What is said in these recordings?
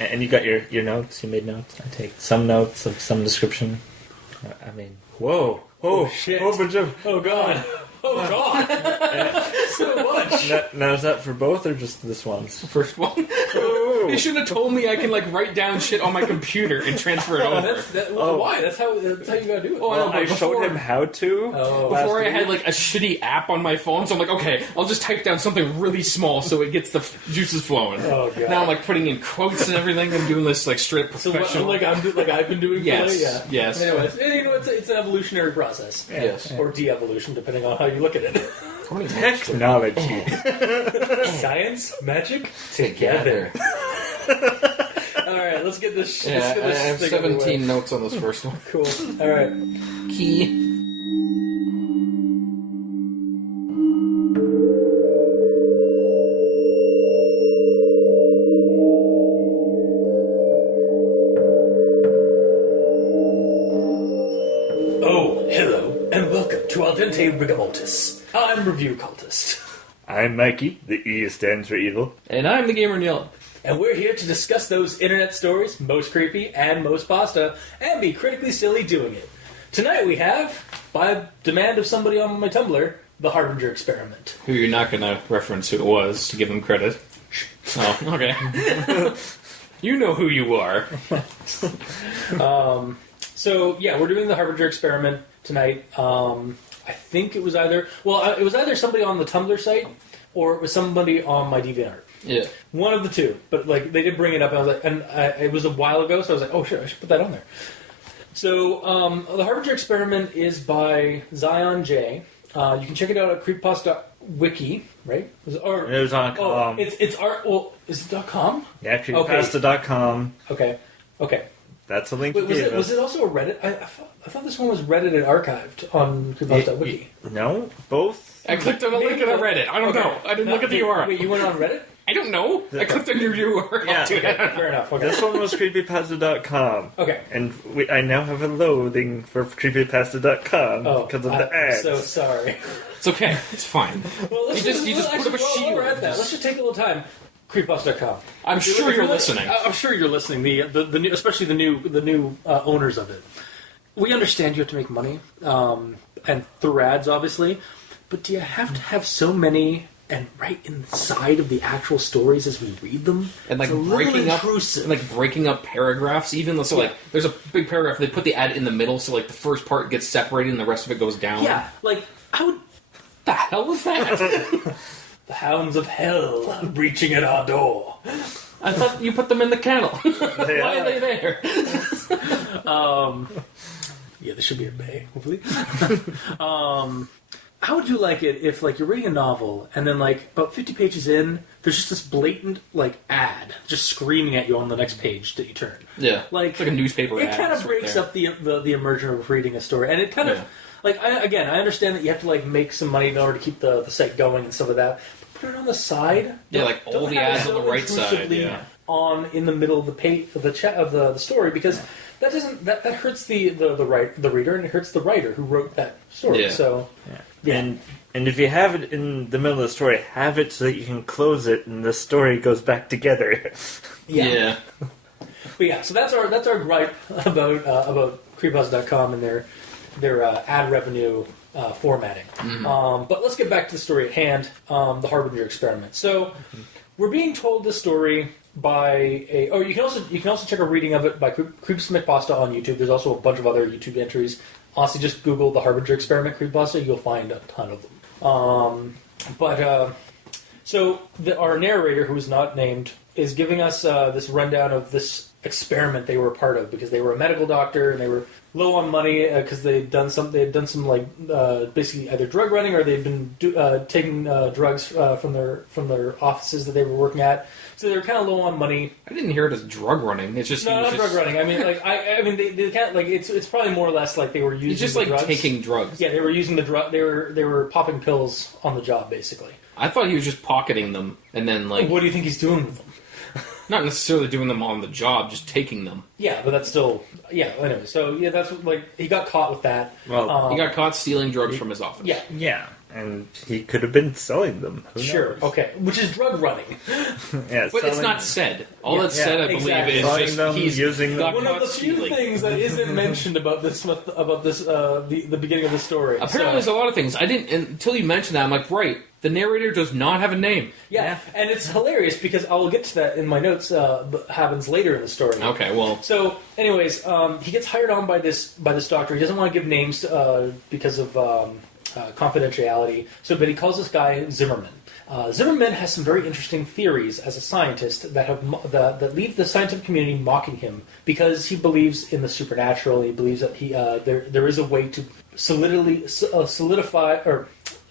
And you got your notes. You made notes. I take some notes of some description. I mean, whoa, shit! Oh god. Oh god! So much. Now is that for both or just this one? The first one. You should have told me I can write down shit on my computer and transfer it over. Why? That's how you gotta do it. Oh, I know, I showed him how to. Before I had a shitty app on my phone, so I'm like, okay, I'll just type down something really small so it gets the juices flowing. Oh god! Now I'm putting in quotes and everything. I'm doing this straight professional. So I've been doing. Yes. Yeah. Yes. Anyways, it's an evolutionary process. Yes. Or de-evolution, depending on how you look at it. Technology. Science, magic, Together. All right, let's get this. Yeah, let's get this I have thing 17 underway. notes on this first one. Cool. All right. Key. Oh, hello, and welcome to Al Dente Rigamortis. I'm Review Cultist. I'm Mikey. The E stands for evil. And I'm the gamer in yellow. And we're here to discuss those internet stories, most creepy and most pasta, and be critically silly doing it. Tonight we have, by demand of somebody on my Tumblr, the Harbinger experiment. Who you're not going to reference who it was to give him credit. Oh, okay. You know who you are. So, yeah, we're doing the Harbinger experiment tonight. I think it was either somebody on the Tumblr site, or it was somebody on my DeviantArt. Yeah. One of the two. But, they did bring it up, and I was like, it was a while ago, so I was like, oh, shit, I should put that on there. So, the Harbinger experiment is by Zyon J. You can check it out at creepypasta.wikia, right? It was on com. It's art. Well, is it .com? Yeah, creepypasta.com. Okay. That's a link. Wait, was it also a Reddit? I thought this one was Reddit and archived on creepypasta.wiki. No, both. I clicked on a link on Reddit. I don't know. I didn't look at the URL. Wait, you went on Reddit? I don't know. I clicked on your URL. Yeah. Too. Fair enough. Okay. This one was creepypasta.com. Okay. And I now have a loathing for creepypasta.com because of the ads. I'm so sorry. It's okay. It's fine. Well, you just put up a shield. We're at that. Let's just take a little time. Creepypasta.com. I'm sure you're listening. I'm sure you're listening. The new, especially the new owners of it. We understand you have to make money, and through ads, obviously. But do you have to have so many and right inside of the actual stories as we read them? And it's a breaking up paragraphs, even so, there's a big paragraph. They put the ad in the middle, so the first part gets separated and the rest of it goes down. Yeah, the hell was that? The hounds of hell breaching at our door. I thought you put them in the kennel. Why are they there? Yeah, there should be a bay, hopefully. How would you like it if, you're reading a novel, and then, about 50 pages in, there's just this blatant, ad just screaming at you on the next page that you turn? Yeah. It's like a newspaper ad. It kind of breaks up the immersion of reading a story, and it kind of... I understand that you have to, make some money in order to keep the site going and stuff like that. But put it on the side. Yeah, all the ads on the right side. Yeah. On in the middle of the page of the story, because that hurts the reader, and it hurts the writer who wrote that story. Yeah. So, And if you have it in the middle of the story, have it so that you can close it and the story goes back together. Yeah. But yeah, so that's our gripe about creepypasta.com and their ad revenue formatting. Mm-hmm. But let's get back to the story at hand, the Harbinger experiment. So we're being told the story by you can also check a reading of it by Creepypasta on YouTube. There's also a bunch of other YouTube entries. Honestly, just Google the Harbinger experiment creepypasta. You'll find a ton of them. So our narrator, who is not named, is giving us this rundown of this experiment they were a part of, because they were a medical doctor and they were low on money because they had done some basically either drug running, or they'd been taking drugs from their offices that they were working at. So they were kind of low on money. I didn't hear it as drug running. It's just not drug running. I mean, they can't it's probably more or less like they were using. He's just drugs. taking drugs. Yeah, they were using the drug. They were popping pills on the job, basically. I thought he was just pocketing them and then What do you think he's doing with them? Not necessarily doing them on the job, just taking them. Yeah, but that's still... Yeah, anyway. So, yeah, that's he got caught with that. Well, he got caught stealing drugs from his office. Yeah. Yeah. and he could have been selling them. Who Sure, knows? okay. Which is drug running. Yeah, But it's selling- not said. All that's said, I believe, exactly. is Selling just them, he's using them. got One of caught the few stealing. things that isn't mentioned about this the beginning of the story. Apparently, there's a lot of things. I didn't until you mentioned that. I'm like, right. The narrator does not have a name. Yeah, and it's hilarious because I will get to that in my notes. But happens later in the story. Okay, well, So, anyways, he gets hired on by this doctor. He doesn't want to give names because of confidentiality. But he calls this guy Zimmerman. Zimmerman has some very interesting theories as a scientist that leave the scientific community mocking him because he believes in the supernatural. He believes that there is a way to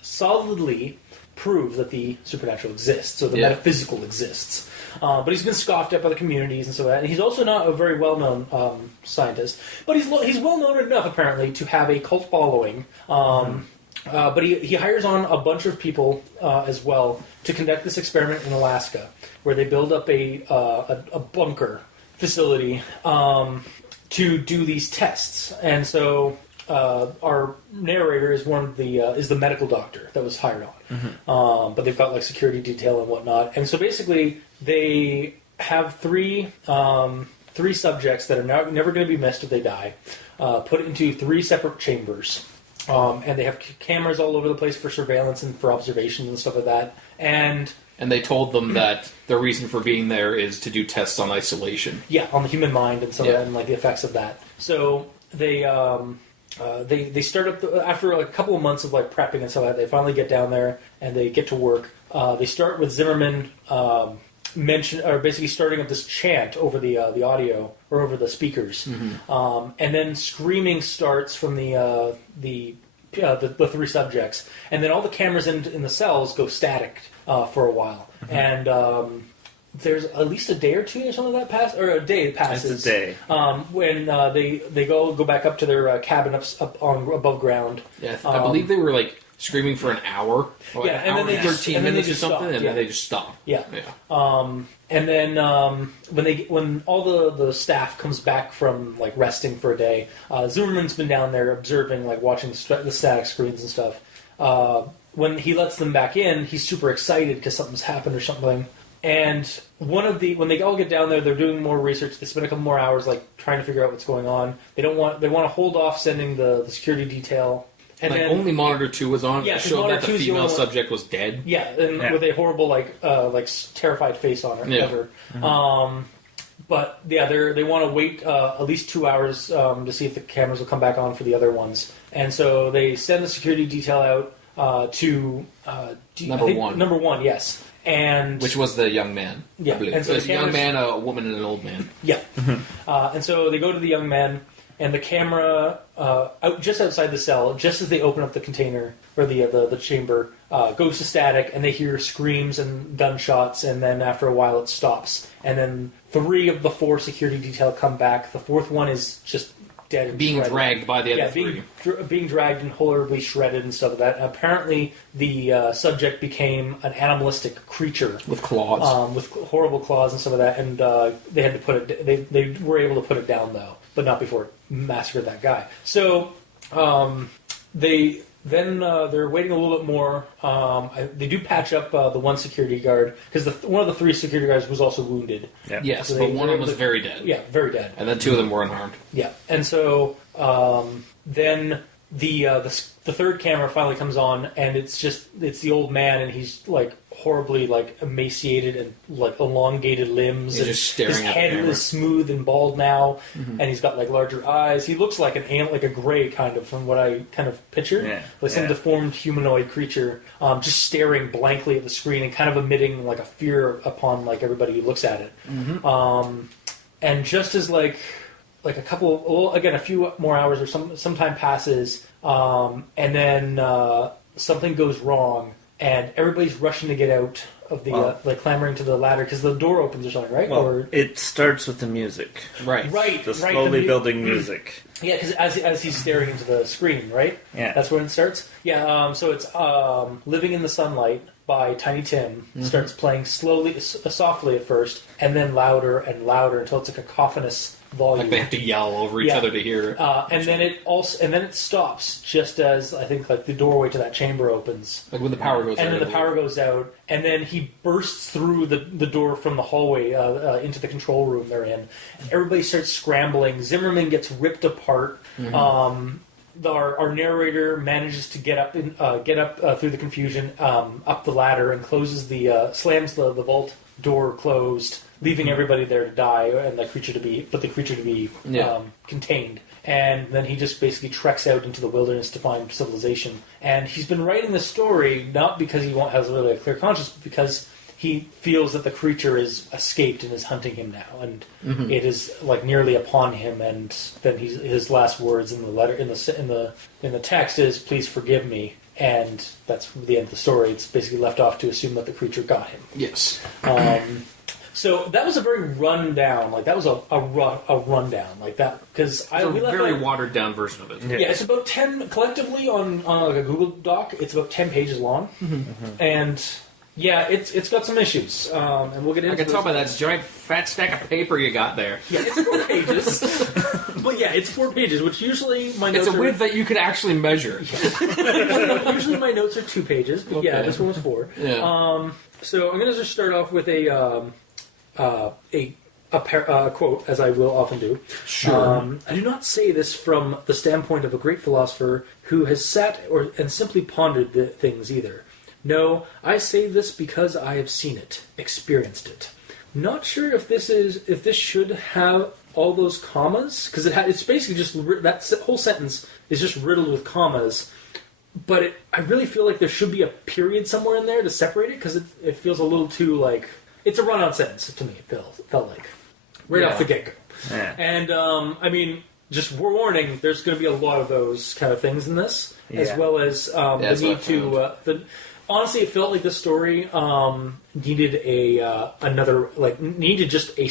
solidly prove that the supernatural exists, or the metaphysical exists. But he's been scoffed at by the communities and so that. And he's also not a very well-known scientist, but he's well-known enough apparently to have a cult following. But he hires on a bunch of people as well to conduct this experiment in Alaska, where they build up a bunker facility to do these tests. And so our narrator is is the medical doctor that was hired on. But they've got like security detail and whatnot. And so basically they have three subjects that are never going to be missed if they die, put into 3 separate chambers. And they have cameras all over the place for surveillance and for observations and stuff like that. And they told them that the reason for being there is to do tests on isolation. Yeah, on the human mind and so that, and like the effects of that. So they start up after a couple of months of like prepping and stuff like that. They finally get down there and they get to work. They start with Zimmerman basically starting up this chant over the audio or over the speakers, and then screaming starts from the 3 subjects, and then all the cameras in the cells go static for a while, and there's at least a day or two or something that a day passes. It's a day when they go back up to their cabin up on above ground. Yeah, I believe they were like screaming for an hour. Or Yeah, an and hour then they 13 minutes or something, stop, and then they just stop. Yeah. Yeah. And then when all the staff comes back from like resting for a day, Zimmerman's been down there observing, like watching the static screens and stuff. When he lets them back in, he's super excited because something's happened or something. And when they all get down there, they're doing more research. They spend a couple more hours like trying to figure out what's going on. They want to hold off sending the security detail. And like then, only Monitor 2 was on. Yeah, It showed that the 2 is the female only one- subject was dead. Yeah, and with a horrible terrified face on her. Yeah. Ever. But yeah, they want to wait at least 2 hours to see if the cameras will come back on for the other ones. And so they send the security detail out to Number 1, yes. And Which was the young man. Yeah, I believe. and so It was the a young cameras- man, a woman, and an old man. yeah, and so they go to the young man, and the camera just outside the cell, just as they open up the container or the chamber, goes to static, and they hear screams and gunshots, and then after a while it stops, and then 3 of the 4 security detail come back. The 4th one is just dead and Being shredded. dragged by the other 3. Being dragged and horribly shredded and stuff like that. And apparently, the subject became an animalistic creature With claws. with horrible claws and stuff like that. And they had to put it. They were able to put it down though, but not before it massacred that guy. So they're waiting a little bit more. They do patch up the one security guard because one of the 3 security guards was also wounded. Yeah. Yes, So but they one were of them was able to- very dead. Yeah, very dead. And then 2 of them were unharmed. Yeah, and so then the 3rd camera finally comes on, and it's the old man, and he's like horribly like emaciated and like elongated limbs. He's and just staring his at the head camera. is smooth and bald now, and he's got like larger eyes. He looks like like a gray kind of from what I kind of pictured, like some deformed humanoid creature, just staring blankly at the screen and kind of emitting like a fear upon like everybody who looks at it. And just as like a few more hours or some time passes, and then something goes wrong, and everybody's rushing to get out of the clamoring to the ladder because the door opens or something, right? Well, it starts with the music. Right. The slowly building music. Yeah, because as he's staring into the screen, right? Yeah. That's when it starts. Yeah. So it's "Living in the Sunlight" by Tiny Tim starts playing slowly, softly at first, and then louder and louder until it's a cacophonous volume. Like they have to yell over each other to hear. And then it stops just as I think like the doorway to that chamber opens. Like when the power goes out. And then the power goes out, and then he bursts through the door from the hallway into the control room they're in. And everybody starts scrambling. Zimmerman gets ripped apart. Our narrator manages to get up through the confusion up the ladder and closes slams the vault door closed, leaving everybody there to die and the creature to be contained. And then he just basically treks out into the wilderness to find civilization. And he's been writing the story not because he has really a clear conscience, but because he feels that the creature is escaped and is hunting him now, and it is like nearly upon him. And then his last words in the letter in the text is "Please forgive me," and that's the end of the story. It's basically left off to assume that the creature got him. Yes. So that was a very rundown. Like that was a rundown like that because It's a very watered down version of it. Yeah, it's about 10 collectively on like a Google Doc. It's about 10 pages long, and. Yeah, it's got some issues, and we'll get into. I can tell by that giant fat stack of paper you got there. Yeah, it's 4 pages. But yeah, it's 4 pages, which usually my notes It's a width that you could actually measure. Usually my notes are 2 pages, but yeah, this one was 4. Yeah. So I'm going to just start off with a quote, as I will often do. Sure. I do not say this from the standpoint of a great philosopher who has sat and simply pondered the things either. No, I say this because I have seen it, experienced it. Not sure if this should have all those commas, because it's basically just that whole sentence is just riddled with commas. But I really feel like there should be a period somewhere in there to separate it, because it feels a little too like it's a run-on sentence to me. It felt like right off the get-go. Yeah. And I mean, just warning, there's going to be a lot of those kind of things in this, as well as the need to. Honestly, it felt like the story needed needed just a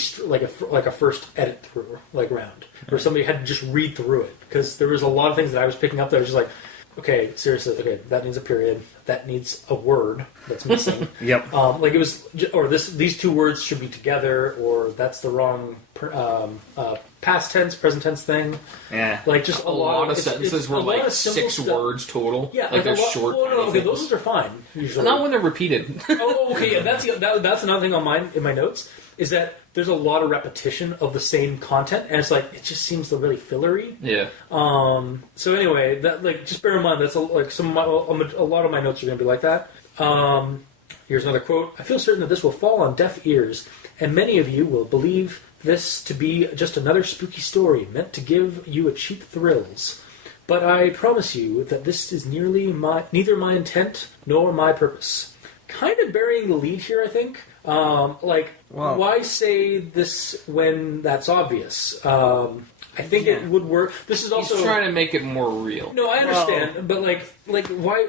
first edit through round where somebody had to just read through it, because there was a lot of things that I was picking up that I was just like, okay, seriously, okay, that needs a period, that needs a word that's missing. Yep. Like it was, or these 2 words should be together, or that's the wrong past tense, present tense thing. Yeah. Like just a lot of sentences were like 6 words total. Yeah, like they're short. Okay, those ones are fine usually. Not when they're repeated. Okay, yeah, that's another thing in my notes is that there's a lot of repetition of the same content, and it's like it just seems really fillery. Yeah. So anyway, that just bear in mind that's a lot of my notes are going to be like that. Here's another quote. I feel certain that this will fall on deaf ears, and many of you will believe this to be just another spooky story meant to give you a cheap thrills. But I promise you that this is neither my intent nor my purpose. Kind of burying the lead here, I think. Why say this when that's obvious? I think it would work. This is also He's trying to make it more real. No, I understand, but why?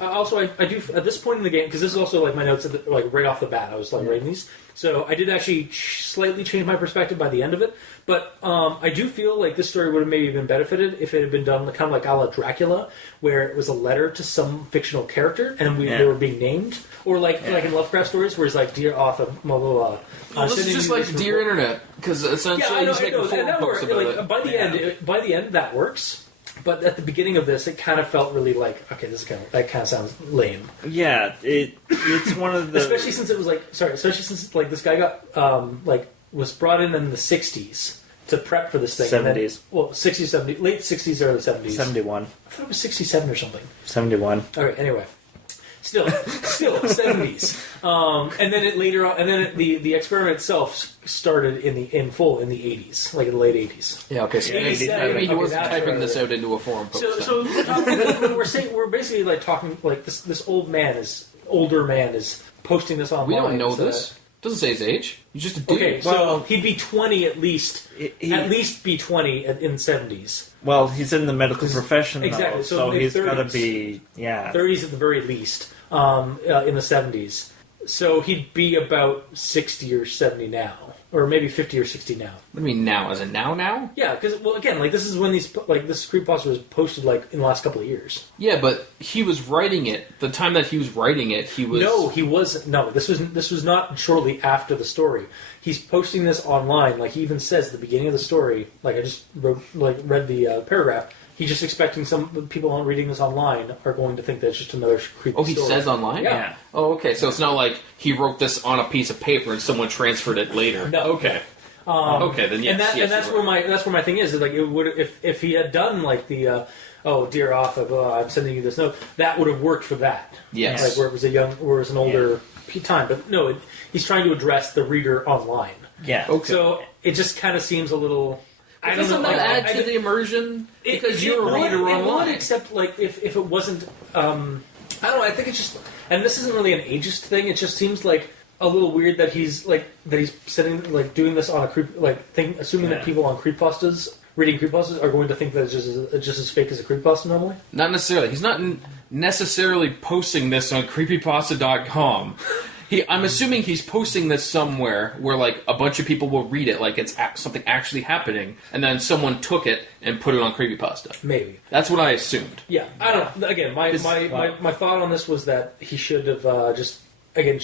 Also, I do at this point in the game, because this is also my notes right off the bat. I was writing these, so I did actually slightly change my perspective by the end of it. But I do feel like this story would have maybe been benefited if it had been done kind of like a la Dracula, where it was a letter to some fictional character and they were being named, or like in Lovecraft stories, where it's like, "Dear author, blah blah blah." Well, this is just like Dear Internet, because essentially he's making forum posts about it. By the end, that works. But at the beginning of this, it kind of felt really like, okay, that kind of sounds lame. Yeah, it's one of the especially since this guy got was brought in the 60s to prep for this thing. 70s. 60s, 70s, late 60s, early 70s. 71. I thought it was 67 or something. 71. Okay, anyway. Still 70s. And then the experiment itself started in full in the 80s, like in the late 80s. Yeah, okay, so maybe he wasn't typing this out into a forum post. So we're basically talking this older man is posting this online. We don't know this. Doesn't say his age. He's just a dude. Okay, so he'd be 20 at least. At least be 20 in the 70s. Well, he's in the medical profession, exactly. Though, so he's got to be 30s at the very least in the 70s. So he'd be about 60 or 70 now. or maybe 50 or 60 now. What do you mean now? As in now? Yeah, because again, like this is when this creepypasta was posted like in the last couple of years. Yeah, but he was writing it. The time that he was writing it, he was This was not shortly after the story. He's posting this online. Like he even says at the beginning of the story. Like I just read the paragraph. He's just expecting some people reading this online are going to think that it's just another creepy Oh, he story. says online? Yeah. Oh, okay. So it's not like he wrote this on a piece of paper and someone transferred it later. No. Okay. Okay, then yes. And that's where my thing is. Like it would if he had done like the oh dear author, I'm sending you this note. That would have worked for that. Yes. Like where it was an older time. But no, he's trying to address the reader online. Yeah. Okay. So it just kind of seems a little. I don't Doesn't know. that add to the immersion? Because you're a reader It online. would, except like if it wasn't. I don't know. I think it's just, and this isn't really an ageist thing. It just seems like a little weird that he's sitting like doing this on a assuming that people on creepypastas reading creepypastas are going to think that it's just as fake as a creepypasta normally. Not necessarily. He's not necessarily posting this on creepypasta.com. I'm assuming he's posting this somewhere where like a bunch of people will read it like it's something actually happening, and then someone took it and put it on creepypasta. Maybe. That's what I assumed. Yeah, I don't know. Again, my thought on this was that he should have just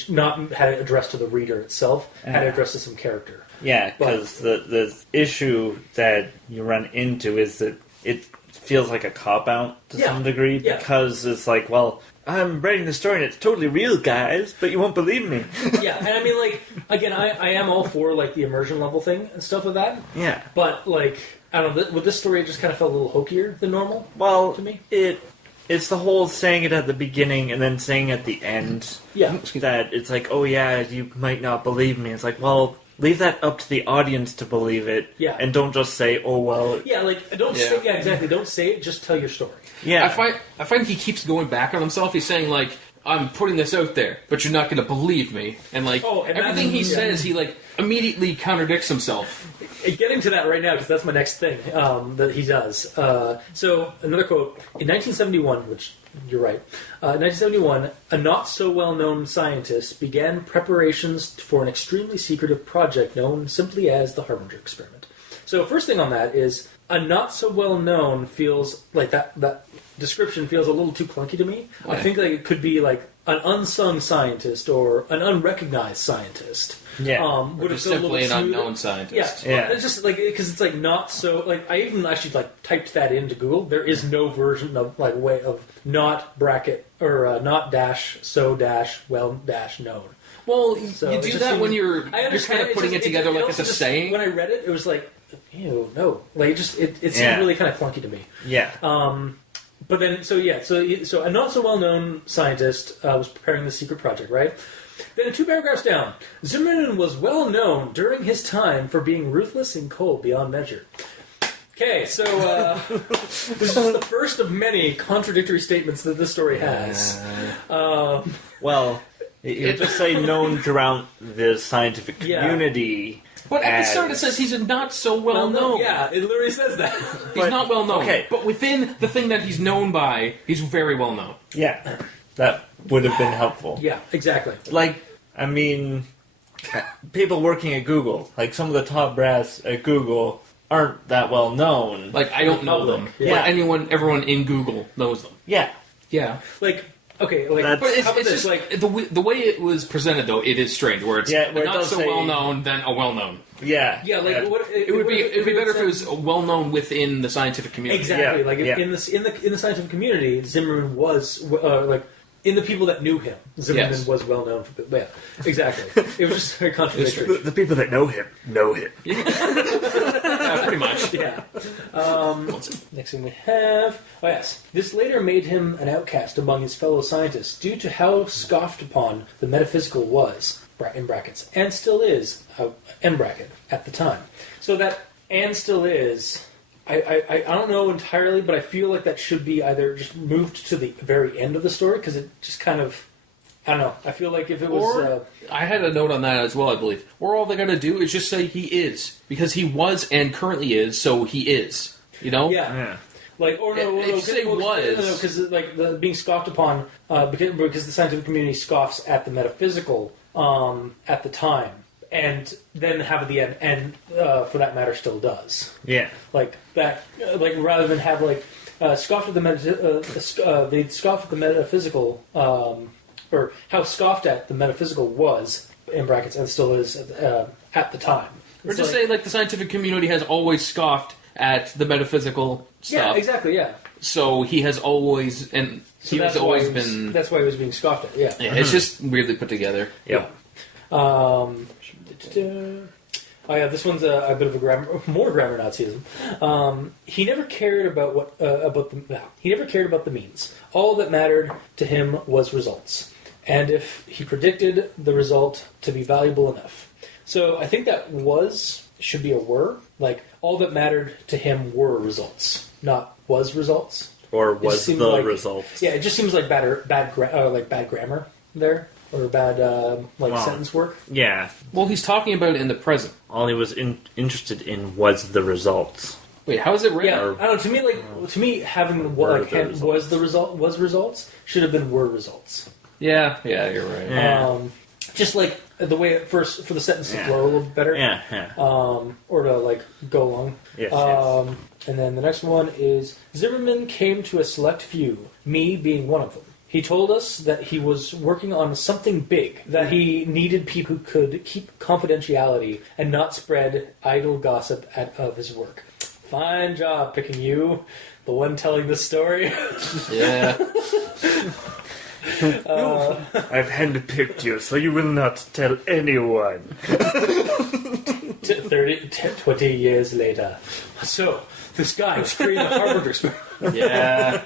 not had it addressed to the reader itself, had it addressed to some character. Yeah, because the issue that you run into is that it feels like a cop-out to some degree, because it's like, well, I'm writing the story and it's totally real, guys, but you won't believe me. Yeah, and I mean, like, again, I am all for, like, the immersion level thing and stuff like that. Yeah. But, like, I don't know, with this story, it just kind of felt a little hokier than normal. Well, to me. It's the whole saying it at the beginning and then saying at the end that it's like, oh yeah, you might not believe me. It's like, well, leave that up to the audience to believe it. Yeah. And don't just say, oh well. Yeah, like, don't say, exactly, don't say it, just tell your story. Yeah. I find he keeps going back on himself. He's saying, like, I'm putting this out there, but you're not going to believe me. And, like, everything he says, he, like, immediately contradicts himself. Getting to that right now, because that's my next thing that he does. So, another quote. In 1971, which, you're right, in 1971, a not-so-well-known scientist began preparations for an extremely secretive project known simply as the Harbinger experiment. So, first thing on that is, a not-so-well-known feels like that description feels a little too clunky to me. Why? I think like it could be like an unsung scientist or an unrecognized scientist. Yeah. Would Just have felt a simply an little smoother. unknown scientist. Yeah. It's just like because it's like not so like I even actually like typed that into Google. There is no version of like way of not bracket or not dash so dash well dash known. Well, So you it do just that seems- when you're I understand kind of putting it together like it's a saying. When I read it, it was like, ew, no. Like it seemed Yeah. really kind of clunky to me. Yeah. But then, so a not so well known scientist was preparing this secret project, right? Then 2 paragraphs down, Zimmerman was well known during his time for being ruthless and cold beyond measure. Okay, so this is just the first of many contradictory statements that this story has. Well, you just say known throughout the scientific community. But at the start it says he's not so well known. Yeah, it literally says that. He's not well known. Okay. But within the thing that he's known by, he's very well known. Yeah. That would have been helpful. Yeah, exactly. Like, I mean, people working at Google, like some of the top brass at Google, aren't that well known. Like, I don't know them. Yeah. But everyone in Google knows them. Yeah. Yeah. Like, okay, like, That's- But how about it's this? just Like, the way it was presented, though, it is strange. Where it's Yeah, where it not does so say- well known, then a well known. Yeah. yeah, like what It would be better if it was well known within the scientific community. exactly Yeah, like yeah. in the scientific community, Zimmerman was like in the people that knew him. Zimmerman Yes. was well known for. Yeah, exactly. It was just very contradictory. The people that know him know him. Yeah, pretty much. Yeah. Next thing we have. Oh yes, this later made him an outcast among his fellow scientists due to how scoffed upon the metaphysical was. In brackets, and still is, end bracket, at the time. So that and still is, I don't know entirely, but I feel like that should be either just moved to the very end of the story, because it just kind of, I don't know, I feel like if it was... Or, I had a note on that as well, I believe. Or all they're going to do is just say he is. Because he was and currently is, so he is. You know? Yeah. Like, or no, If you say was... No, because like, being scoffed upon, because the scientific community scoffs at the metaphysical at the time. and then have at the end, and for that matter, still does. Yeah. Like that. Like rather than have like scoffed at the they scoffed at the metaphysical, or how scoffed at the metaphysical was in brackets and still is at the time. Or just say like the scientific community has always scoffed at the metaphysical stuff. Yeah, exactly. Yeah. So he has always, and So he has always been. That's why he was being scoffed at. Yeah. Yeah, it's just weirdly put together. Yep. Oh yeah, this one's a bit of a more grammar Nazism. He never cared about he never cared about the means. All that mattered to him was results, and if he predicted the result to be valuable enough. So I think that should be a were. Like all that mattered to him were results, not was results. Or was the result. Yeah, it just seems like bad grammar there. Or bad sentence work. Yeah. Well, he's talking about it in the present. All he was interested in was the results. Wait, how is it written? Yeah, I don't know. To me, having was results should have been were results. Yeah, you're right. Yeah. Just like the way it first for the sentence to flow a little better. Yeah. Or to like go along. Yes, And then the next one is Zimmerman came to a select few, me being one of them. He told us that he was working on something big, that he needed people who could keep confidentiality and not spread idle gossip of his work. Fine job picking you, the one telling the story. Yeah. I've handpicked you, so you will not tell anyone. 20 years later. So, this guy was creating a Harbinger experiment. Yeah.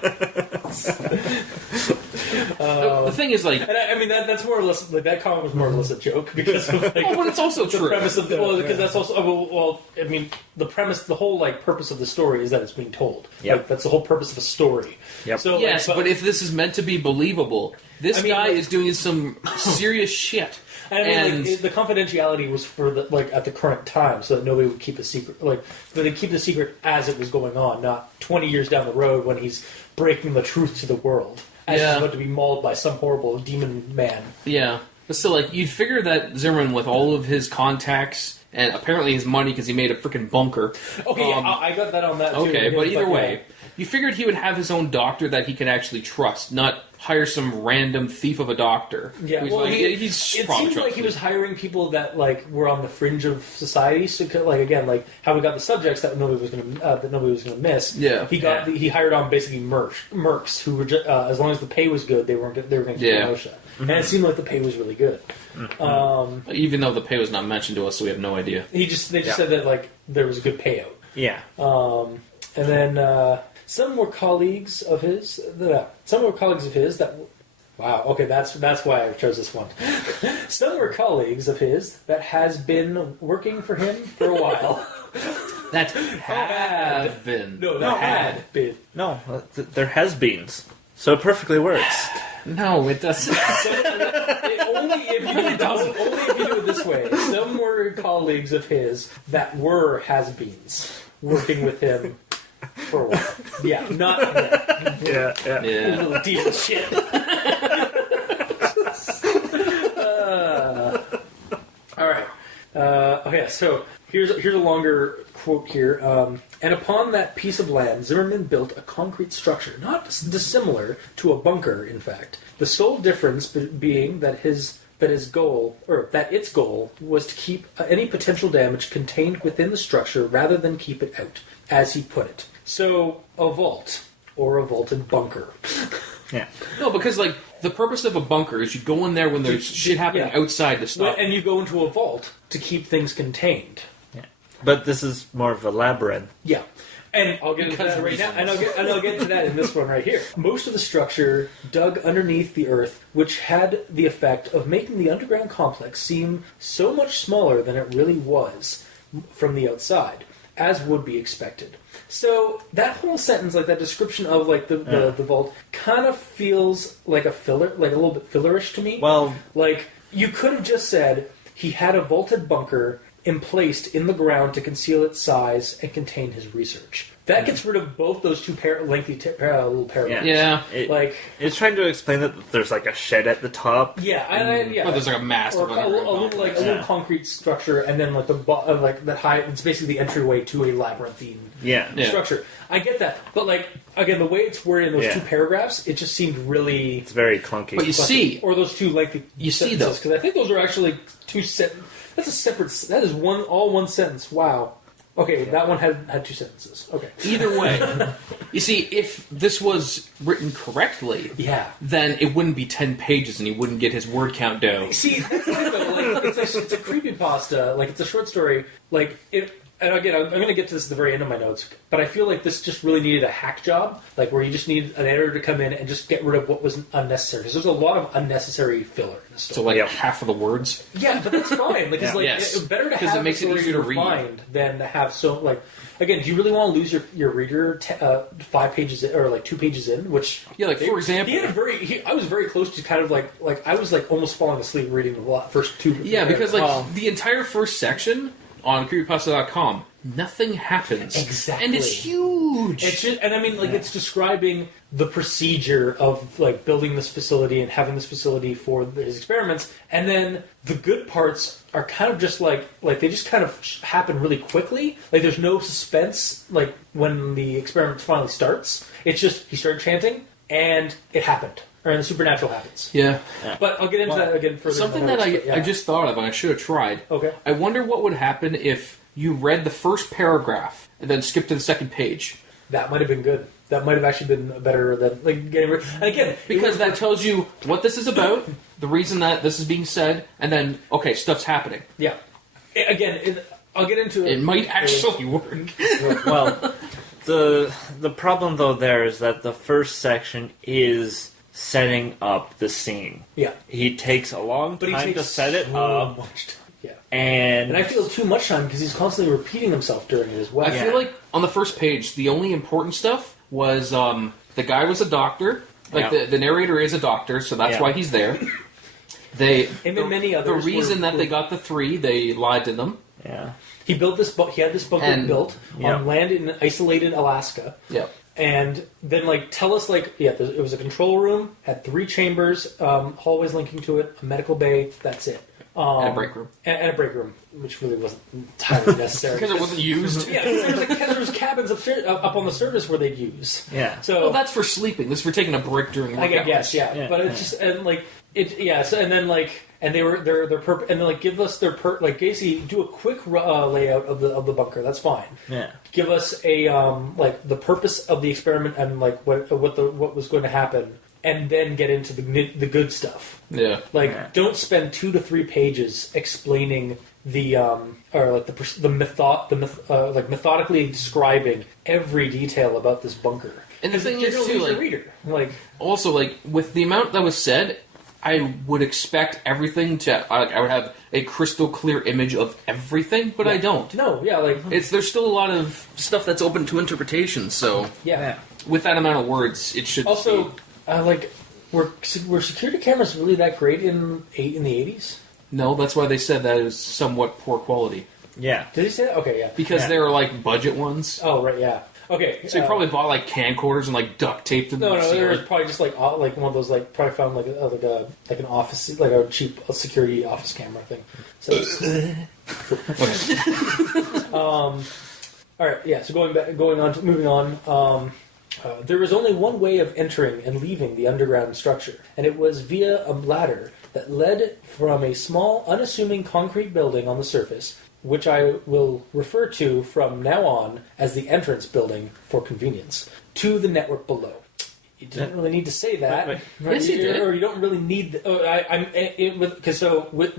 The thing is, like, And I mean that's more or less like that comment was more or less a joke because of, like, but it's also the true. premise of because that's also I mean the premise, the whole like purpose of the story is that it's being told. Yep. Like, that's the whole purpose of a story. Yep. So Yes, but if this is meant to be believable, this guy is doing some serious shit. I mean, like, the confidentiality was for the at the current time, so that nobody would keep a secret. Like, that they keep the secret as it was going on, not 20 years down the road when he's breaking the truth to the world, as he's about to be mauled by some horrible demon man. Yeah, but still, like, you'd figure that Zimmerman, with all of his contacts and apparently his money because he made a freaking bunker. Okay, yeah, I got that on that too. Okay, but either way, you figured he would have his own doctor that he can actually trust, not hire some random thief of a doctor. Yeah, well, it seemed like he was hiring people that like were on the fringe of society. So, like again, like how we got the subjects that nobody was going to miss. Yeah, he hired on basically mercs who were as long as the pay was good, they were going to keep their mouth shut. Mm-hmm. And it seemed like the pay was really good. Mm-hmm. Even though the pay was not mentioned to us, so we have no idea. They just said that like there was a good payout. Yeah. And then. Some were colleagues of his that. Wow. Okay, that's why I chose this one. Some were colleagues of his that has been working for him for a while. That had been. No, that had been. No, there has beens. So it perfectly works. No, it doesn't. Only if you do it this way. Some were colleagues of his that were has-beens working with him. For a while. Yeah, not Yeah. A little deep as shit. Alright. Okay, so here's a longer quote here. And upon that piece of land, Zimmerman built a concrete structure, not dissimilar to a bunker, in fact. The sole difference being that its goal was to keep any potential damage contained within the structure rather than keep it out, as he put it. So, a vault, or a vaulted bunker. Yeah. No, because, like, the purpose of a bunker is you go in there when there's shit happening outside to stop. And you go into a vault to keep things contained. Yeah. But this is more of a labyrinth. Yeah. And I'll get into that right now. And I'll get into that in this one right here. Most of the structure dug underneath the earth, which had the effect of making the underground complex seem so much smaller than it really was from the outside, as would be expected. So that whole sentence, like that description of like the vault, kind of feels like a filler, like a little bit fillerish to me. Well, like you could have just said he had a vaulted bunker emplaced in the ground to conceal its size and contain his research. That gets rid of both those two lengthy little paragraphs. Yeah. It's trying to explain that there's like a shed at the top. Yeah, Well, there's like a massive a little concrete structure, and then like that high. It's basically the entryway to a labyrinthine structure. I get that, but like again, the way it's worded in those two paragraphs, it just seemed really. It's very clunky. But you see, or those two lengthy. You see those because I think those are actually two sentences. That's a separate. That is one sentence. Wow. Okay, that one had two sentences. Okay. Either way, you see, if this was written correctly, then it wouldn't be 10 pages and he wouldn't get his word count down. See, that's the thing, though. Like, it's a creepypasta. Like, it's a short story. Like, and again, I'm going to get to this at the very end of my notes, but I feel like this just really needed a hack job, like where you just need an editor to come in and just get rid of what was unnecessary. Because there's a lot of unnecessary filler in this story. So, like, half of the words? Yeah, but that's fine. Like, it's better to have it makes it easier to read than to have again, do you really want to lose your reader 5 pages in, or like 2 pages in? Which for example, I was very close to kind of like I was like almost falling asleep reading the first 2. Yeah, because the entire first section on creepypasta.com, nothing happens. Exactly. And it's huge. It's describing the procedure of like building this facility and having this facility for his experiments, and then the good parts are kind of just like they just kind of happen really quickly. Like there's no suspense like when the experiment finally starts. It's just he started chanting and it happened. Or the supernatural happens. Yeah. But I'll get into that again further. Something that I just thought of and I should have tried. Okay. I wonder what would happen if you read the first paragraph and then skipped to the second page. That might have been good. That might have actually been better than like getting rid. And again, because that tells you what this is about, the reason that this is being said, and then stuff's happening. Yeah. Again, I'll get into it. It might actually work. Well, the problem though there is that the first section is setting up the scene. Yeah. He takes a long time to set it up. Yeah. And I feel too much time because he's constantly repeating himself during it as well. I feel like on the first page, the only important stuff was the guy was a doctor. Like the narrator is a doctor, so that's why he's there. Many others. The reason that they got the 3, they lied to them. Yeah. He built this. He had this bunker built on land in isolated Alaska. Yeah. And then, tell us, it was a control room, had 3 chambers, hallways linking to it, a medical bay, that's it. And a break room. And a break room, which really wasn't entirely necessary. Because it wasn't used. Yeah, there was cabins upstairs, up on the surface where they'd use. Yeah. So, well, that's for sleeping. This is for taking a break during work I guess, yeah. But it's just, and they were their and then give us their Gacy, do a quick layout of the bunker. That's fine. Yeah. Give us a the purpose of the experiment and what was going to happen, and then get into the good stuff. Yeah. Don't spend 2 to 3 pages explaining methodically describing every detail about this bunker. And the thing is too, the reader. Also, with the amount that was said, I would expect everything to. I would have a crystal clear image of everything, but I don't. No, yeah, there's still a lot of stuff that's open to interpretation. So with that amount of words, it should. Also, were security cameras really that great in the 80s? No, that's why they said that it was somewhat poor quality. Yeah. Did he say that? Okay, yeah. Because they were budget ones. Oh right, yeah. Okay, so you probably bought camcorders and duct taped them. No, they were probably just one of those probably found an office a cheap security office camera thing. So, all right, yeah. So moving on. There was only one way of entering and leaving the underground structure, and it was via a ladder that led from a small, unassuming concrete building on the surface, which I will refer to from now on as the entrance building for convenience, to the network below. You didn't really need to say that. Right. Yes, you did. Or you don't really need...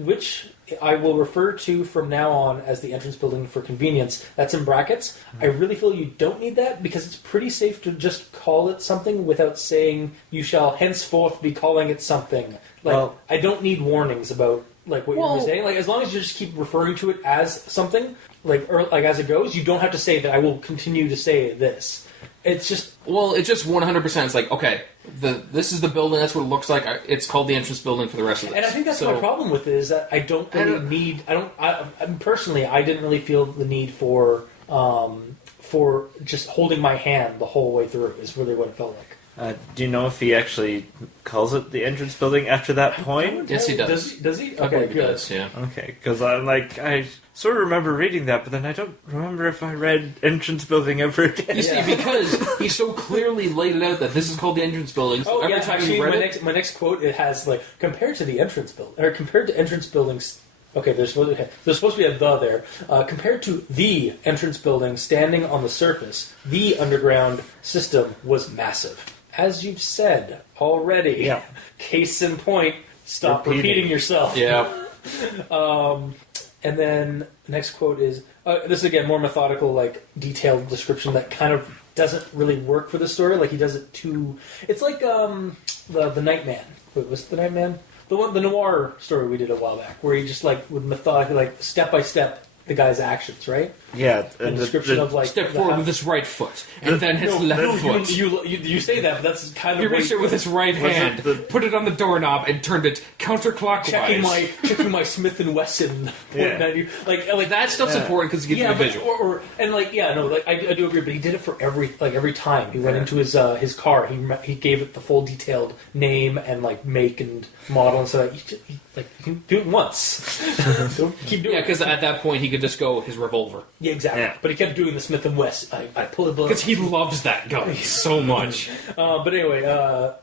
which I will refer to from now on as the entrance building for convenience. That's in brackets. I really feel you don't need that because it's pretty safe to just call it something without saying you shall henceforth be calling it something. I don't need warnings about... what you're saying, as long as you just keep referring to it as something, as it goes, you don't have to say that I will continue to say this. it's just... Well, it's just 100%. It's like, okay, this is the building, that's what it looks like. It's called the entrance building for the rest of this. And I think that's my problem with it, is that I don't really need... personally, I didn't really feel the need for just holding my hand the whole way through, is really what it felt like. Do you know if he actually calls it the entrance building after that point? Yes, he does. Does he? I Okay, believe he good. does, yeah. Okay, because I sort of remember reading that, but then I don't remember if I read entrance building ever again. You see, because he so clearly laid it out that this is called the entrance building, so every time actually, you read my next quote, it has, like, compared to entrance buildings... Okay, there's supposed to be a "the" there. Compared to the entrance building standing on the surface, the underground system was massive. As you've said already, case in point, stop repeating yourself. Yeah. And then the next quote is, this is again more methodical, like detailed description that kind of doesn't really work for the story. Like he does it too... It's like the Nightman. Wait, was it the Nightman? The noir story we did a while back, where he just like would methodically, like step by step, the guy's actions, right? Yeah, The description of like step forward with his right foot, and then his left foot. You say that, but that's kind of... He reached it with his right hand, put it on the doorknob, and turned it counterclockwise. Checking my Smith and Wesson. Like that stuff's important because it gives you a visual. I do agree, but he did it for every time he went into his car. He gave it the full detailed name and like make and model, and so you can do it once. So keep doing it. Yeah, because at that point he could just go his revolver. Yeah, exactly. Yeah. But he kept doing the Smith and Wesson. I pull the bullet because he loves that gun so much. But anyway,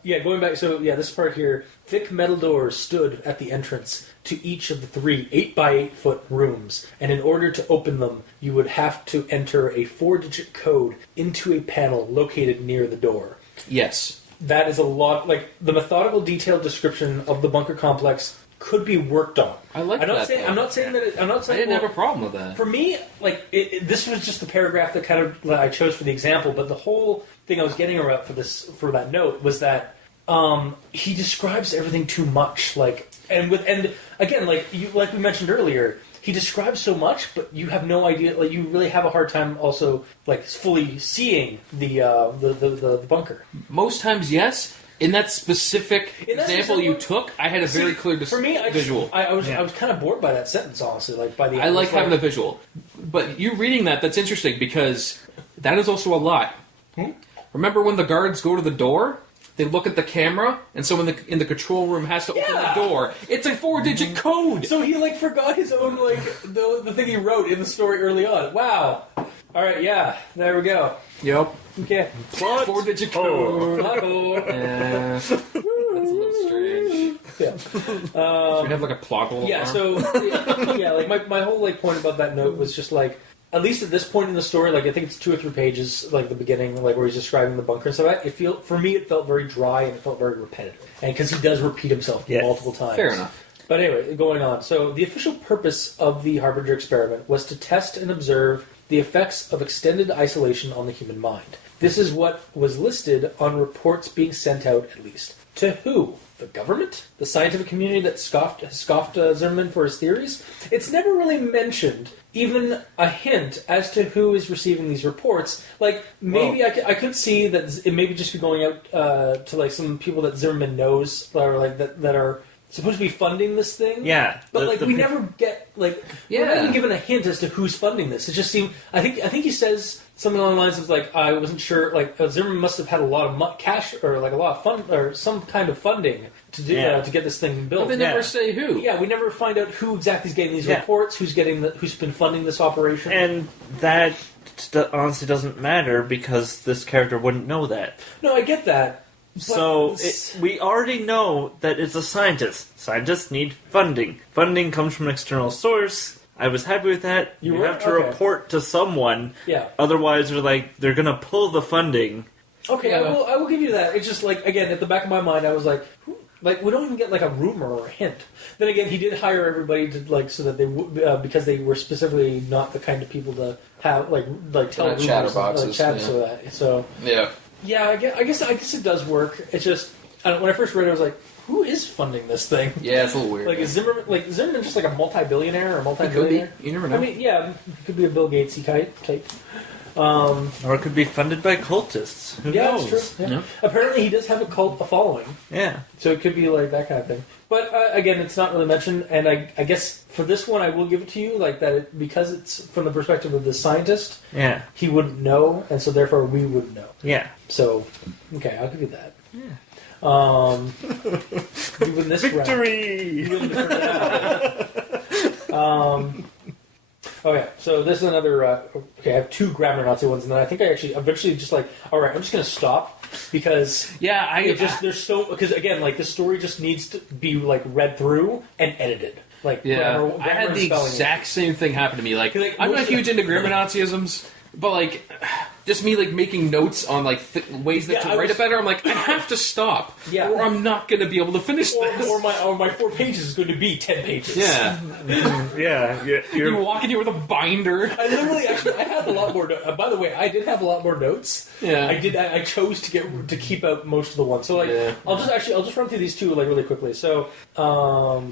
going back. So this part here, thick metal doors stood at the entrance to each of the 3 8x8 foot rooms, and in order to open them, you would have to enter a 4-digit code into a panel located near the door. Yes, that is a lot. Like the methodical, detailed description of the bunker complex could be worked on. I like I'm not that. saying. I'm not saying that. I'm not saying. I didn't have a problem with that. For me, like this was just the paragraph that kind of I chose for the example. But the whole thing I was getting around for that note was that he describes everything too much. Like and again, like we mentioned earlier, he describes so much, but you have no idea. Like you really have a hard time also like fully seeing the bunker. Most times, yes. In that specific example you took, I had a very clear visual. I was kind of bored by that sentence, honestly. Like by the end, I like having a visual, but you reading that's interesting because that is also a lot. Remember when the guards go to the door, they look at the camera, and someone in the control room has to open the door. It's a 4-digit code. So he like forgot his own the thing he wrote in the story early on. Wow. All right, there we go. Yep. Okay. 4-digit code. That's a little strange. Yeah. Should we have like a ploggle? Yeah. So like my whole point about that note was just like, at least at this point in the story, like I think it's 2 or 3 pages, like the beginning, like where he's describing the bunker and stuff. For me, it felt very dry and it felt very repetitive, and because he does repeat himself multiple times. Fair enough. But anyway, going on. So the official purpose of the Harbinger experiment was to test and observe the effects of extended isolation on the human mind. This is what was listed on reports being sent out, at least. To who? The government? The scientific community that scoffed Zimmerman for his theories? It's never really mentioned, even a hint as to who is receiving these reports. Like, maybe I could see that it may just be going out to like some people that Zimmerman knows, or like that are supposed to be funding this thing. Yeah. But we never get we're not even given a hint as to who's funding this. It just seemed I think he says something along the lines of like, I wasn't sure, like Zimmerman must have had a lot of cash or like a lot of fund or some kind of funding to do to get this thing built. But they never say who. Yeah, we never find out who exactly is getting these reports, who's been funding this operation. And that honestly doesn't matter because this character wouldn't know that. No, I get that. So we already know that it's a scientist. Scientists need funding. Funding comes from an external source. I was happy with that. You have to report to someone. Yeah. Otherwise, they're going to pull the funding. Okay, I will give you that. It's just like, again, at the back of my mind, I was like, we don't even get like a rumor or a hint. Then again, he did hire everybody to so that they would because they were specifically not the kind of people to have like tell rumors, chatterboxes. So yeah. Yeah, I guess it does work. It's just when I first read it, I was like, "Who is funding this thing?" Yeah, it's a little weird. Like, is Zimmerman just like a multi-billionaire or multi-billionaire? You never know. I mean, yeah, it could be a Bill Gatesy type. Or it could be funded by cultists. Who knows? That's true. Yeah. Yeah. Apparently, he does have a following. Yeah. So it could be like that kind of thing. But again, it's not really mentioned, and I guess for this one, I will give it to you, like that because it's from the perspective of the scientist. Yeah. He wouldn't know, and so therefore we wouldn't know. Yeah. So, okay, I'll give you that. Yeah. You win this Victory! round. You win this round. Okay, so this is another. Okay, I have 2 grammar Nazi ones, and then I think I actually eventually just like, all right, I'm just going to stop because there's so because again, like this story just needs to be like read through and edited. Like grammar I had the exact same thing happen to me. Like I'm not huge into grammar Nazisms, but like just me like making notes on like ways that to write it better. I'm like, I have to stop, or I'm not going to be able to finish this. Or my 4 pages is going to be 10 pages. Yeah, You're you walk in here with a binder. I literally I had a lot more. By the way, I did have a lot more notes. Yeah, I did. I chose to keep out most of the ones. So like, I'll just run through these 2 like really quickly. So, all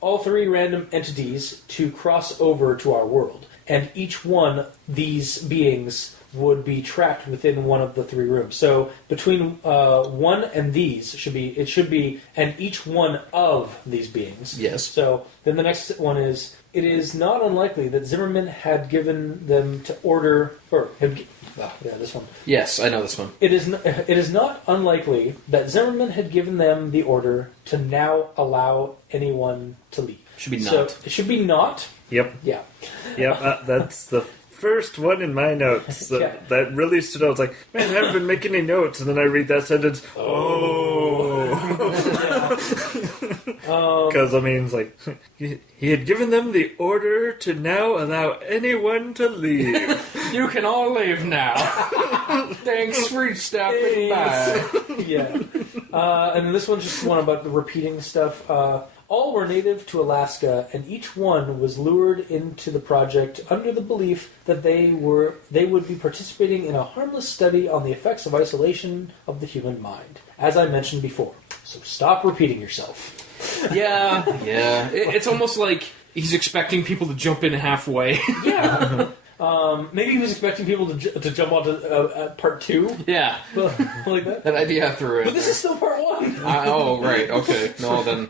3 random entities to cross over to our world, and each one these beings would be trapped within one of the 3 rooms. So between 1 and these should be, and each one of these beings. Yes. So then the next one is, it is not unlikely that Zimmerman had given them to order, this one. Yes, I know this one. It is not unlikely that Zimmerman had given them the order to now allow anyone to leave. Should be So not. it should be not. Yep. Yeah. Yep. That's the first one in my notes that really stood out. I was like, man, I haven't been making any notes, and then I read that sentence. Because I mean, it's like he had given them the order to now allow anyone to leave. You can all leave now. Thanks for stopping by. Yeah. And then this one's just one about the repeating stuff. All were native to Alaska, and each one was lured into the project under the belief that they would be participating in a harmless study on the effects of isolation of the human mind, as I mentioned before. So stop repeating yourself. Yeah. It's almost like he's expecting people to jump in halfway. Yeah. Maybe he was expecting people to jump onto part 2. Yeah. Like that. That idea threw it. But this is still part 1. Oh, right. Okay. No, then.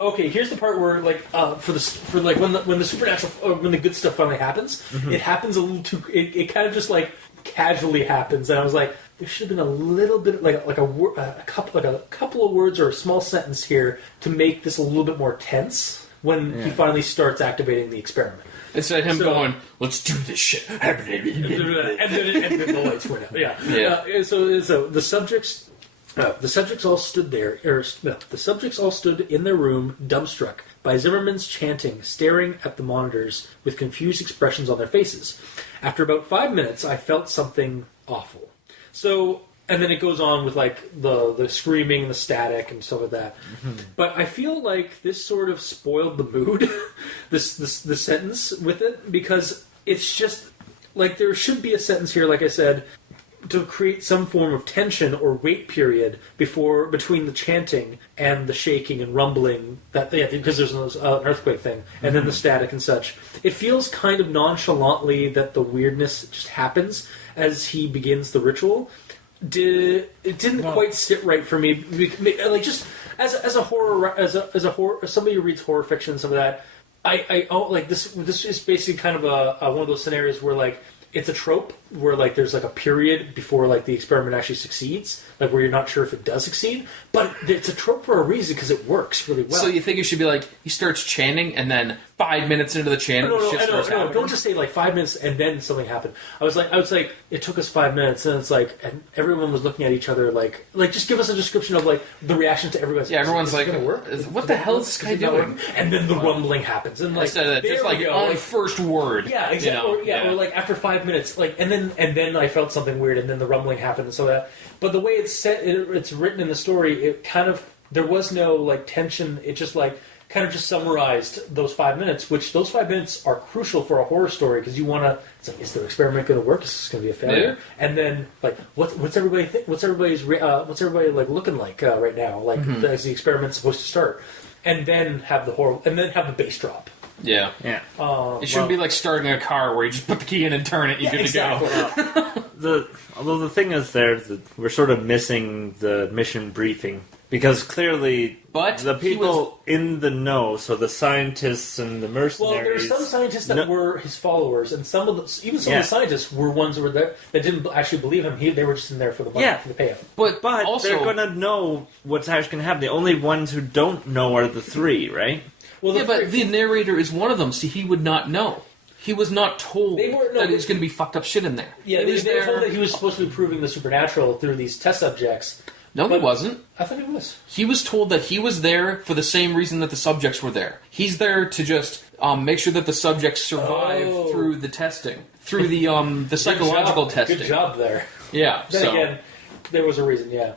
Okay, here's the part where, like, when the supernatural, when the good stuff finally happens, it happens a little too. It kind of just like casually happens, and I was like, there should have been a little bit a couple of words or a small sentence here to make this a little bit more tense when he finally starts activating the experiment. Instead of him going, let's do this shit. and then the lights went out. Yeah. So the subjects all stood there. The subjects all stood in their room, dumbstruck by Zimmerman's chanting, staring at the monitors with confused expressions on their faces. After about 5 minutes, I felt something awful. So. And then it goes on with like the screaming and the static and stuff like that. But I feel like this sort of spoiled the mood, this sentence with it, because it's just like there should be a sentence here, like I said, to create some form of tension or wait period between the chanting and the shaking and rumbling because there's an earthquake thing, and then the static and such. It feels kind of nonchalantly that the weirdness just happens as he begins the ritual. It didn't quite sit right for me. Like just as a horror, as somebody who reads horror fiction and some of that, I like this. This is basically kind of one of those scenarios where like it's a trope where like there's like a period before like the experiment actually succeeds, like where you're not sure if it does succeed, but it's a trope for a reason because it works really well. So you think it should be like he starts chanting and then 5 minutes into the chant, shit starts happening? Don't just say like 5 minutes and then something happened. I was like, it took us 5 minutes, and it's like, and everyone was looking at each other like just give us a description of like the reaction to everybody. Yeah, everyone's like, what the hell is this guy doing? And then the rumbling happens, and like just like on first word. Yeah, exactly. Or like after 5 minutes, like and then I felt something weird, and then the rumbling happened, and so that. But the way it's set, it's written in the story, it kind of there was no like tension. It just like kind of just summarized those 5 minutes, which those 5 minutes are crucial for a horror story because you want to. It's like, is the experiment going to work? Is this going to be a failure? Yeah. And then like, what's everybody think? What's everybody like looking like right now? Like as the experiment's supposed to start, and then have the horror, and then have the bass drop. Yeah. Yeah. It shouldn't be like starting a car where you just put the key in and turn it, you're good exactly. to go. Although the thing is we're sort of missing the mission briefing. Because clearly, But the people in the know, so the scientists and the mercenaries... Well, there were some scientists that were his followers, and some of the scientists were ones who were there that didn't actually believe him. They were just in there for the money, for the payout. But also, they're going to know what's actually going to happen. The only ones who don't know are the three, right? Well, but the narrator is one of them, so he would not know. He was not told that there's going to be fucked up shit in there. Yeah, they were told that he was supposed to be proving the supernatural through these test subjects. No, he wasn't. I thought he was. He was told that he was there for the same reason that the subjects were there. He's there to just make sure that the subjects survive through the testing, through the psychological testing. Good job there. Yeah. Then again, there was a reason. Yeah.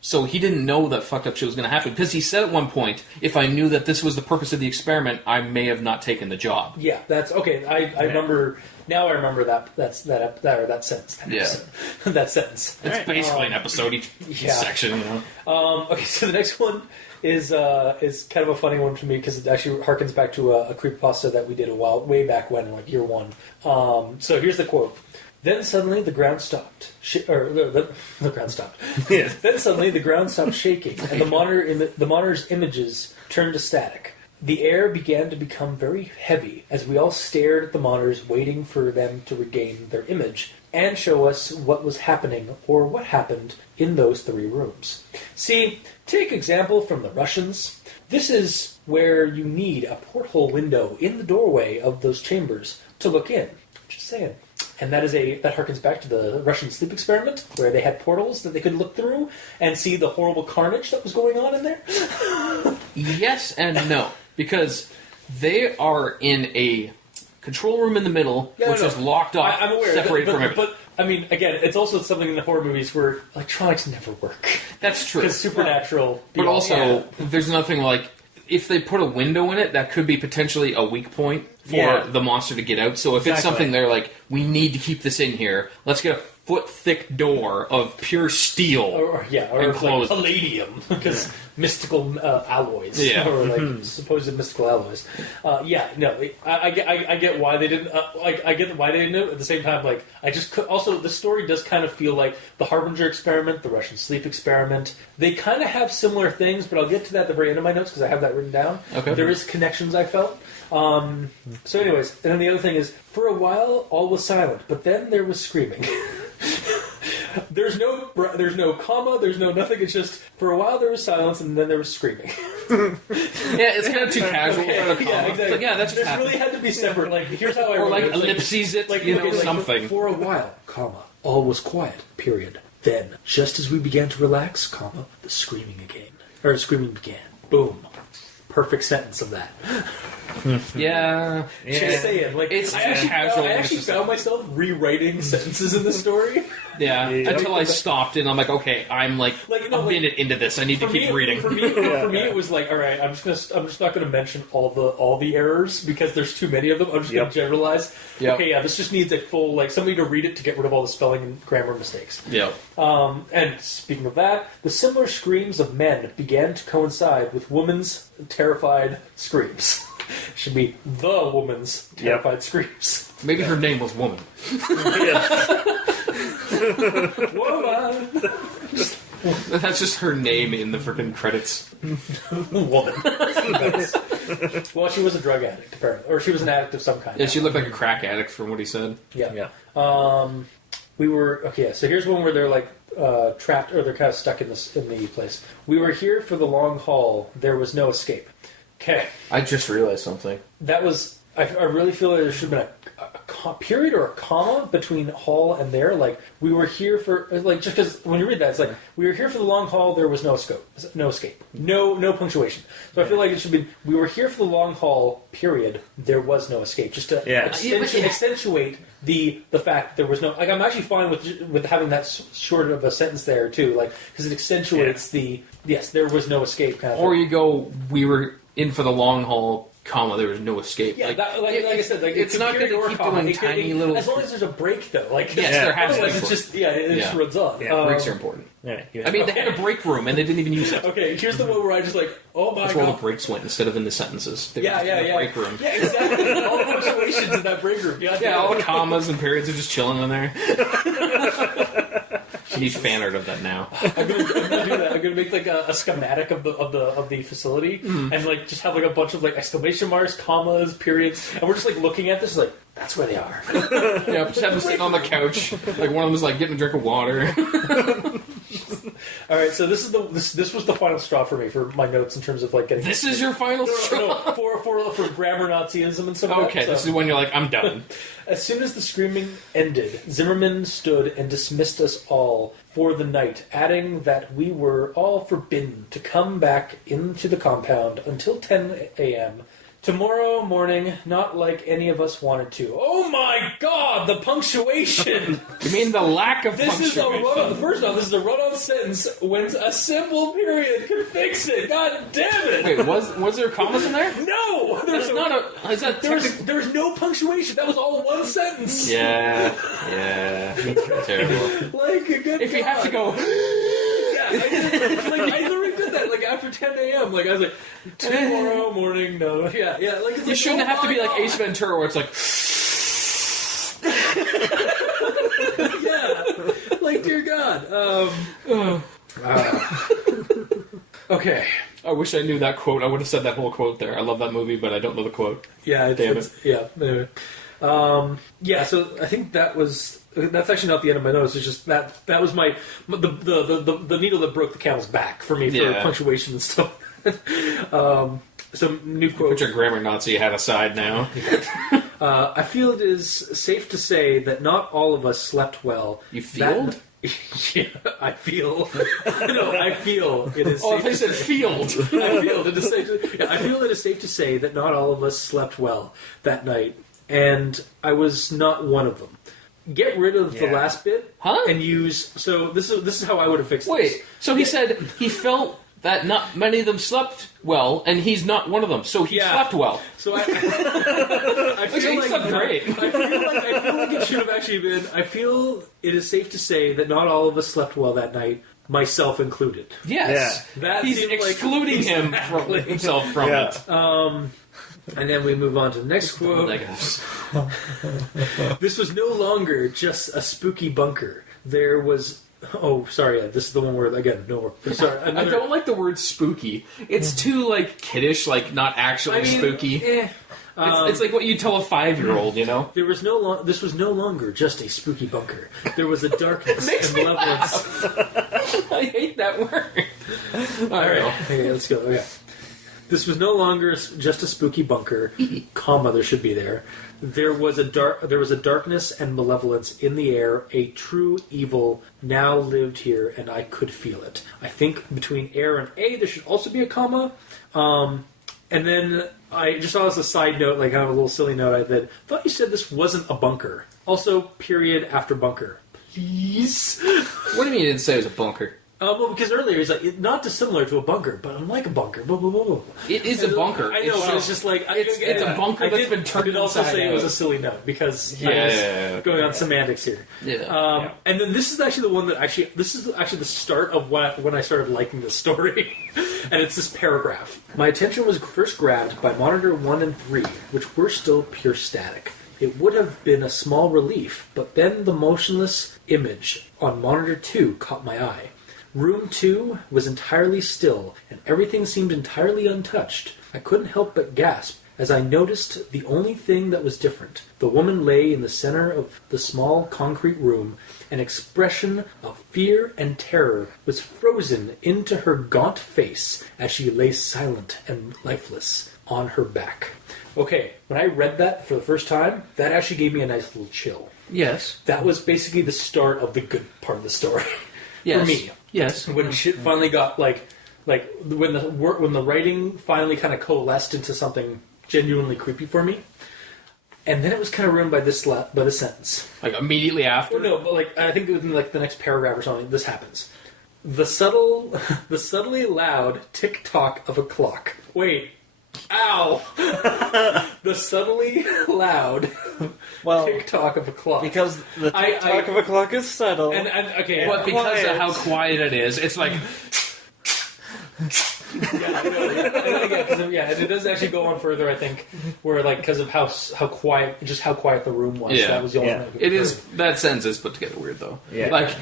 So he didn't know that fucked up shit was going to happen because he said at one point, "If I knew that this was the purpose of the experiment, I may have not taken the job." Yeah, that's okay. I remember. Now I remember that sentence. That sentence. It's basically an episode each section. You know? Okay, so the next one is kind of a funny one to me because it actually harkens back to a creepypasta that we did way back when, like year one. So here's the quote. Then suddenly the ground stopped. The ground stopped. Yeah. Then suddenly the ground stopped shaking, and the monitor's images turned to static. The air began to become very heavy as we all stared at the monitors, waiting for them to regain their image and show us what was happening or what happened in those 3 rooms. See, take example from the Russians. This is where you need a porthole window in the doorway of those chambers to look in. Just saying. And that harkens back to the Russian sleep experiment, where they had portals that they could look through and see the horrible carnage that was going on in there. Yes and no, because they are in a control room in the middle, which is locked off, I'm aware, separated from everything. But I mean, again, it's also something in the horror movies where electronics never work. That's true. Because supernatural. But also, there's nothing like if they put a window in it, that could be potentially a weak point for the monster to get out. So if it's something they're like, we need to keep this in here, let's get a foot-thick door of pure steel or like palladium, because mystical alloys, or like supposed mystical alloys. I get why they didn't. I get why they didn't know. At the same time, like I just could, also the story does kind of feel like the Harbinger experiment, the Russian sleep experiment. They kind of have similar things, but I'll get to that at the very end of my notes because I have that written down. Okay, there is connections I felt. So anyways, and then the other thing is, for a while all was silent, but then there was screaming. There's no comma, there's no nothing, it's just, for a while there was silence and then there was screaming. It's kind of too casual. Okay, without a comma. yeah, exactly. Like, that just happened. Really had to be separate, like, here's how I or like it. ellipses it, something. For a while, comma, all was quiet, period. Then, just as we began to relax, comma, the screaming began. Boom. Perfect sentence of that. Yeah. Just saying, like, it's I actually found myself rewriting sentences in the story. Yeah, until I stopped and I'm like, okay, I'm like a minute into this. I need to keep reading. For me, it was like, all right, I'm just not going to mention all the errors because there's too many of them. I'm just going to generalize. Yep. Okay, this just needs a full somebody to read it to get rid of all the spelling and grammar mistakes. Yeah. And speaking of that, the similar screams of men began to coincide with women's terrified screams. Should be the woman's terrified screams. Maybe her name was Woman. Woman. That's just her name in the freaking credits. Woman. Well, she was a drug addict, apparently, or she was an addict of some kind. Yeah, she looked like a crack addict from what he said. Yeah. We were so here's one where they're like trapped, or they're kind of stuck in the place. We were here for the long haul. There was no escape. Okay. I just realized something. That was. I really feel like there should have been a period or a comma between haul and there. Like, we were here for, like, just because when you read that, it's like, we were here for the long haul, there was no escape. No punctuation. So I feel like it should be, we were here for the long haul, period, there was no escape. Just to accentuate the fact that there was no, like, I'm actually fine with having that short of a sentence there, too, like, because it accentuates there was no escape kind of thing. Or you go, we were in for the long haul, comma, there was no escape. Yeah, like I said, like it's not going to keep doing tiny little. As long as there's a break, though. Like yes, there has to be. It just runs on. Yeah, breaks are important. Yeah, I mean, they had a break room and they didn't even use it. Okay, here's the one where I just like, oh my That's god. where all the breaks went instead of in the sentences. They were just in the break room. Yeah, exactly. All the punctuations in that break room. Yeah, all the commas and periods are just chilling in there. You need fan art of that now. I'm gonna do that. I'm gonna make like a schematic of the facility and like just have like a bunch of like exclamation marks, commas, periods, and we're just like looking at this like that's where they are. Yeah, just have them sitting on the couch. Like one of them was like getting a drink of water. All right, so this was the final straw for me for my notes in terms of like getting. This is your final straw. For grammar Nazism and stuff. Okay, this is when you're like, I'm done. As soon as the screaming ended, Zimmerman stood and dismissed us all for the night, adding that we were all forbidden to come back into the compound until 10 a.m. tomorrow morning, not like any of us wanted to. Oh my god, the punctuation! You mean the lack of This punctuation? is a run-on. First off, this is a run-on sentence when a simple period can fix it. God damn it! Wait, was there commas in there? No! That's not a... Is that There's no punctuation. That was all one sentence. Yeah. It's terrible. Like, good If you have to go... Yeah, I literally did that, like, after 10 a.m. Like, I was like, tomorrow morning, no. Yeah, like... It's You shouldn't have to be like Ace Ventura where it's like... Yeah. Like, dear God. Okay. I wish I knew that quote. I would have said that whole quote there. I love that movie, but I don't know the quote. Yeah, Damn it. Yeah, anyway. So I think that's actually not the end of my notes. It's just that was the needle that broke the camel's back for me for punctuation and stuff. Some new quote. Put your grammar Nazi hat aside now. I feel it is safe to say that not all of us slept well. You feel? Yeah, I feel. No, I feel it is. Oh, they said field. I feel it is safe. I feel it is safe to say that not all of us slept well that night, and I was not one of them. Get rid of the last bit, and use. So this is how I would have fixed. Wait, this. so he said he felt that not many of them slept well, and he's not one of them, so he slept well. So I feel like great. I feel like it should have actually been. I feel it is safe to say that not all of us slept well that night, myself included. Yes, That he's seemed excluding himself from it. And then we move on to the next quote. This was no longer just a spooky bunker. There was... Oh, sorry. This is the one where, again, no more. Sorry, I don't like the word spooky. It's too, like, kiddish, like, not actually spooky. It's like what you tell a 5-year-old, you know? There was this was no longer just a spooky bunker. There was a darkness Makes and me malevolence. I hate that word. All right. Okay, let's go. Okay. This was no longer just a spooky bunker, comma, there should be there. There was a darkness and malevolence in the air. A true evil now lived here, and I could feel it. I think between air and A, there should also be a comma. And then I just saw as a side note, like kind of a little silly note, I thought you said this wasn't a bunker. Also, period after bunker. Please? What do you mean you didn't say it was a bunker? Well, because earlier he's like, not dissimilar to a bunker, but unlike a bunker. Blah, blah, blah, blah. It is a bunker. I know, I was just like... It's a bunker that's been turned I did also inside say out. it was a silly note, because I was going on semantics here. Yeah. And then this is actually the one that this is actually the start of when I started liking this story. And it's this paragraph. My attention was first grabbed by monitor 1 and 3, which were still pure static. It would have been a small relief, but then the motionless image on monitor 2 caught my eye. Room 2 was entirely still, and everything seemed entirely untouched. I couldn't help but gasp as I noticed the only thing that was different. The woman lay in the center of the small concrete room. An expression of fear and terror was frozen into her gaunt face as she lay silent and lifeless on her back. Okay, when I read that for the first time, that actually gave me a nice little chill. Yes. That was basically the start of the good part of the story. Yes. For me. Yes. When shit finally got like when the writing finally kind of coalesced into something genuinely creepy for me, and then it was kind of ruined by this sentence. Like immediately after. Oh, no, but like I think within like the next paragraph or something, this happens. The subtly loud tick tock of a clock. Wait, Ow! The subtly loud tick-tock of a clock. Because the tick-tock of a clock is subtle. And okay, But because of how quiet it is, it's like... and it does actually go on further, I think, where like because of how quiet the room was. Yeah. That was the only thing I could It is... That sentence is put together weird, though. Yeah. Like,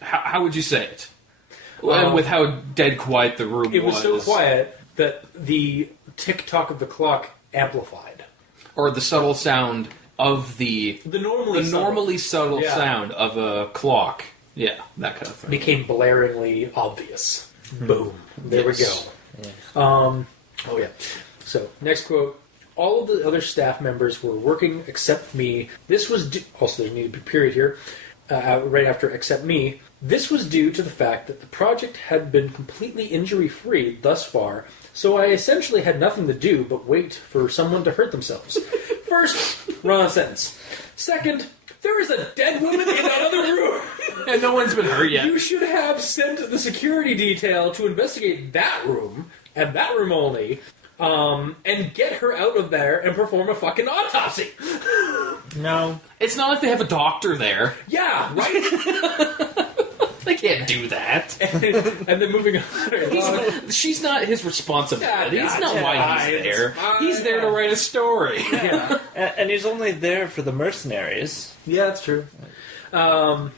how would you say it? With how dead quiet the room was. It was so quiet that the tick-tock of the clock amplified. Or the subtle sound of the normally subtle sound of a clock. Yeah, that kind of thing. Became blaringly obvious. Boom. There we go. Yeah. So, next quote. All of the other staff members were working except me. This was also there needed to be a period here, right after except me. This was due to the fact that the project had been completely injury-free thus far, so I essentially had nothing to do but wait for someone to hurt themselves. First, wrong sentence. Second, there is a dead woman in that other room. And no one's been hurt yet. You should have sent the security detail to investigate that room, and that room only, and get her out of there and perform a fucking autopsy. No. It's not like they have a doctor there. Yeah, right? They can't do that. And then moving on. She's not his responsibility. Yeah, it's not why he's there. He's there to write a story. Yeah. And he's only there for the mercenaries. Yeah, that's true. I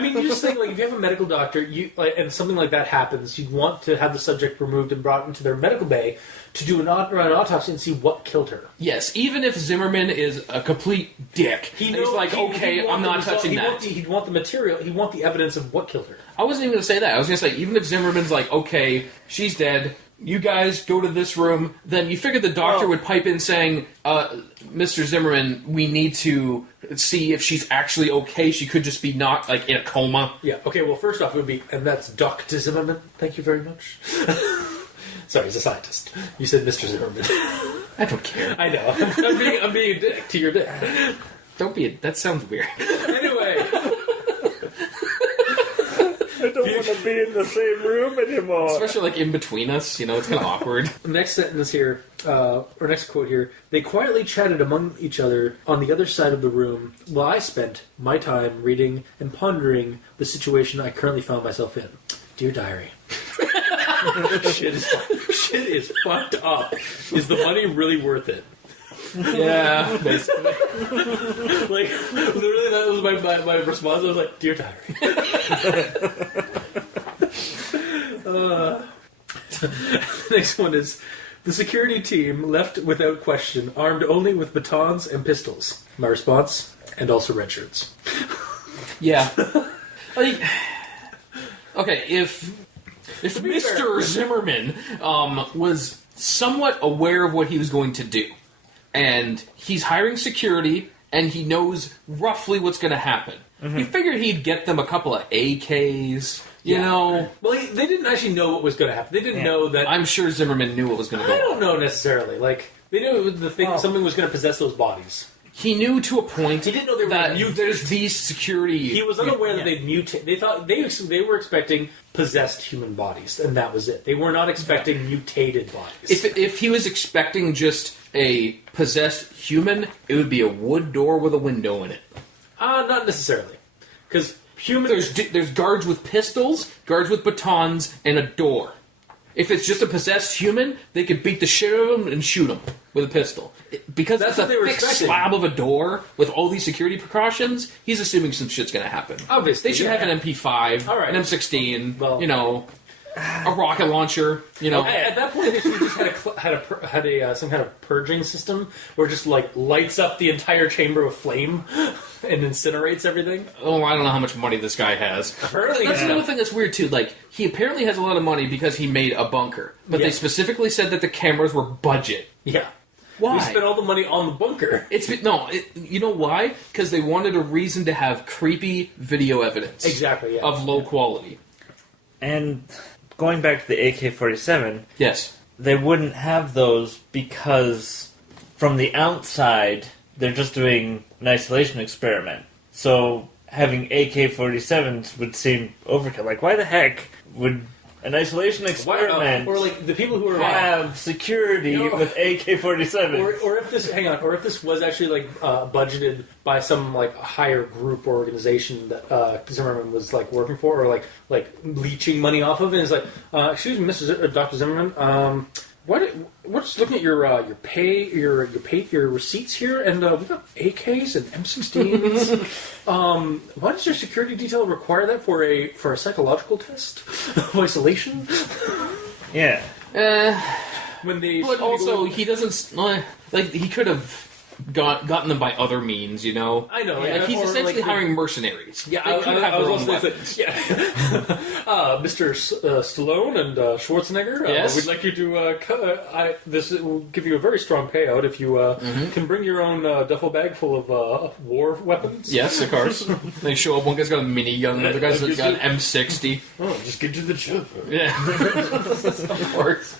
mean, you just think, like, if you have a medical doctor, and something like that happens, you'd want to have the subject removed and brought into their medical bay to do an autopsy and see what killed her. Yes, even if Zimmerman is a complete dick, he's like, okay, I'm not touching that. He'd want the material, he'd want the evidence of what killed her. I wasn't even going to say that. I was going to say, even if Zimmerman's like, okay, she's dead, you guys go to this room, then you figure the doctor would pipe in saying, Mr. Zimmerman, we need to see if she's actually okay. She could just be not, like, in a coma. Yeah, okay, well, first off, it would be, and that's Dr. Zimmerman. Thank you very much. Sorry, he's a scientist. You said Mr. Zimmerman. I don't care. I know. I'm being a dick to your dick. Don't be that sounds weird. Anyway. I don't want to be in the same room anymore. Especially, like, in between us, it's kind of awkward. Next sentence here, or next quote here. They quietly chatted among each other on the other side of the room while I spent my time reading and pondering the situation I currently found myself in. Dear Diary. Shit is fucked up. Is the money really worth it? Yeah, basically. Like, literally, that was my response. I was like, Dear Diary. Next one is, the security team left without question, armed only with batons and pistols. My response, and also red shirts. Yeah. Like, okay, if Mr. Zimmerman was somewhat aware of what he was going to do, and he's hiring security, and he knows roughly what's going to happen, you figured he'd get them a couple of AKs, you know? Well, they didn't actually know what was going to happen. They didn't know that... I'm sure Zimmerman knew what was going to go on. I don't know necessarily. Like, they knew something was going to possess those bodies. He knew to a point. He didn't know they were that there's these security. He was unaware that they'd mutate. They thought they were expecting possessed human bodies, and that was it. They were not expecting mutated bodies. If he was expecting just a possessed human, it would be a wood door with a window in it. Not necessarily, because there's guards with pistols, guards with batons, and a door. If it's just a possessed human, they could beat the shit out of him and shoot him with a pistol. Because that's a thick slab of a door with all these security precautions, he's assuming some shit's going to happen. Obviously. They should have an MP5, right. an M16, a rocket launcher, At that point, they should have just had some kind of purging system where it just, like, lights up the entire chamber with flame and incinerates everything. Oh, I don't know how much money this guy has. Apparently, that's another thing that's weird, too. Like, he apparently has a lot of money because he made a bunker. But they specifically said that the cameras were budget. Yeah. Why? We spent all the money on the bunker. You know why? Because they wanted a reason to have creepy video evidence. Exactly, yeah. Of low quality. And going back to the AK-47... Yes. They wouldn't have those because from the outside, they're just doing an isolation experiment. So having AK-47s would seem overkill. Like, why the heck would an isolation experiment, or like the people who are have security with AK-47. Or if this was actually like budgeted by some like higher group or organization that Zimmerman was like working for, or like leeching money off of, and it's like, excuse me, Dr. Zimmerman, what's looking at your pay, your receipts here, and we got AKs and M16s. Why does your security detail require that for a psychological test of isolation? Yeah. But also, he doesn't like he could have gotten them by other means, you know. I know. Like, he's essentially hiring mercenaries. Yeah, they could have their own weapons. Mr. Stallone and Schwarzenegger, yes. we'd like you to. This will give you a very strong payout if you can bring your own duffel bag full of war weapons. Yes, of course. They show up. One guy's got a minigun, the other guy's got an M60. Oh, just get to the chopper. Yeah, of course.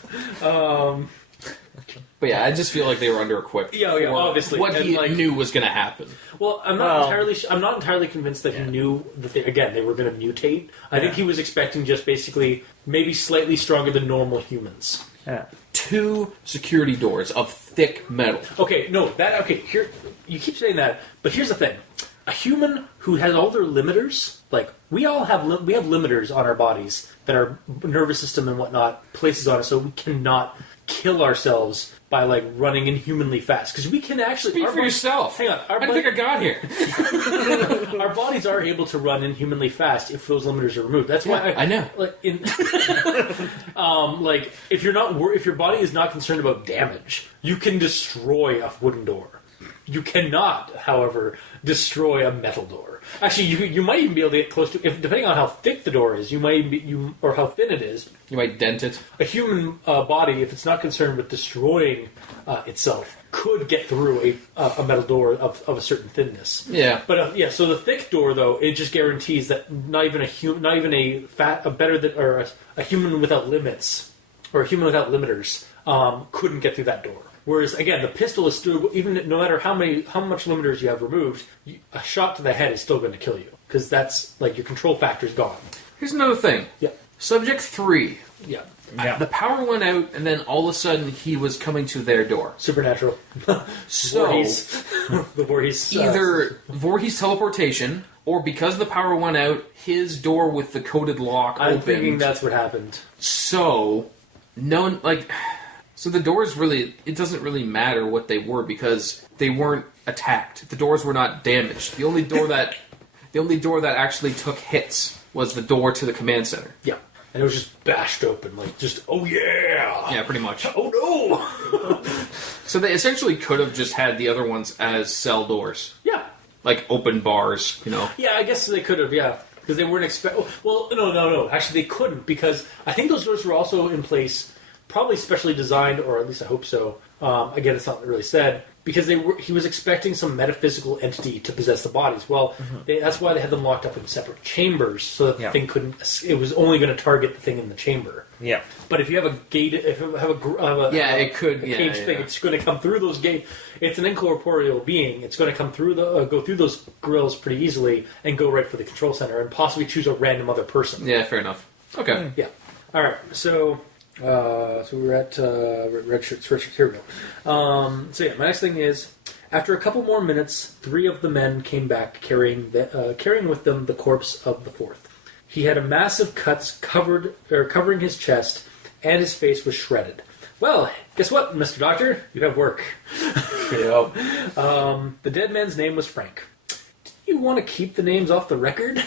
But yeah, I just feel like they were under-equipped. Yeah, obviously. What he knew was going to happen. Well, I'm not entirely convinced that he knew that they were going to mutate. I think he was expecting just basically maybe slightly stronger than normal humans. Yeah. 2 security doors of thick metal. Here you keep saying that, but here's the thing: a human who has all their limiters, like we have limiters on our bodies that our nervous system and whatnot places on us, so we cannot kill ourselves by like running inhumanly fast, because we can actually speak for yourself. Hang on, I think I got here. Our bodies are able to run inhumanly fast if those limiters are removed. That's why I know. Like if your body is not concerned about damage, you can destroy a wooden door. You cannot, however, destroy a metal door. Actually, you might even be able to get close to, depending on how thick the door is, or how thin it is. You might dent it. A human body, if it's not concerned with destroying itself, could get through a metal door of a certain thinness. Yeah. But so the thick door, though, it just guarantees that not even a human without limits, or a human without limiters, couldn't get through that door. Whereas, again, the pistol is still, even no matter how much limiters you have removed, a shot to the head is still going to kill you. Because that's, like, your control factor is gone. Here's another thing. Yeah. Subject 3. Yeah. The power went out, and then all of a sudden he was coming to their door. Supernatural. So, the Voorhees. Either Voorhees teleportation, or because the power went out, his door with the coded lock opened. I'm thinking that's what happened. So, So the doors really, it doesn't really matter what they were because they weren't attacked. The doors were not damaged. The only door that actually took hits was the door to the command center. Yeah. And it was just bashed open, like just, oh yeah! Yeah, pretty much. Oh no! So they essentially could have just had the other ones as cell doors. Yeah. Like open bars, you know? Yeah, I guess they could have, yeah. Because they weren't Well, no. Actually, they couldn't, because I think those doors were also in place, probably specially designed, or at least I hope so. Again, it's not really said, because he was expecting some metaphysical entity to possess the bodies. Well, that's why they had them locked up in separate chambers, so that the thing couldn't. It was only going to target the thing in the chamber. Yeah. But if you have a gate, if you have a cage thing, it's going to come through those gates. It's an incorporeal being. It's going to come through go through those grills pretty easily and go right for the control center, and possibly choose a random other person. Yeah, fair enough. Okay. Yeah. All right. So we're at red shirts. Here we go. My next thing is, after a couple more minutes, 3 of the men came back carrying with them the corpse of the 4th. He had a massive cuts covering his chest, and his face was shredded. Well, guess what, Mr. Doctor? You have work. The dead man's name was Frank. Do you want to keep the names off the record?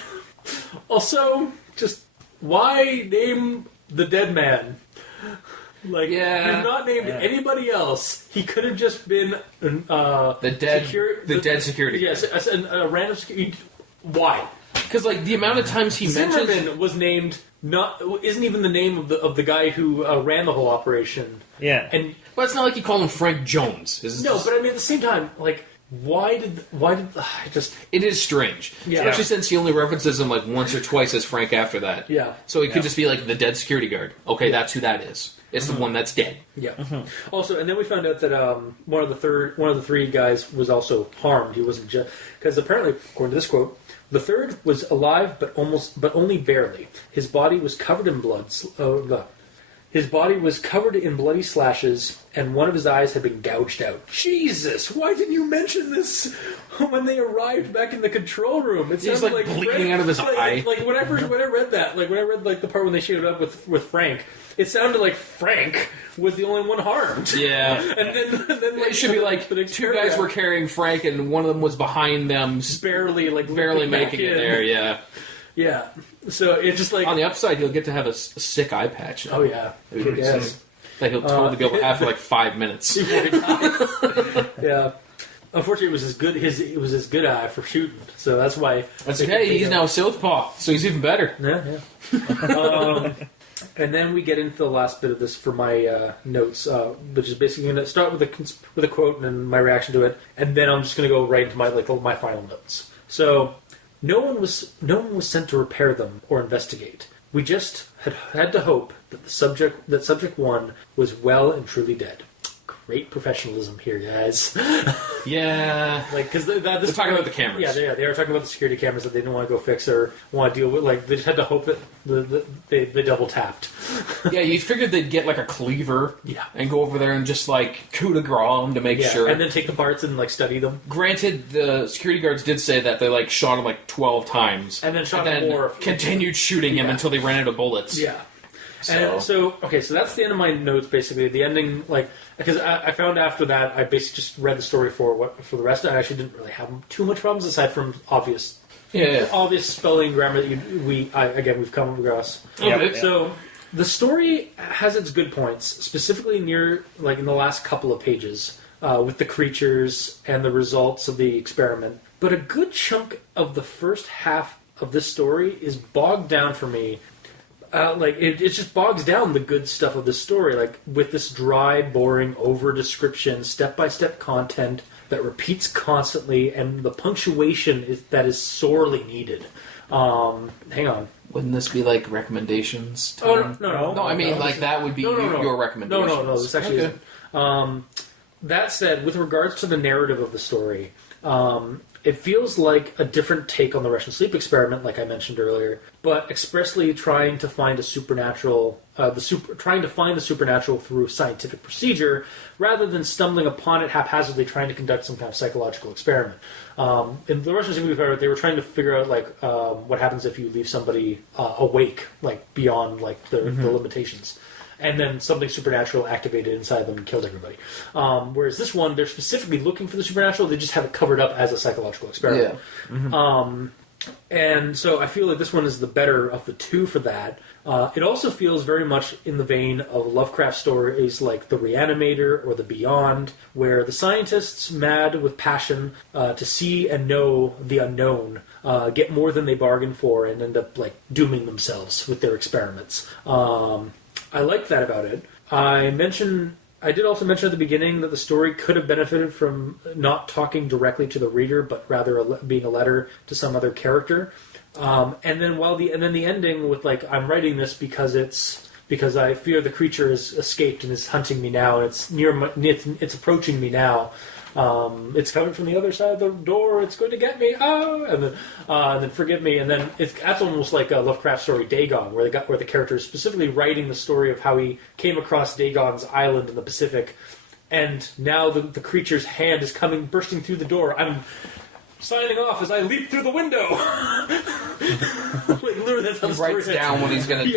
Also, just why name the dead man? You've not named anybody else. He could have just been the dead security. Yes, a random security. Why? Because the amount of times he mentions Zimmerman was named isn't even the name of the guy who ran the whole operation. Yeah, but it's not like you call him Frank Jones. But I mean at the same time, why did it is strange, especially since he only references him once or twice as Frank after that. Yeah, so it could just be the dead security guard. Okay, that's who that is. It's the one that's dead. Yeah. Also, and then we found out that one of the 3 guys was also harmed. He wasn't just because apparently, according to this quote, The third was alive, but only barely. His body was covered in blood. His body was covered in bloody slashes, and one of his eyes had been gouged out. Jesus, why didn't you mention this when they arrived back in the control room? It He's like bleeding Frank, out of his eye. Like when I read that, like when I read like the part when they showed up with Frank, it sounded like Frank was the only one harmed. Yeah, and then like, it should be like two guys were carrying Frank, and one of them was behind them, barely making it there. Yeah. Yeah, so it's just like... On the upside, he'll get to have a sick eye patch. Oh, yeah. Yes. That he'll totally be able to have for like 5 minutes. Yeah. Unfortunately, it was his good eye for shooting, so that's why... That's okay, he's now a southpaw, so he's even better. Yeah. And then we get into the last bit of this for my notes, which is basically going to start with a quote and then my reaction to it, and then I'm just going to go right into my final notes. So... No one was sent to repair them or investigate. We just had to hope that subject one was well and truly dead. Great professionalism here, guys. Yeah, like because they're talking about the cameras. Yeah, they are talking about the security cameras that they didn't want to go fix or want to deal with. Like they just had to hope that they double tapped. Yeah, you figured they'd get like a cleaver, and go over there and just like coup de grace them to make sure, and then take the parts and like study them. Granted, the security guards did say that they like shot him like 12 times, and then shot him more. Continued shooting him until they ran out of bullets. Yeah. And so that's the end of my notes, basically. The ending, like, because I found after that, I basically just read the story for the rest of it. I actually didn't really have too much problems, aside from obvious spelling, grammar that we've come across. Okay. So the story has its good points, specifically near, like, in the last couple of pages, with the creatures and the results of the experiment. But a good chunk of the first half of this story is bogged down for me. It just bogs down the good stuff of the story, like with this dry, boring, over-description, step-by-step content that repeats constantly, and the punctuation that is sorely needed. Hang on. Wouldn't this be like recommendations? Oh, no. No, I mean, that would be your recommendations. No, this actually isn't. That said, with regards to the narrative of the story, it feels like a different take on the Russian sleep experiment, like I mentioned earlier, but expressly trying to find a supernatural, trying to find the supernatural through scientific procedure, rather than stumbling upon it haphazardly, trying to conduct some kind of psychological experiment. In the Russian sleep experiment, they were trying to figure out what happens if you leave somebody awake, like beyond like the limitations. And then something supernatural activated inside them and killed everybody. Whereas this one, they're specifically looking for the supernatural. They just have it covered up as a psychological experiment. Yeah. Mm-hmm. And so I feel like this one is the better of the two for that. It also feels very much in the vein of Lovecraft stories like The Reanimator or The Beyond, where the scientists, mad with passion to see and know the unknown, get more than they bargained for and end up like dooming themselves with their experiments. I liked that about it. I did also mention at the beginning that the story could have benefited from not talking directly to the reader, but rather being a letter to some other character. And then the ending with like, I'm writing this because I fear the creature has escaped and is hunting me now, and it's approaching me now. It's coming from the other side of the door. It's going to get me. And then forgive me. And then that's almost like a Lovecraft story, Dagon, where the character is specifically writing the story of how he came across Dagon's island in the Pacific, and now the creature's hand is bursting through the door. I'm signing off as I leap through the window. Like literally, that's how the story writes down what he's gonna do.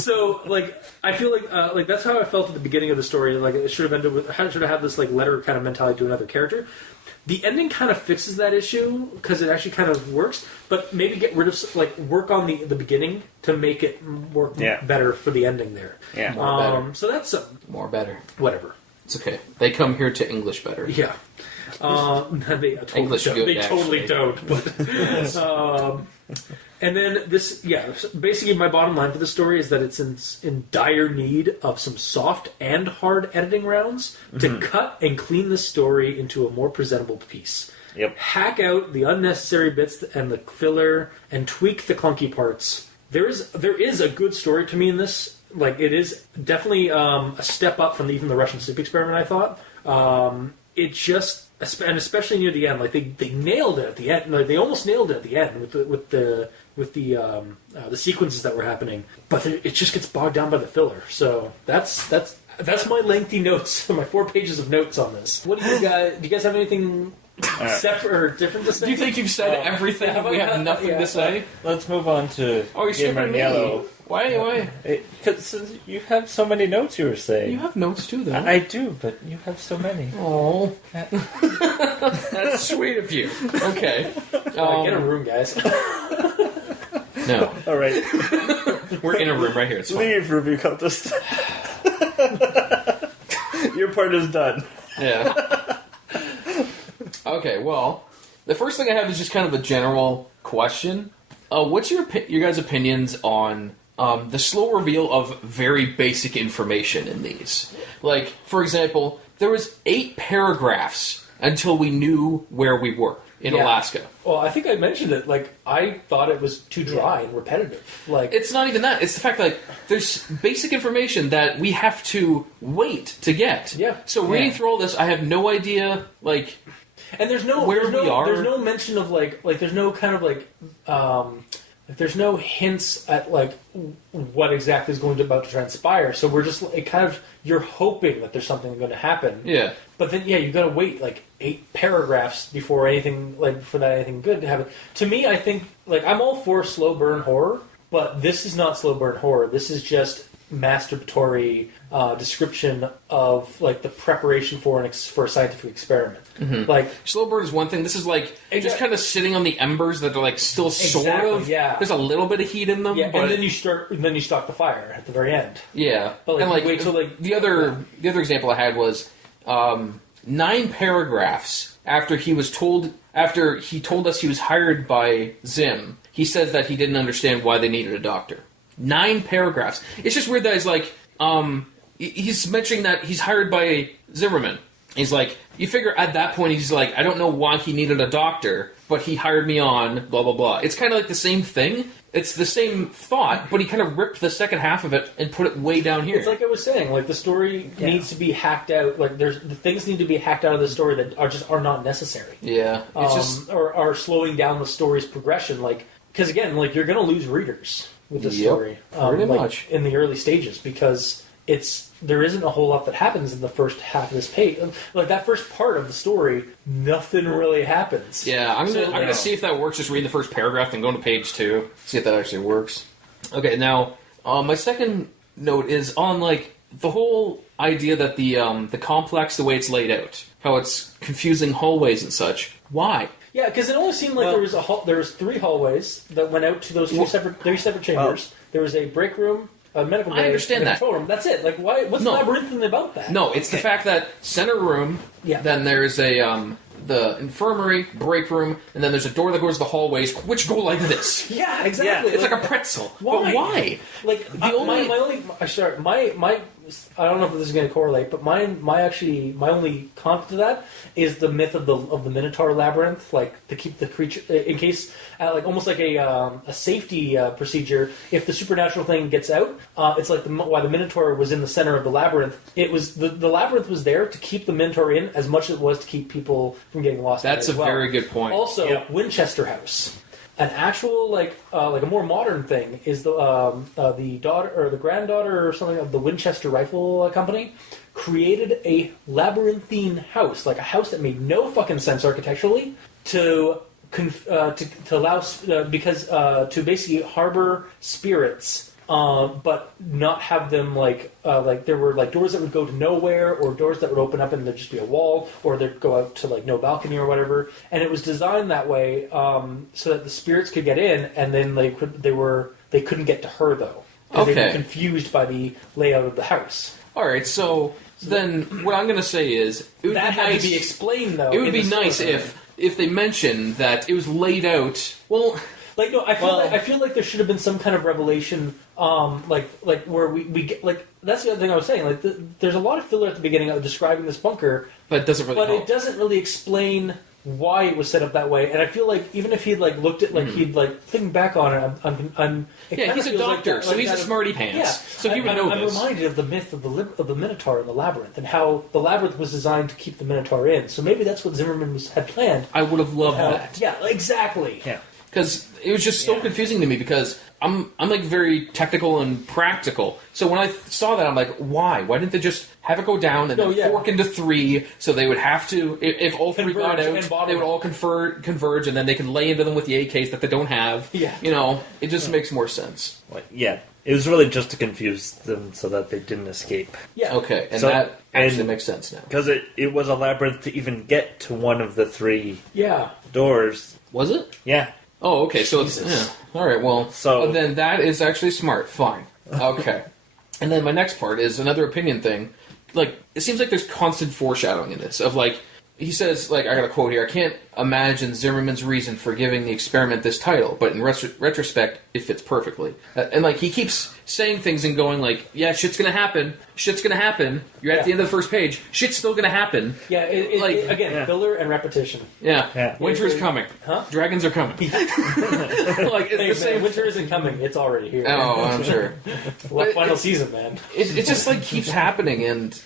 So, like, I feel like that's how I felt at the beginning of the story. Like, it should have ended with, should have had this like letter kind of mentality to another character. The ending kind of fixes that issue because it actually kind of works, but maybe get rid of work on the beginning to make it work better for the ending there. Yeah, more better. So that's more better. Whatever. It's okay. They come here to English better. Yeah. They totally don't. But, and then basically my bottom line for the story is that it's in dire need of some soft and hard editing rounds to cut and clean the story into a more presentable piece. Yep. Hack out the unnecessary bits and the filler and tweak the clunky parts. There is a good story to me in this. Like, it is definitely a step up from even the Russian sleep experiment, I thought. it just, and especially near the end, like they nailed it at the end. Like, they almost nailed it at the end with the sequences that were happening, but it just gets bogged down by the filler. So that's my lengthy notes, my 4 pages of notes on this. What do you guys have anything separate or different to say? Do you think you've said everything? We have nothing to say. Let's move on to Gamer in Yellow. Why? Because you have so many notes. You were saying You have notes too, though. I do, but you have so many. Oh, that's sweet of you. Okay, Get a room, guys. No, All right, we're in a room right here. It's fine. leave, review contest. Your part is done. Yeah. Okay, well, the first thing I have is just kind of a general question. What's your guys' opinions on the slow reveal of very basic information in these? Like, for example, there was 8 paragraphs until we knew where we were in Alaska. Well, I think I mentioned it. Like, I thought it was too dry and repetitive. Like, It's not even that. It's the fact that like, there's basic information that we have to wait to get. Yeah. So reading through all this, I have no idea, like... and there's no there's no mention of like there's no kind of like there's no hints at like what exactly is about to transpire. So we're just you're hoping that there's something going to happen. Yeah. But then you got to wait like 8 paragraphs before anything good to happen. To me, I think like I'm all for slow burn horror, but this is not slow burn horror. This is just masturbatory description of like the preparation for a scientific experiment. Mm-hmm. Like slow burn is one thing. This is like just kind of sitting on the embers that are like still sort of. Yeah. There's a little bit of heat in them. Yeah, but and then you stock the fire at the very end. Yeah, but and wait till the other example I had was 9 paragraphs after he told us he was hired by Zim. He says that he didn't understand why they needed a doctor. 9 paragraphs. It's just weird that he's like, he's mentioning that he's hired by Zimmerman. He's like, you figure at that point he's like, I don't know why he needed a doctor, but he hired me on, blah, blah, blah. It's kind of like the same thing. It's the same thought, but he kind of ripped the second half of it and put it way down here. It's like I was saying, like the story needs to be hacked out. Like the things need to be hacked out of the story that are not necessary. Yeah. It's or are slowing down the story's progression. Like, because again, like you're going to lose readers with this story. Pretty much. In the early stages, because there isn't a whole lot that happens in the first half of this page. Like that first part of the story, nothing really happens. Yeah, I'm gonna see if that works. Just reading the first paragraph and going to page 2. See if that actually works. Okay, now my second note is on like the whole idea that the complex, the way it's laid out, how it's confusing hallways and such. Why? Yeah, because it only seemed like there was 3 hallways that went out to those 3 separate chambers. There was a break room, a medical bay, I understand and a that. control room. That's it. Like, why? What's labyrinthine about that? No, it's the fact that center room. Yeah. Then there's the infirmary, break room, and then there's a door that goes to the hallways, which go like this. Yeah, exactly. It's like a pretzel. Why? But why? Like my I don't know if this is going to correlate, but my only comment to that is the myth of the Minotaur labyrinth, like to keep the creature in case, like almost like a safety procedure. If the supernatural thing gets out, it's like why the Minotaur was in the center of the labyrinth. It was the labyrinth was there to keep the Minotaur in as much as it was to keep people from getting lost. That's a very good point. Also, Winchester House. An actual like a more modern thing is the daughter or the granddaughter or something of the Winchester Rifle Company created a labyrinthine house, like a house that made no fucking sense architecturally, to allow to basically harbor spirits. But not have them like there were like doors that would go to nowhere, or doors that would open up and there'd just be a wall, or they'd go out to like no balcony or whatever. And it was designed that way so that the spirits could get in, and then they couldn't get to her though, because they'd be confused by the layout of the house. All right, so then what I'm going to say is it would that be had nice to be explained though. It would be nice if they mentioned that it was laid out. Well. Like no, I feel like there should have been some kind of revelation, like where we get like that's the other thing I was saying. Like there's a lot of filler at the beginning of describing this bunker, but it doesn't really. It doesn't really explain why it was set up that way. And I feel like even if he'd like looked at like he'd like thinking back on it, he's a doctor, so he's a smarty pants. Yeah, so he would know I'm this. reminded of the myth of the Minotaur and the labyrinth, and how the labyrinth was designed to keep the Minotaur in. So maybe that's what Zimmerman had planned. I would have loved that. Yeah, exactly. Yeah. Because it was just so confusing to me, because I'm like very technical and practical. So when I saw that, I'm like, why? Why didn't they just have it go down and then fork into 3, so they would have to, if all 3 got out, they would all converge, and then they can lay into them with the AKs that they don't have. Yeah. You know, it just makes more sense. Yeah. It was really just to confuse them so that they didn't escape. Yeah. Okay, and that actually makes sense now. Because it was a labyrinth to even get to one of the 3 doors. Was it? Yeah. Oh, okay, so it's... Yeah. All right, well, then that is actually smart. Fine. Okay. And then my next part is another opinion thing. Like, it seems like there's constant foreshadowing in this, of like, he says, like, I got a quote here, I can't imagine Zimmerman's reason for giving the experiment this title, but in retrospect, it fits perfectly. And, like, he keeps saying things and going, like, yeah, shit's gonna happen, you're at the end of the first page, shit's still gonna happen. Yeah, again, filler and repetition. Yeah. Winter is coming. Huh? Dragons are coming. Like, it's the same. Winter isn't coming, it's already here. Oh, I'm sure. Final season, man. It just, like, keeps happening, and...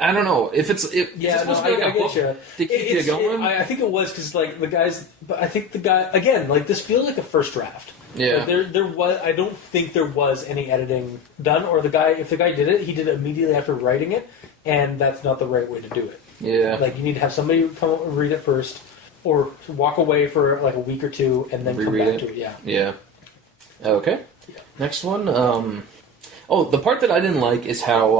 I don't know if it's. Is it supposed to be like a book to keep you going? I think it was because like the guys, but I think the guy again like this feels like a first draft. Yeah, like, there was. I don't think there was any editing done, or if the guy did it, he did it immediately after writing it, and that's not the right way to do it. Yeah, like you need to have somebody come up and read it first, or walk away for like a week or 2, and then come back to it. Yeah. Okay. Yeah. Next one. Oh, the part that I didn't like is how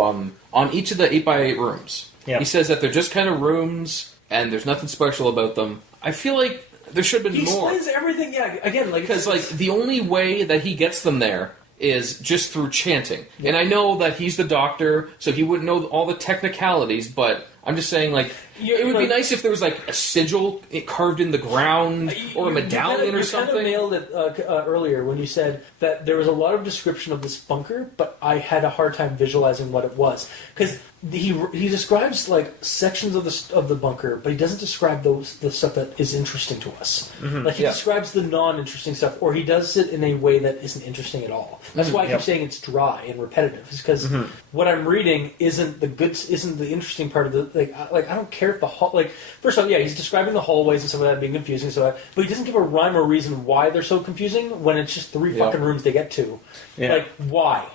on each of the 8x8 rooms, he says that they're just kind of rooms and there's nothing special about them. I feel like there should have been more. He explains everything, again, like... Because, like, the only way that he gets them there is just through chanting. Yeah. And I know that he's the doctor, so he wouldn't know all the technicalities, but I'm just saying, like, it would be nice if there was, like, a sigil carved in the ground, or a medallion or something. You kind of nailed it earlier when you said that there was a lot of description of this bunker, but I had a hard time visualizing what it was. Because he describes, like, sections of the bunker, but he doesn't describe the stuff that is interesting to us. Mm-hmm. Like, he describes the non-interesting stuff, or he does it in a way that isn't interesting at all. That's why I keep saying it's dry and repetitive, is because what I'm reading isn't the interesting part of the... Like I don't care if the hall... Like, first off, he's describing the hallways and some of that being confusing, but he doesn't give a rhyme or reason why they're so confusing when it's just 3 fucking rooms they get to. Yeah. Like, why?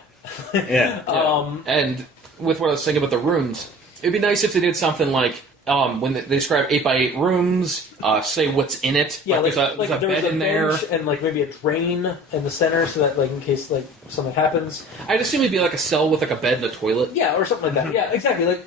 And with what I was saying about the rooms, it'd be nice if they did something like... when they describe 8x8 rooms, say what's in it. Yeah, there's a bed in there, and like maybe a drain in the center, so that like in case like something happens. I'd assume it'd be like a cell with like a bed and a toilet. Yeah, or something like that. Yeah, exactly.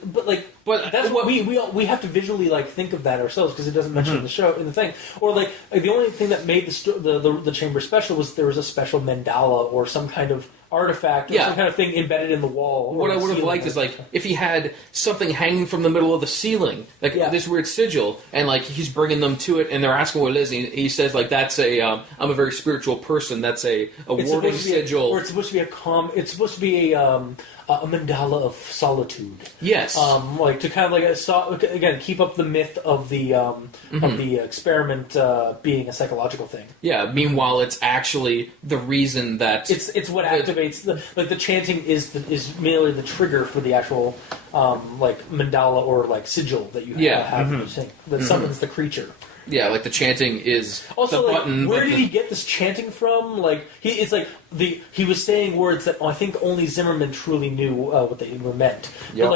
But that's what we have to visually like think of that ourselves because it doesn't mention in the show in the thing. Or like the only thing that made the chamber special was there was a special mandala or some kind of artifact or some kind of thing embedded in the wall. What I would have liked is like if he had something hanging from the middle of the ceiling, like this weird sigil, and like he's bringing them to it, and they're asking what it is. And he says like that's I'm a very spiritual person. That's a warding sigil, or it's supposed to be it's supposed to be a mandala of solitude. Yes, like to kind of like again keep up the myth of the experiment being a psychological thing. Yeah. Meanwhile, it's actually the reason that it's what activates the chanting is merely the trigger for the actual like mandala or like sigil that you have that summons the creature. Yeah, like the chanting is also, the button. Where did he get this chanting from? Like he was saying words that I think only Zimmerman truly knew what they were meant. Yep. But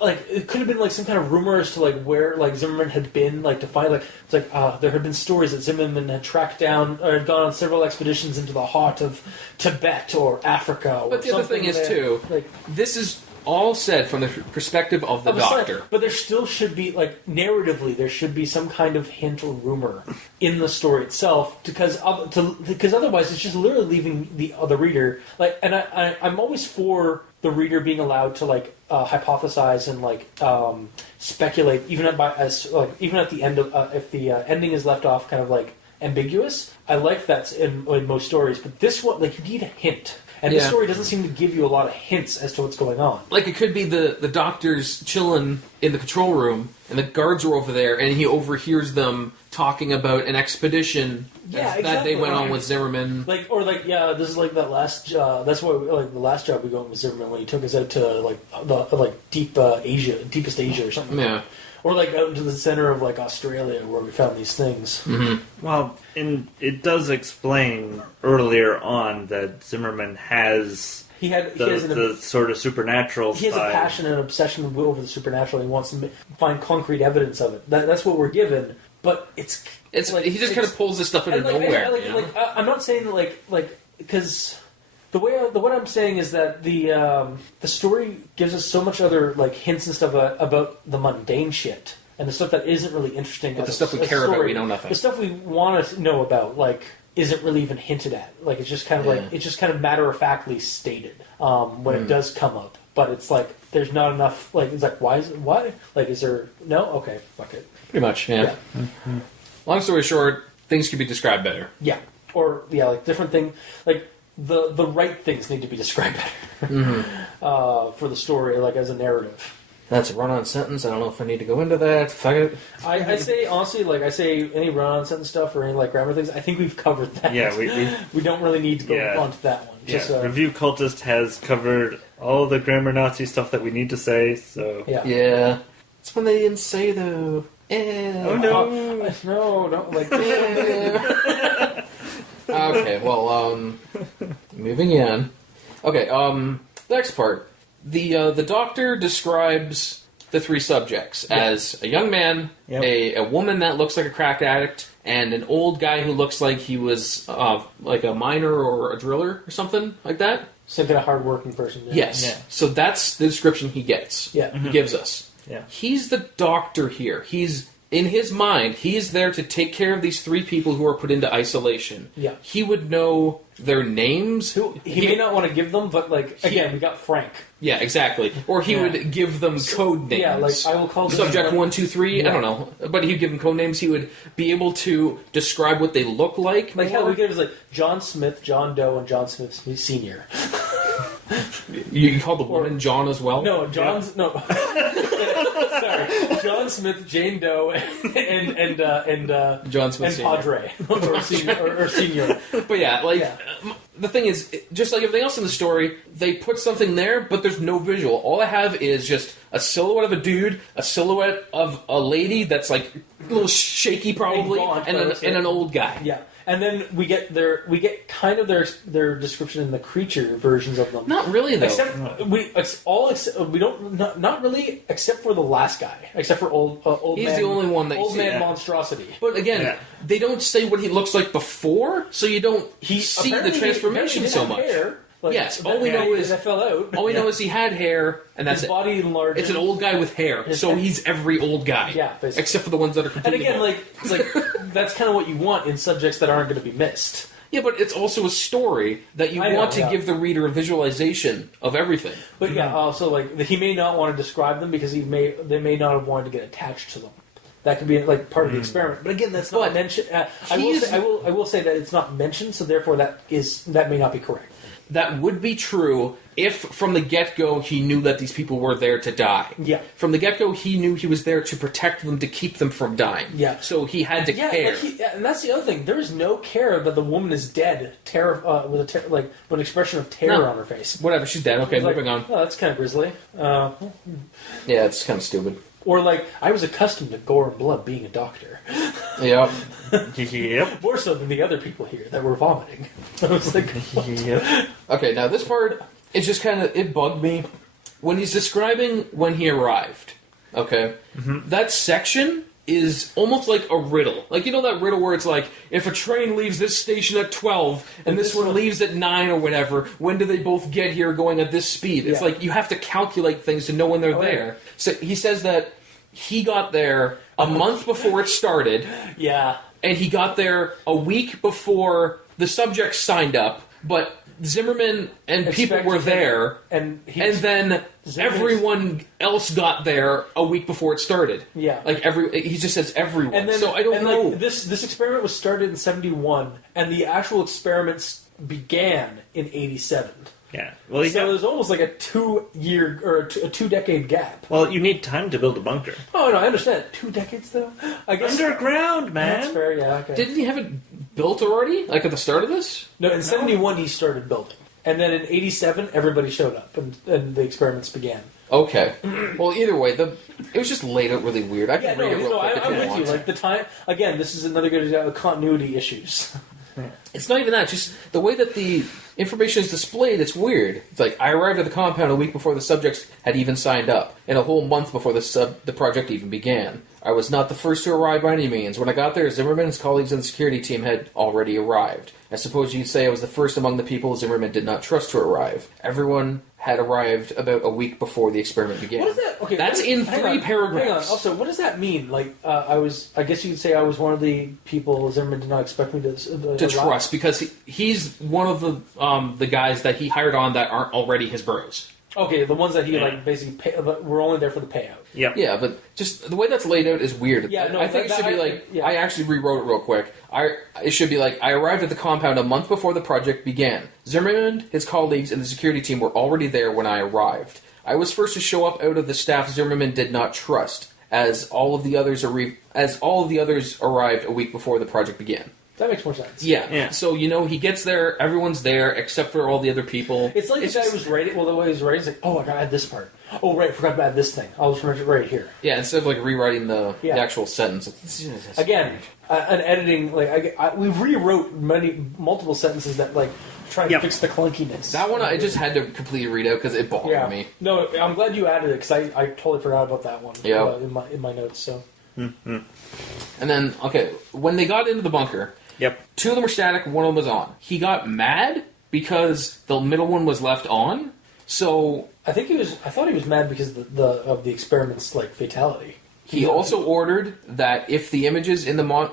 like it could have been like some kind of rumor as to like where like Zimmerman had been like to find it's like there had been stories that Zimmerman had tracked down or had gone on several expeditions into the heart of Tibet or Africa. But the other thing is too, this is all said from the perspective of the doctor. But there still should be, like, narratively, there should be some kind of hint or rumor in the story itself, because otherwise it's just literally leaving the reader, like, and I'm always for the reader being allowed to, like, hypothesize and, like, speculate, even at the end of, if the ending is left off kind of, like, ambiguous. I like that in most stories, but this one, like, you need a hint. And this story doesn't seem to give you a lot of hints as to what's going on. Like, it could be the doctors chilling in the control room, and the guards are over there, and he overhears them talking about an expedition that they went on with Zimmerman. This is like that last. That's why, the last job we got with Zimmerman when he took us out to deepest Asia or something. Yeah. Or out into the center of Australia where we found these things. Mm-hmm. Well, and it does explain earlier on that Zimmerman has the sort of supernatural side. He has a passion and obsession over the supernatural. He wants to find concrete evidence of it. That's what we're given. But he just kind of pulls this stuff out of nowhere. I'm not saying because what I'm saying is that the story gives us so much other hints and stuff about the mundane shit and the stuff that isn't really interesting. But the stuff we care about, we know nothing. The stuff we want to know about, isn't really even hinted at. It's just kind of it's just kind of matter of factly stated when it does come up. But it's there's not enough. It's why is it? Why? Is there no? Okay, fuck it. Pretty much, yeah. Mm-hmm. Long story short, things could be described better. Yeah, or different thing the right things need to be described better for the story, as a narrative. That's a run-on sentence. I don't know if I need to go into that. Fuck it. I say, honestly, any run-on sentence stuff or any grammar things, I think we've covered that. Yeah, we don't really need to go on to that one. Review Cultist has covered all the grammar Nazi stuff that we need to say, so... Yeah. It's when they didn't say, though. Oh, no. No, don't Okay, well, moving on. Okay, next part. The doctor describes the three subjects as a young man, a woman that looks like a crack addict, and an old guy who looks like he was a miner or a driller or something like that. Some kind of hard-working person. Yeah. Yes. Yeah. So that's the description he gets. Yeah. He gives us. Yeah. He's the doctor here. In his mind, he's there to take care of these three people who are put into isolation. Yeah. He would know their names. He may not want to give them, but, again, we got Frank. Yeah, exactly. Or he would give them code names. Yeah, I will call them... Subject 1, 2, 3, I don't know. But he'd give them code names. He would be able to describe what they look like. We give us, John Smith, John Doe, and John Smith Sr. You call the woman John as well? No, John's... No. Sorry. John Smith, Jane Doe, and John Smith and Sr. Padre. or Senior. But the thing is, just like everything else in the story, they put something there, but there's no visual. All I have is just a silhouette of a dude, a silhouette of a lady that's a little shaky probably, and an old guy. Yeah. And then we get kind of their description in the creature versions of them. Not really though. Not really, except for the last guy, except for old He's man, the only one that you old see. man monstrosity. But again, they don't say what he looks like before, so you don't see the transformation so much. Hair. Yes, all we know is that fell out. All we know is he had hair, and that's his body enlarged. It's an old guy with hair, so he's every old guy. Yeah, basically. Except for the ones that are completely And again, that's kind of what you want in subjects that aren't going to be missed. Yeah, but it's also a story that you want to give the reader a visualization of everything. But also he may not want to describe them because they may not have wanted to get attached to them. That could be part of the experiment. But again, that's not mentioned. I will say that it's not mentioned, so therefore that may not be correct. That would be true if, from the get-go, he knew that these people were there to die. Yeah. From the get-go, he knew he was there to protect them, to keep them from dying. Yeah. So he had to care. And that's the other thing. There is no care that the woman is dead, with an expression of terror on her face. Whatever, she's dead. Okay, moving on. Oh, that's kind of grisly. Yeah, it's kind of stupid. Or I was accustomed to gore and blood being a doctor. Yep. Yep. More so than the other people here that were vomiting. I was like, what? Yep. Okay, now this part, it bugged me. When he's describing when he arrived, okay, that section is almost like a riddle. That riddle where it's if a train leaves this station at 12 and this one leaves at 9 or whatever, when do they both get here going at this speed? It's you have to calculate things to know when they're there. Yeah. So he says that he got there a month before it started. Yeah. And he got there a week before the subjects signed up, but Zimmerman and people were there, and then everyone else got there a week before it started. Yeah. He just says everyone. And then, so I don't know. This experiment was started in 1971, and the actual experiment began in 87. Yeah. Well, So there's almost like a 2-year or a 2-decade gap. Well, you need time to build a bunker. Oh no, I understand. 2 decades though. I guess Underground, man. that's fair. Yeah. Okay. Didn't he have it built already? Like at the start of this? No, in 71 he started building, and then in 87 everybody showed up, and the experiments began. Okay. Well, either way, it was just laid out really weird. I Yeah, can read it real quick if I'm you with want. you. Like the time again, this is another good example of continuity issues. It's not even that. Just the way that the information is displayed, it's weird. It's like, I arrived at the compound a week before the subjects had even signed up, and a whole month before the project even began. I was not the first to arrive by any means. When I got there, Zimmerman, his colleagues, and the security team had already arrived. I suppose you'd say I was the first among the people Zimmerman did not trust to arrive. Everyone had arrived about a week before the experiment began. What is that? Okay, That's in three paragraphs. Hang on. Also, what does that mean? Like, I guess you could say I was one of the people Zimmerman did not expect me to trust, because he's one of the guys that he hired on that aren't already his bros. Okay, the ones that he basically were only there for the payout. Yep. Yeah, but just the way that's laid out is weird. Yeah, no, I think it should be like, I actually rewrote it real quick. It should be like, I arrived at the compound a month before the project began. Zimmerman, his colleagues, and the security team were already there when I arrived. I was first to show up out of the staff Zimmerman did not trust, as all of the others arrived a week before the project began. That makes more sense. Yeah. So, he gets there, everyone's there, except for all the other people. It's like the guy was writing, the way he was writing, he's like, oh, I gotta add this part. Oh, right, forgot to add this thing. I'll just write it right here. Yeah, instead of, rewriting the actual sentence. Again, an editing, we rewrote multiple sentences that, try to fix the clunkiness. That one I just had to completely read out because it bothered me. No, I'm glad you added it, because I totally forgot about that one in my notes, so. Mm-hmm. And then, when they got into the bunker... Yep. 2 of them were static, 1 of them was on. He got mad because the middle one was left on. So I thought he was mad because of the experiment's fatality. He also ordered that if the images in the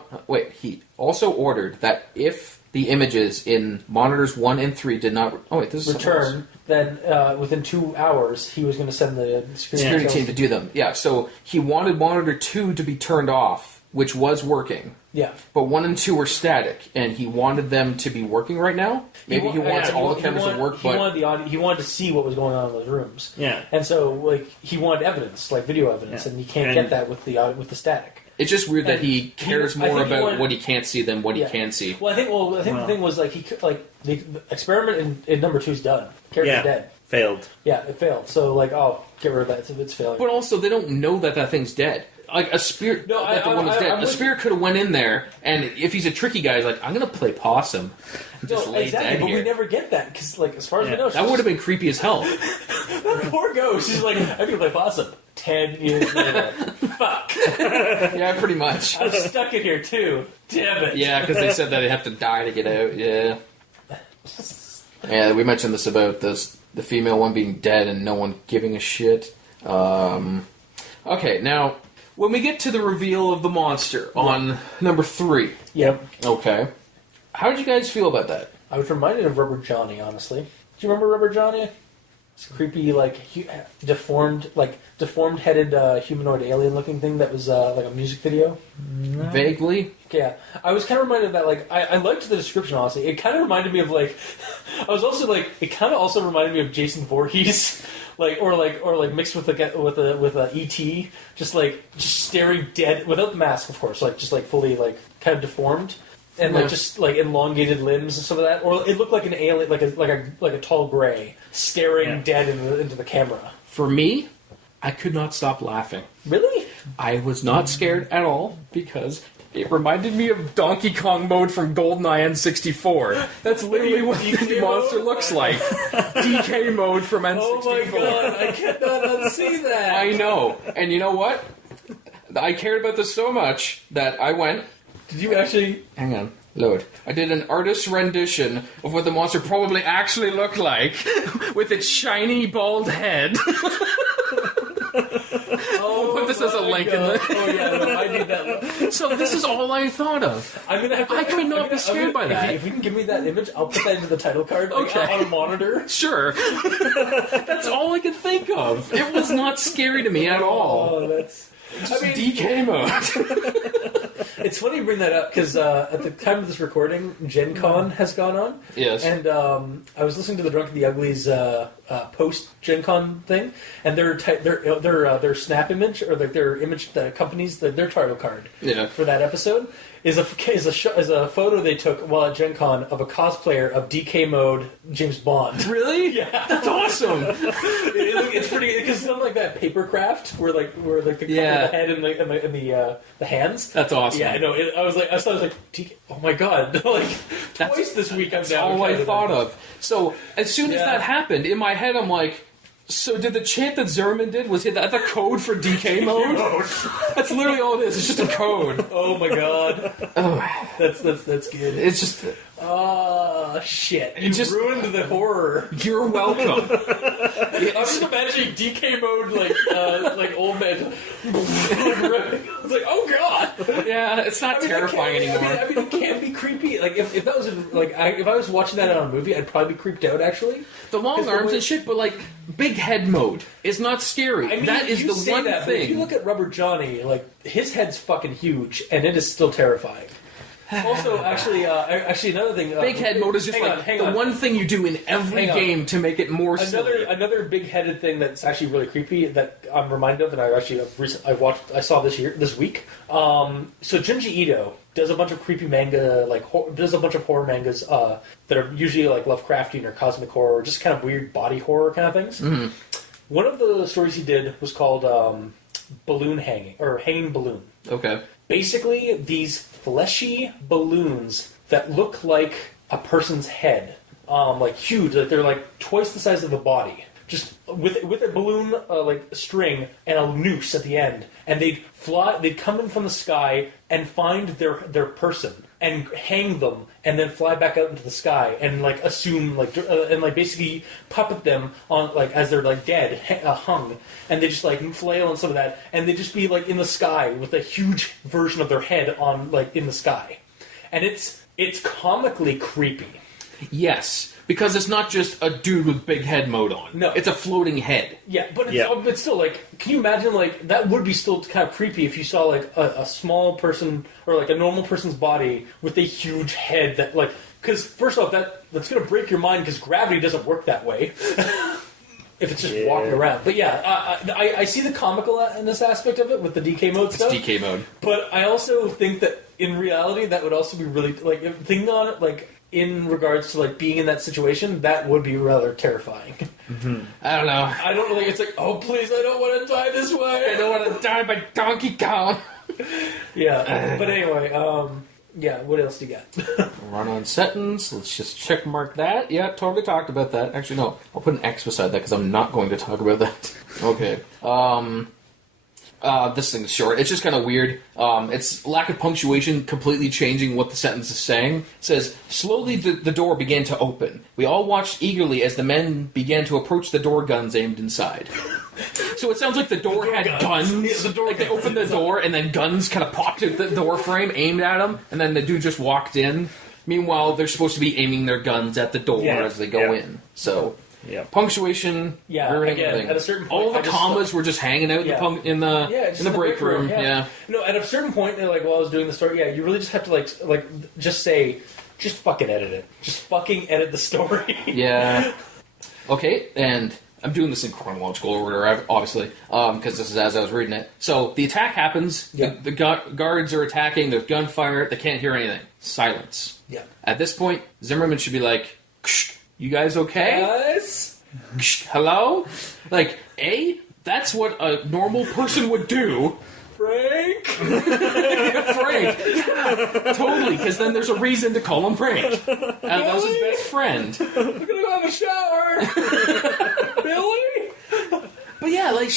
the images in monitors 1 and 3 did not return, then within 2 hours he was going to send the security team to do them. Yeah, so he wanted monitor 2 to be turned off, which was working. Yeah. But 1 and 2 were static, and he wanted them to be working right now. Maybe he wants all the cameras to work, but... He wanted to see what was going on in those rooms. Yeah. And so, he wanted evidence, video evidence, and you can't get that with the static. It's just weird that he cares more about what he can't see than what he can see. Well, I think the thing was, the experiment in number 2's done. Character's dead. Failed. Yeah, it failed. So, get rid of that. It's failure. But also, they don't know that thing's dead. A spirit, the woman's dead. A spirit could have went in there, and if he's a tricky guy, he's like, I'm going to play possum. Just lay dead but here. we never get that, because, as far as we know... That would have been creepy as hell. That poor ghost. She's like, I can play possum. 10 years later. Fuck. Yeah, pretty much. I'm stuck in here, too. Damn it. Yeah, because they said that they have to die to get out. Yeah. Yeah, we mentioned this about the female one being dead and no one giving a shit. Okay, now... When we get to the reveal of the monster on number 3. Yep. Okay. How did you guys feel about that? I was reminded of Rubber Johnny, honestly. Do you remember Rubber Johnny? It's a creepy, deformed-headed humanoid alien-looking thing that was a music video. No. Vaguely. Yeah. I was kind of reminded of that, I liked the description, honestly. It kind of reminded me of, it kind of also reminded me of Jason Voorhees. Or mixed with a ET, just staring dead without the mask, of course, fully kind of deformed and elongated limbs and stuff like that. Or it looked like an alien, like a tall gray staring dead into the camera. For me, I could not stop laughing. Really? I was not scared at all because it reminded me of Donkey Kong mode from GoldenEye N64. That's literally what the monster looks like. DK mode from N64. Oh my god, I cannot unsee that. I know. And you know what? I cared about this so much that I went... Did you actually... Hang on. Load. I did an artist's rendition of what the monster probably actually looked like with its shiny bald head. We'll put this as a link in the... Oh yeah, no, I need that. So this is all I thought of. I'm gonna have to, I could not be scared by that. If you can give me that image, I'll put that into the title card on a monitor. Sure. That's all I could think of. It was not scary to me at all. Oh, that's... DK mode. It's funny you bring that up because at the time of this recording, Gen Con has gone on. Yes. And I was listening to the Drunk and the Uglies post Gen Con thing, and their snap image or like their image, the company's their title card for that episode is a photo they took while at Gen Con of a cosplayer of DK Mode James Bond. Really? Yeah, that's awesome. It's pretty because it's something like that paper craft where the head and the hands. That's awesome. Yeah, I know. I was like, DK, oh my god, like twice this week. That's all I thought of. So as soon as that happened, in my head, I'm like, so did the chant that Zimmerman did, was that the code for DK mode? That's literally all it is. It's just a code. Oh my god. Oh, that's good. It's just... shit. You just ruined the horror. You're welcome. I'm just imagining DK mode like old man. It's like, oh god. Yeah, it's not terrifying anymore. I mean, it can be creepy. Like if that was if I was watching that on a movie, I'd probably be creeped out. Actually, the long arms and shit, but like big head mode is not scary. I mean, that is the one thing. But if you look at Rubber Johnny, like his head's fucking huge, and it is still terrifying. Also, actually, another thing. Big head mode is just the one thing you do in every game to make it more silly. Another big-headed thing that's actually really creepy that I'm reminded of, and I saw this week. So Junji Ito does a bunch of creepy manga, does a bunch of horror mangas that are usually like Lovecraftian or cosmic horror, or just kind of weird body horror kind of things. Mm-hmm. One of the stories he did was called Balloon Hanging, or Hanging Balloon. Okay. Basically, these fleshy balloons that look like a person's head, like huge, like they're like twice the size of the body, just with a balloon like string and a noose at the end, and they'd come in from the sky and find their person and hang them, and then fly back out into the sky and like assume and basically puppet them on like as they're like dead, hung, and they just like flail and some of that, and they just be like in the sky with a huge version of their head on like in the sky, and it's comically creepy. Yes, because it's not just a dude with big head mode on. No, it's a floating head. Yeah, but still, like, can you imagine, like, that would be still kind of creepy if you saw, like, a small person, or, like, a normal person's body with a huge head that, like, because, first off, that's going to break your mind because gravity doesn't work that way. If it's just walking around. But yeah, I see the comical in this aspect of it with the DK mode stuff. It's DK mode. But I also think that, in reality, that would also be really, like, thinking on it, like, in regards to like being in that situation, that would be rather terrifying. Mm-hmm. I don't know. I don't really. It's like, oh please, I don't want to die this way. I don't want to die by Donkey Kong. Yeah, but anyway, yeah. What else do you got? Run-on sentence. Let's just check mark that. Yeah, totally talked about that. Actually, no. I'll put an X beside that because I'm not going to talk about that. Okay. This thing's short. It's just kind of weird. It's lack of punctuation completely changing what the sentence is saying. It says, slowly the door began to open. We all watched eagerly as the men began to approach the door, guns aimed inside. So it sounds like the door had guns. Yeah, they opened the door and then guns kind of popped at the door frame, aimed at them, and then the dude just walked in. Meanwhile, they're supposed to be aiming their guns at the door as they go in. So... Yeah, punctuation. Yeah, again, at a certain point, all the commas were just hanging out in the break room. Yeah. No, at a certain point, like while I was doing the story, you really just have to like just fucking edit it. Just fucking edit the story. Yeah. Okay, and I'm doing this in chronological order, obviously, because this is as I was reading it. So the attack happens. Yeah. The guards are attacking. There's gunfire. They can't hear anything. Silence. Yeah. At this point, Zimmerman should be like, you guys okay? Yes. Hello? Like, that's what a normal person would do. Frank? Frank. Yeah, totally, because then there's a reason to call him Frank. That was his best friend. I'm gonna go have a shower. Billy? But yeah, like,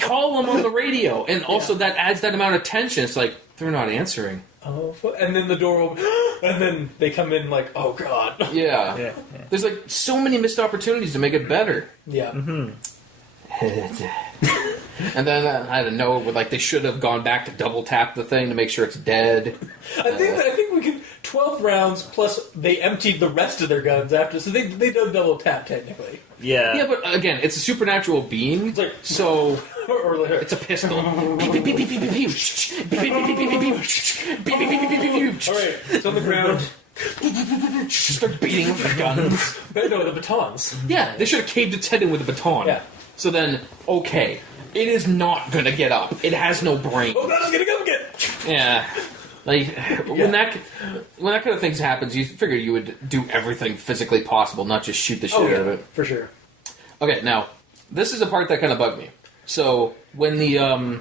call him on the radio. And also that adds that amount of tension. It's like, they're not answering. Oh, and then the door opens, and then they come in like, oh god. Yeah. There's like so many missed opportunities to make it better. Yeah. Mm-hmm. And then I don't know, like they should have gone back to double tap the thing to make sure it's dead. I think we can 12 rounds plus they emptied the rest of their guns after, so they don't double tap technically. Yeah. Yeah, but again, it's a supernatural being, Like, so or it's a pistol. All right, it's on the ground. start beating with the guns. But no, the batons. Yeah, they should have caved its head in with a baton. Yeah. So then, okay, it is not gonna get up. It has no brain. Oh, that's gonna go again. Yeah. Like when that kind of things happens, you figure you would do everything physically possible, not just shoot the shit out of it. For sure. Okay, now this is a part that kind of bugged me. So when the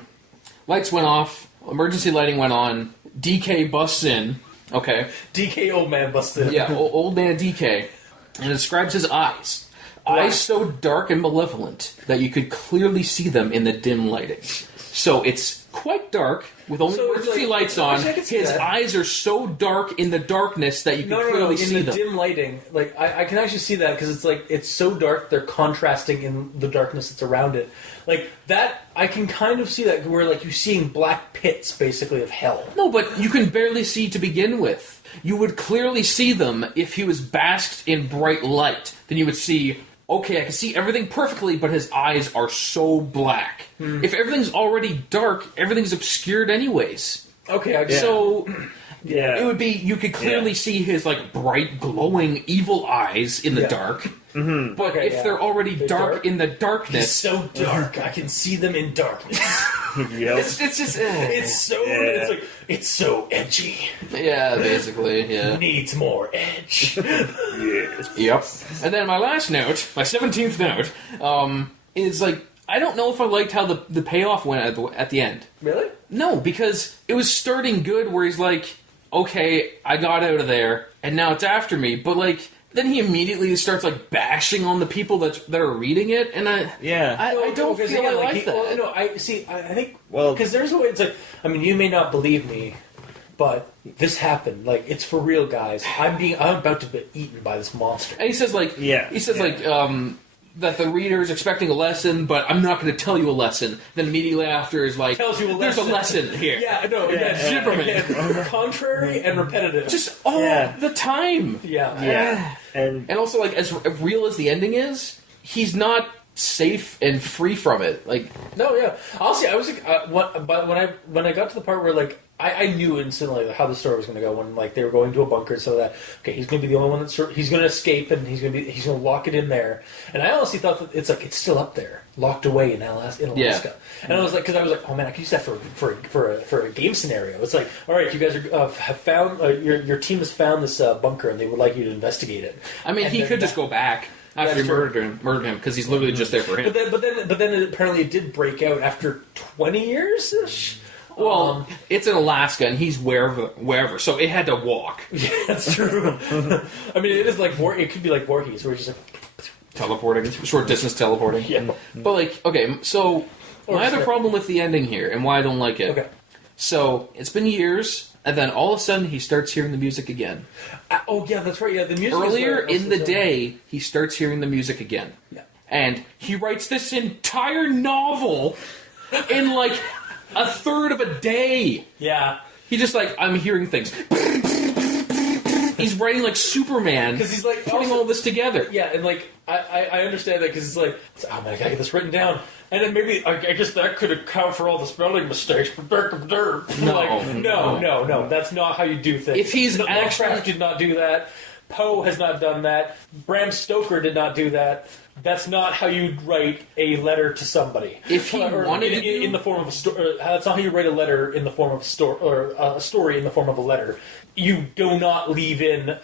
lights went off, emergency lighting went on, DK busts in. Okay, DK old man busted. yeah, old man DK, and it describes his eyes. Black. Eyes so dark and malevolent that you could clearly see them in the dim lighting. So it's quite dark with only So it's emergency like- lights on. I can see His that. eyes are so dark in the darkness that you can clearly In see the them. dim lighting, like I can actually see that because it's like it's so dark. They're contrasting in the darkness that's around it. Like that, I can kind of see that where like you're seeing black pits basically of hell. No, but you can barely see to begin with. You would clearly see them if he was basked in bright light. Then you would see, okay, I can see everything perfectly, but his eyes are so black. If everything's already dark, everything's obscured anyways. Okay, So Yeah. it would be, you could clearly see his like bright, glowing, evil eyes in the dark. Mm-hmm. But Okay, if yeah. they're already They're dark dark? in the It's darkness, so dark. I can see them in darkness. Yep. it's just It's so. Yeah. It's like it's so edgy. yeah, basically, yeah. Needs more edge. Yes. Yep. And then my last note, my 17th note, is like, I don't know if I liked how the payoff went at the end. Really? No, because it was starting good where he's like, okay, I got out of there, and now it's after me, but like, then he immediately starts like bashing on the people that are reading it, and I don't Because, feel I again, like he- that. well, no, I think. Well- because there's a way. It's like, I mean, you may not believe me, but this happened. Like, it's for real, guys. I'm about to be eaten by this monster. And he says like, that the reader is expecting a lesson, but I'm not going to tell you a lesson. Then immediately after is like, Tells you a there's a lesson. lesson here. Yeah, no, yeah, Superman. again, contrary and repetitive. Just all the time. yeah, Yeah. And And also, like, as real as the ending is, he's not safe and free from it. Like, No, yeah. Honestly, I was like, but when I got to the part where like I knew instantly how the story was going to go when like they were going to a bunker, so that okay, he's going to be the only one he's going to escape and he's going to lock it in there. And I honestly thought that it's still up there, locked away in Alaska. Yeah. And I was like, oh man, I could use that for a game scenario. It's like, all right, you guys have found your team has found this bunker and they would like you to investigate it. I mean, And he then could just go back after he That's true. murdered him because he's literally just there for him. But then apparently it did break out after 20 years ish. Well, it's in Alaska and he's wherever, so it had to walk. Yeah, that's true. I mean, it is like it could be like Voorhees, where it's just like Teleporting, short distance teleporting. yeah. But like, okay, so Or my other snap. problem with the ending here and why I don't like it. Okay. So it's been years, and then all of a sudden he starts hearing the music again. Oh yeah, that's right. Yeah, the music. Earlier is in the day, he starts hearing the music again. Yeah. And he writes this entire novel in like a third of a day. Yeah, He just like, I'm hearing things. He's writing like Superman, because he's like putting also- all this together. Yeah, and like I understand that because it's like, oh man, I gotta get this written down, and then maybe I guess that could account for all the spelling mistakes. No. No, that's not how you do things. If he's Lovecraft actually- did not do that. Poe has not done that. Bram Stoker did not do that. That's not how you write a letter to somebody. If he Or wanted to in do- the form of a story, that's not how you write a letter in the form of a story, or a story in the form of a letter. You do not leave in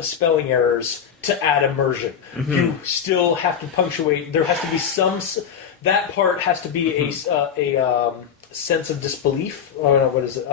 spelling errors to add immersion. Mm-hmm. You still have to punctuate. There has to be some. That part has to be a sense of disbelief. Or no, what is it?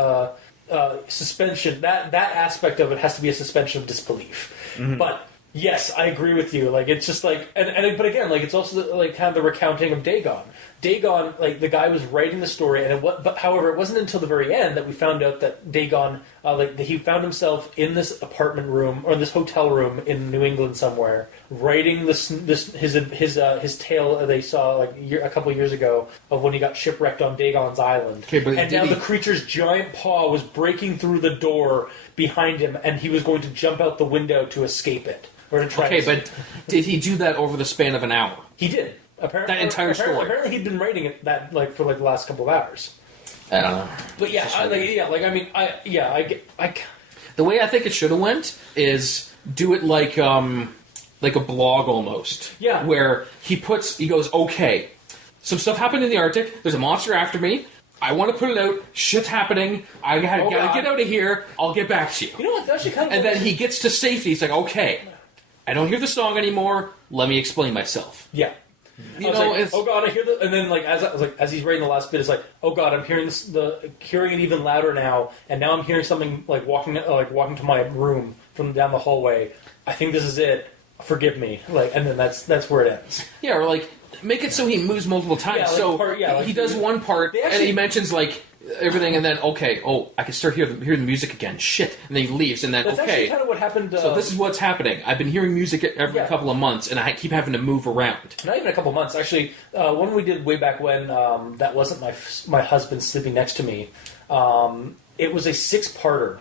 Suspension. That aspect of it has to be a suspension of disbelief. But yes, I agree with you. Like it's just like, but again, like it's also like kind of the recounting of Dagon. Dagon, like the guy was writing the story, and however, it wasn't until the very end that we found out that Dagon, that he found himself in this apartment room or this hotel room in New England somewhere, writing his tale they saw like a couple of years ago of when he got shipwrecked on Dagon's Island. Okay, but and now the creature's giant paw was breaking through the door behind him, and he was going to jump out the window to escape it. Or to try but did he do that over the span of an hour? He did. Apparently, that entire story. Apparently, he'd been writing it for the last couple of hours. I don't know. But yeah, The way I think it should have went is do it like a blog almost. Yeah. Where he goes, okay, some stuff happened in the Arctic. There's a monster after me. I want to put it out. Shit's happening. I gotta get out of here. I'll get back to you. You know what? That's actually kind of. And then he gets to safety. He's like, okay, I don't hear the song anymore. Let me explain myself. Yeah. You know, like, oh god, I hear the, and then like as he's writing the last bit, it's like, oh god, I'm hearing hearing it even louder now, and now I'm hearing something like walking to my room from down the hallway. I think this is it. Forgive me, and then that's where it ends. Yeah, or make it so he moves multiple times. He does one part, and he mentions everything, and then I can start hear the music again. Shit, and then he leaves, and then that's actually kind of what happened. So this is what's happening. I've been hearing music every couple of months, and I keep having to move around. Not even a couple of months, actually. One we did way back when that wasn't my husband sleeping next to me. It was a 6-parter,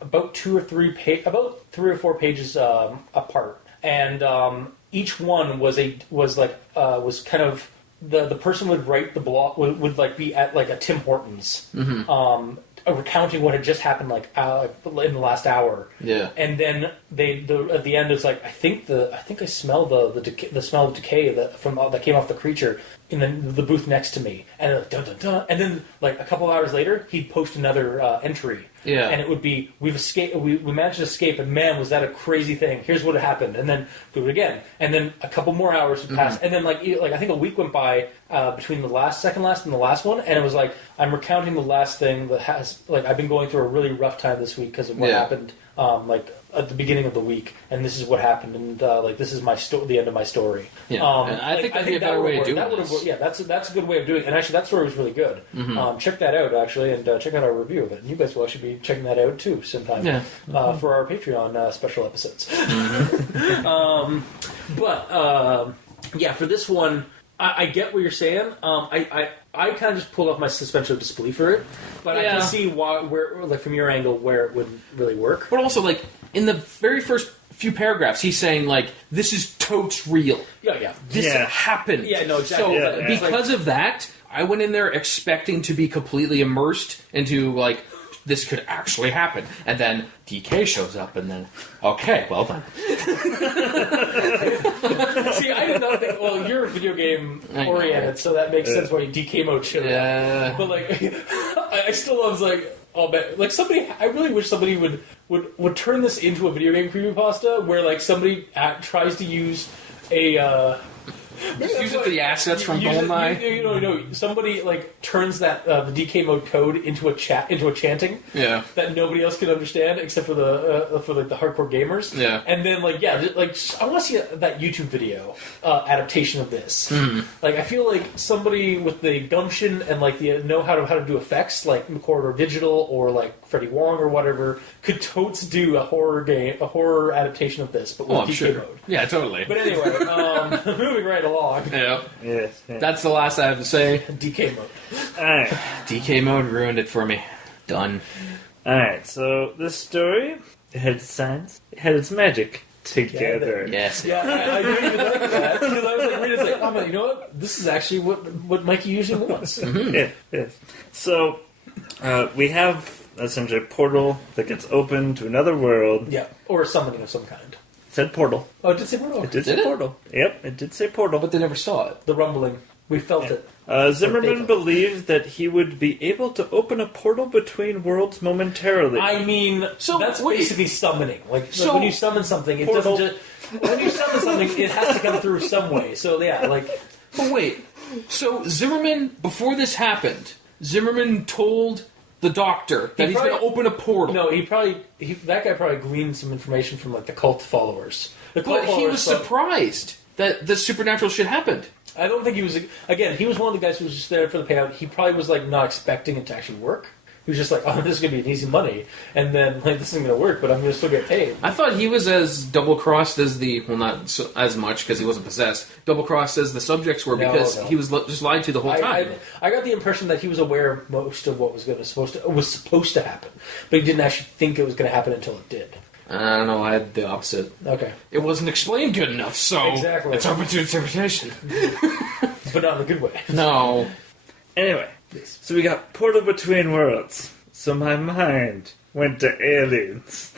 about 3 or 4 pages apart, and each one was kind of. The person would write the blog would be at a Tim Hortons, recounting what had just happened in the last hour. Yeah, and then at the end it's like I think I smell the smell of decay that came off the creature in the booth next to me, and dun, dun, dun. And then a couple of hours later he'd post another entry. Yeah, and it would be we've escaped. We managed to escape, and man, was that a crazy thing! Here's what happened, and then do it again, and then a couple more hours would pass, and then I think a week went by between the second last, and the last one, and it was like I'm recounting the last thing that has I've been going through a really rough time this week because of what happened. At the beginning of the week, and this is what happened, and this is the end of my story. Yeah, and I think that'd be a better way of doing this. Yeah, that's a good way of doing it. And actually, that story was really good. Check that out, actually, and check out our review of it. And you guys will actually be checking that out too sometime for our Patreon special episodes. For this one, I get what you're saying. I kind of just pulled off my suspension of disbelief for it, but I can see where from your angle, where it wouldn't really work. But also, in the very first few paragraphs, he's saying, this is totes real. Yeah. This happened. Yeah, no, exactly. So, because of that, I went in there expecting to be completely immersed into, this could actually happen. And then DK shows up, and then, okay, well done. See, I did not think, well, you're video game oriented, so that makes sense why DK mode showed up. But, I still was somebody, I really wish somebody would turn this into a video game creepypasta where, somebody tries to use a, just use it for the assets from GoldenEye. Somebody turns that the DK mode code into a chanting that nobody else can understand except for the hardcore gamers. Yeah, and then I want to see that YouTube video adaptation of this. I feel like somebody with the gumption and the know how to do effects like Corridor Digital or Freddie Wong or whatever could totes do a horror adaptation of this, but with DK mode. Yeah, totally. But anyway, moving right along. Yeah. Yes. That's the last I have to say. DK mode. Alright. DK mode ruined it for me. Done. Alright, so this story, it had its science, it had its magic together. Yes. Yeah, I knew you would like that. Because I was reading it, oh man, you know what? This is actually what Mikey usually wants. Yes. So, we have essentially a portal that gets opened to another world. Yeah, or a summoning of some kind. It said portal. Oh, it did say portal? It did say portal. Yep, it did say portal. But they never saw it. The rumbling. We felt it. Zimmerman believed that he would be able to open a portal between worlds momentarily. I mean, that's basically summoning. When you summon something, it doesn't just... When you summon something, it has to come through some way. So, yeah, But wait. So, Zimmerman, before this happened, Zimmerman told the doctor that he's going to open a portal. No, that guy probably gleaned some information from the cult followers. But he was surprised that the supernatural shit happened. I don't think he was... Again, he was one of the guys who was just there for the payout. He probably was, like, not expecting it to actually work. He was just like, oh, this is going to be an easy money. And then, like, this isn't going to work, but I'm going to still get paid. I thought he was as double-crossed as the... Well, not so, as much, because he wasn't possessed. Double-crossed as the subjects were, because he was just lied to the whole time. I got the impression that he was aware of most of what was supposed to happen. But he didn't actually think it was going to happen until it did. I don't know, I had the opposite. Okay. It wasn't explained good enough, so exactly. It's open to interpretation. But not in a good way. No. Anyway, so we got Portal Between Worlds. So my mind went to aliens.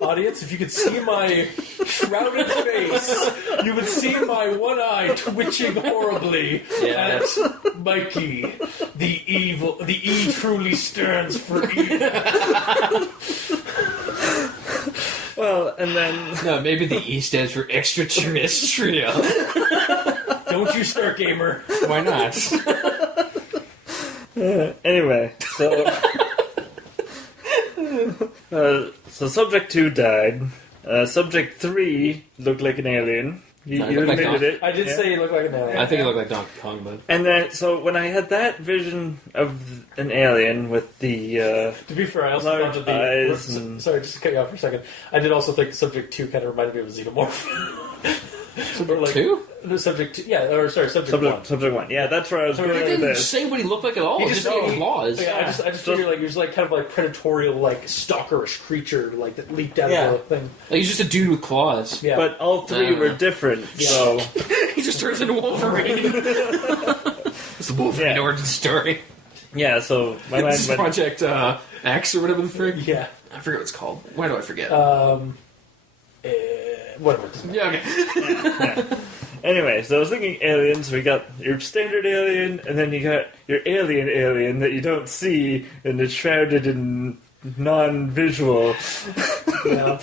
Audience, if you could see my shrouded face, you would see my one eye twitching horribly at Mikey. The E truly stands for evil. Well, and then... No, maybe the E stands for extraterrestrial. Don't you start, gamer. Why not? Anyway, so... so Subject 2 died. Subject 3 looked like an alien. You admitted it. I did say he looked like an alien. I think it looked like Donkey Kong, but... And then, so when I had that vision of an alien with the... to be fair, I also large thought eyes that and... Sorry, just to cut you off for a second. I did also think Subject 2 kind of reminded me of a xenomorph. Subject 2? The Subject 2, Subject 1. Subject 1, yeah, that's where I was going He with didn't this. say what he looked like at all. He just had claws. Yeah, I just figured like he was like kind of like predatorial, like stalkerish creature, like that leaped out of the thing. Like, he's just a dude with claws. Yeah. But all three were different, so... He just turns into Wolverine. It's the Wolverine origin story. Yeah, so my mind This is went... Project X or whatever the frig. Yeah. I forget what it's called. Why do I forget? Whatever. Yeah, okay. Anyway, so I was thinking aliens. We got your standard alien, and then you got your alien that you don't see, and it's shrouded in non-visual. Yeah.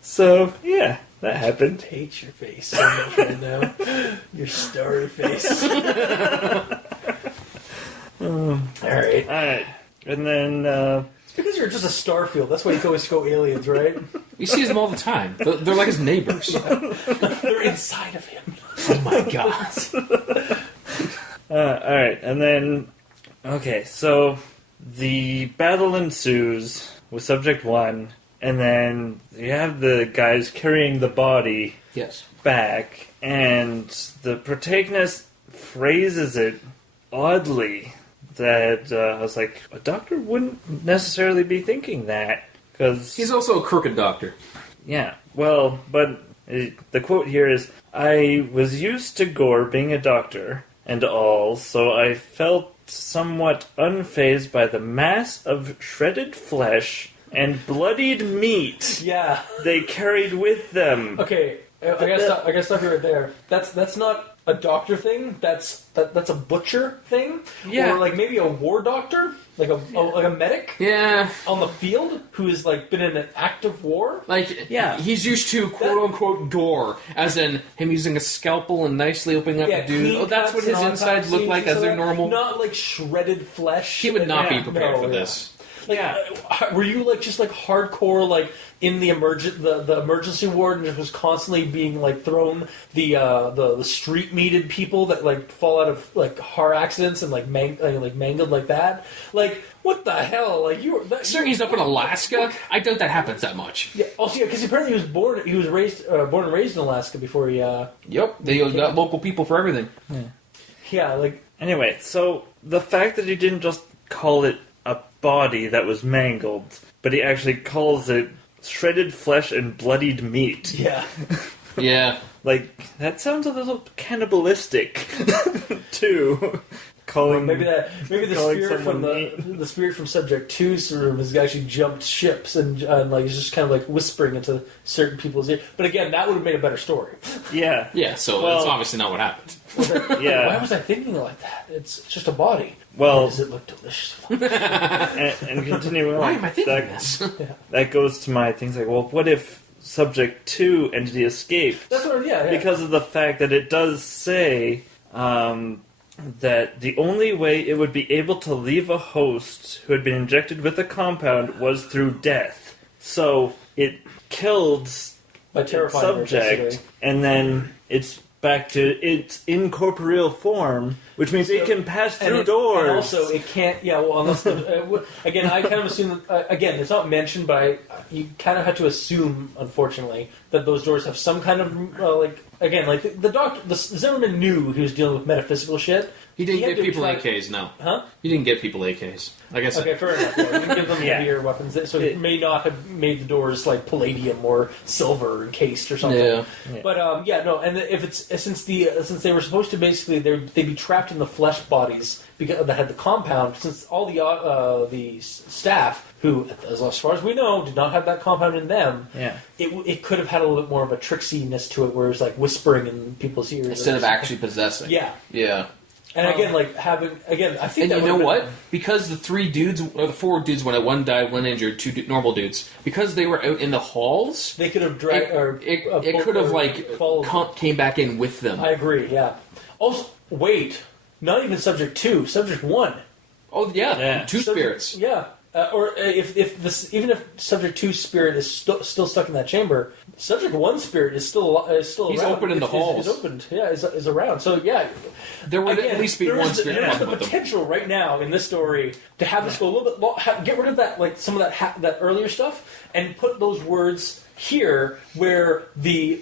So, yeah, that happened. I hate your face so much right now. Your starry face. Alright. And then, It's because you're just a Starfield. That's why you always go aliens, right? He sees them all the time. They're like his neighbors. They're inside of him. Oh my god. alright, and then, okay, so the battle ensues with Subject 1, and then you have the guys carrying the body Yes. back, and the protagonist phrases it oddly that I was like, a doctor wouldn't necessarily be thinking that, because... He's also a crooked doctor. Yeah, well, but the quote here is, I was used to gore being a doctor and all, so I felt somewhat unfazed by the mass of shredded flesh and bloodied meat they carried with them. Okay, I gotta stop you right there. That's not a doctor thing. That's a butcher thing. Yeah. Or like maybe a war doctor, like a medic. Yeah. On the field, who has like been in an active war. Like, he's used to quote-unquote gore, as in him using a scalpel and nicely opening up a dude. Oh, that's what his insides look like as they're normal. Not like shredded flesh. He would not be prepared for this. Like, were you like just like hardcore like in the emergency ward and it was constantly being like thrown the street meated people that like fall out of like car accidents and like mangled like that? Like what the hell? Like Considering he's up in Alaska, I doubt that happens that much. Yeah. Also, yeah, because apparently born and raised in Alaska before he. Yep. They got local people for everything. Yeah. Like anyway, so the fact that he didn't just call it a body that was mangled, but he actually calls it shredded flesh and bloodied meat. Yeah. Yeah. Like, that sounds a little cannibalistic, too. Maybe the spirit from Subject 2's room has actually jumped ships and like is just kind of like whispering into certain people's ears. But again, that would have made a better story. Yeah. Yeah, so that's obviously not what happened. Yeah. Why was I thinking like that? It's just a body. Well, why does it look delicious? and continuing on, why am I thinking this? That goes to my things like, well, what if Subject 2 entity escaped? That's what, because of the fact that it does say that the only way it would be able to leave a host who had been injected with a compound was through death. So it killed terrifying her, subject, basically. and then it's back to its incorporeal form, which means it can pass through doors. And also, it can't. Yeah, well, unless again, I kind of assume. Again, it's not mentioned, but you kind of have to assume, unfortunately, that those doors have some kind of the doctor. The Zimmerman knew he was dealing with metaphysical shit. He didn't get people AKs, no. Huh? He didn't get people AKs. Like I said. Okay, fair enough. Yeah, you can give them heavier weapons, so he may not have made the doors like palladium or silver encased or something. Yeah. But no, and if it's since they were supposed to basically they'd be trapped in the flesh bodies that had the compound. Since all the staff who, as far as we know, did not have that compound in them. Yeah. It could have had a little bit more of a tricksiness to it, where it's like whispering in people's ears instead of actually possessing. Yeah. Yeah. And again, I think. And you know what? Because the 3 dudes, or the 4 dudes, one died, one injured, 2 normal dudes. Because they were out in the halls, they could have dragged. It could have came back in with them. I agree. Yeah. Also, wait. Not even subject 2. Subject 1. Oh yeah. 2 spirits. Yeah. Even if subject 2's spirit is still stuck in that chamber, subject 1's spirit is still He's around. open in the halls. He's opened. Yeah, is around. So yeah, there would at least be one spirit. There's the with them. potential right now in this story to have this go a little bit long, get rid of that, like some of that earlier stuff, and put those words here where the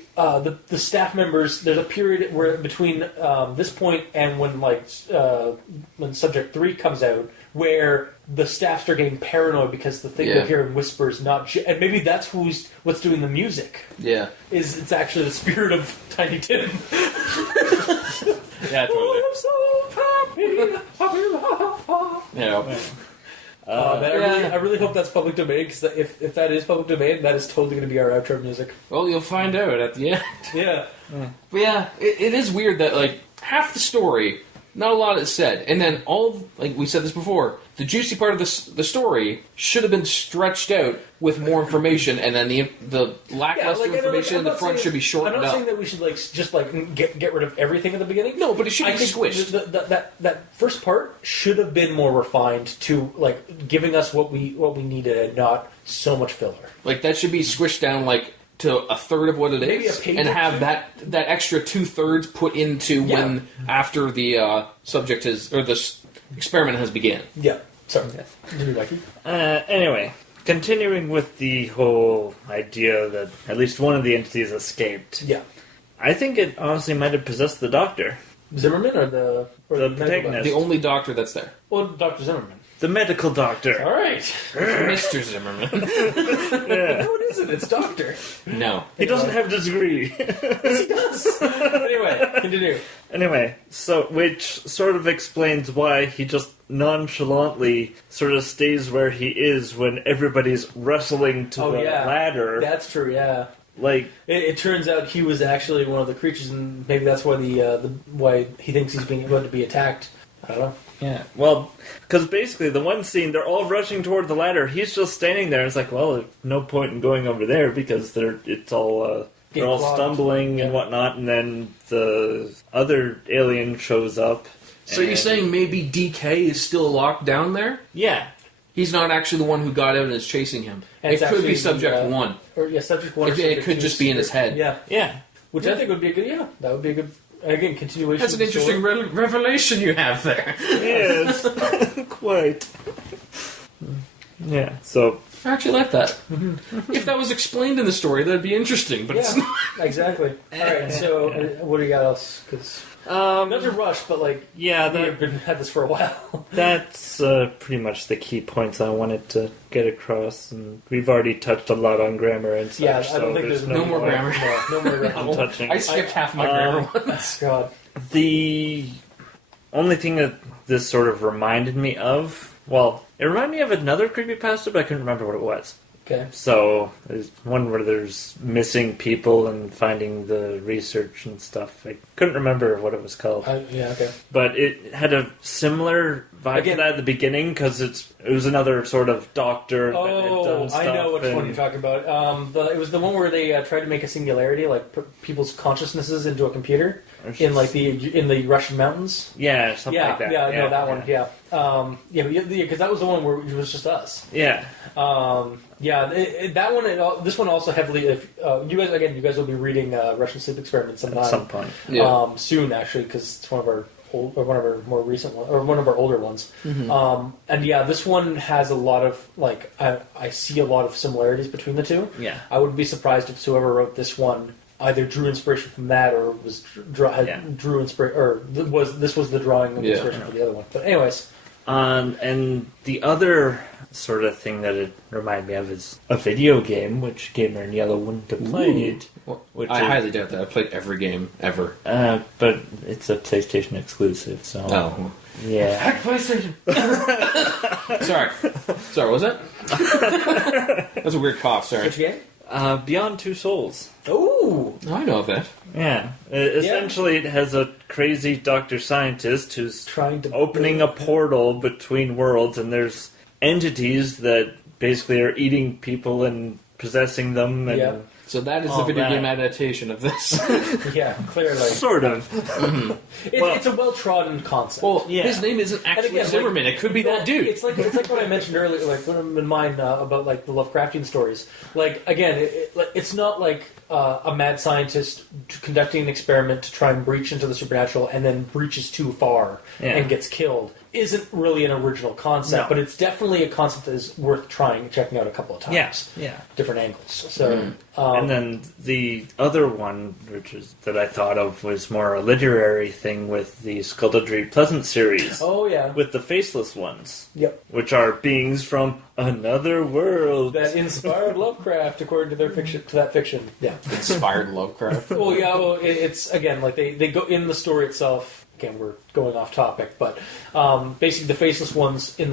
staff members, there's a period where between this point and when subject 3 comes out, where the staff start getting paranoid because the thing they're hearing whispers, and maybe that's what's doing the music. Yeah, it's actually the spirit of Tiny Tim. Yeah, totally. Oh, I'm so happy. Yeah. I really hope that's public domain, because if that is public domain, that is totally going to be our outro music. Well, you'll find out at the end. Yeah. But yeah, it is weird that like half the story, not a lot is said, and then like we said this before, the juicy part of the story should have been stretched out with more information, and then the lackluster information in the front should be shortened up. I'm not saying that we should just get rid of everything at the beginning. No, but it should be squished. That first part should have been more refined to giving us what we needed, and not so much filler. Like that should be squished down to a third of what it is, and have that extra 2/3 put into when after the subject or the experiment has begun. Yeah. Sorry. Continue, Becky. Anyway, continuing with the whole idea that at least one of the entities escaped. Yeah. I think it honestly might have possessed the doctor. Zimmerman or the protagonist. The only doctor that's there. Well, Dr. Zimmerman. The medical doctor. All right. Mr. Zimmerman. Yeah. No, it isn't. It's Doctor. No. He doesn't have a degree. Yes, he does. Anyway, continue. Anyway, which sort of explains why he just nonchalantly sort of stays where he is when everybody's wrestling to the ladder. That's true, yeah. It turns out he was actually one of the creatures, and maybe that's why why he thinks he's being about to be attacked. I don't know. Yeah, well, because basically the one scene, they're all rushing toward the ladder. He's just standing there. It's like, well, there's no point in going over there because they're all stumbling and whatnot. And then the other alien shows up. So you're saying maybe DK is still locked down there? Yeah. He's not actually the one who got out and is chasing him. And it could be Subject 1. Subject 1. It could just be in his head. Yeah. Which I think would be a good, that would be a good... Again, continuation. That's an interesting revelation you have there. Yes, quite. Yeah, so... I actually like that. Mm-hmm. If that was explained in the story, that'd be interesting, but it's not. Exactly. Alright, so what do you got else? Because... not to rush, but we've had this for a while. That's pretty much the key points I wanted to get across, and we've already touched a lot on grammar and such. Yeah, I don't think there's no more grammar. No more grammar. I'm touching. I skipped half my grammar once. God. The only thing that this sort of reminded me of, well, it reminded me of another creepypasta, but I couldn't remember what it was. Okay. So, there's one where there's missing people and finding the research and stuff. I couldn't remember what it was called. Okay. But it had a similar vibe for that at the beginning because it was another sort of doctor. Oh, that had done stuff I know which one you're talking about. It was the one where they tried to make a singularity, like put people's consciousnesses into a computer in the Russian mountains. Yeah, something like that. Yeah, no, that one. Yeah, because that was the one where it was just us. Yeah. That one. This one also heavily. If you guys will be reading Russian Sleep Experiment sometime at some point. Soon, actually, because it's one of our more recent one, or one of our older ones. And this one has a lot of I see a lot of similarities between the two. Yeah, I wouldn't be surprised if whoever wrote this one either drew inspiration from that or drew inspiration, or this was the drawing of inspiration for the other one. But anyways, and the other sort of thing that it reminded me of is a video game, which Gamer in Yellow wouldn't have played. I highly doubt that. I've played every game ever. But it's a PlayStation exclusive, so... Oh. Yeah. Hack PlayStation! Sorry, was that? That's a weird cough, sorry. which game? Beyond Two Souls. Oh, I know of that. Yeah. Essentially, it has a crazy doctor scientist who's trying to opening a portal between worlds, and there's entities that basically are eating people and possessing them. And So that is the video game adaptation of this. Yeah, clearly. Sort of. It's a well-trodden concept. Well, his name isn't actually Zimmerman. It could be that dude. It's like what I mentioned earlier, like what in mine about like the Lovecraftian stories. Like again, it's not like a mad scientist conducting an experiment to try and breach into the supernatural and then breaches too far and gets killed. Isn't really an original concept, but it's definitely a concept that is worth checking out a couple of times. Yeah. Different angles. So, and then the other one, that I thought of, was more a literary thing with the Skullduggery Pleasant series. Oh yeah, with the faceless ones. Yep. Which are beings from another world that inspired Lovecraft, according to their fiction. To that fiction, yeah. Inspired Lovecraft. Well, it's again like they go in the story itself. Again, we're going off topic, but basically the faceless ones in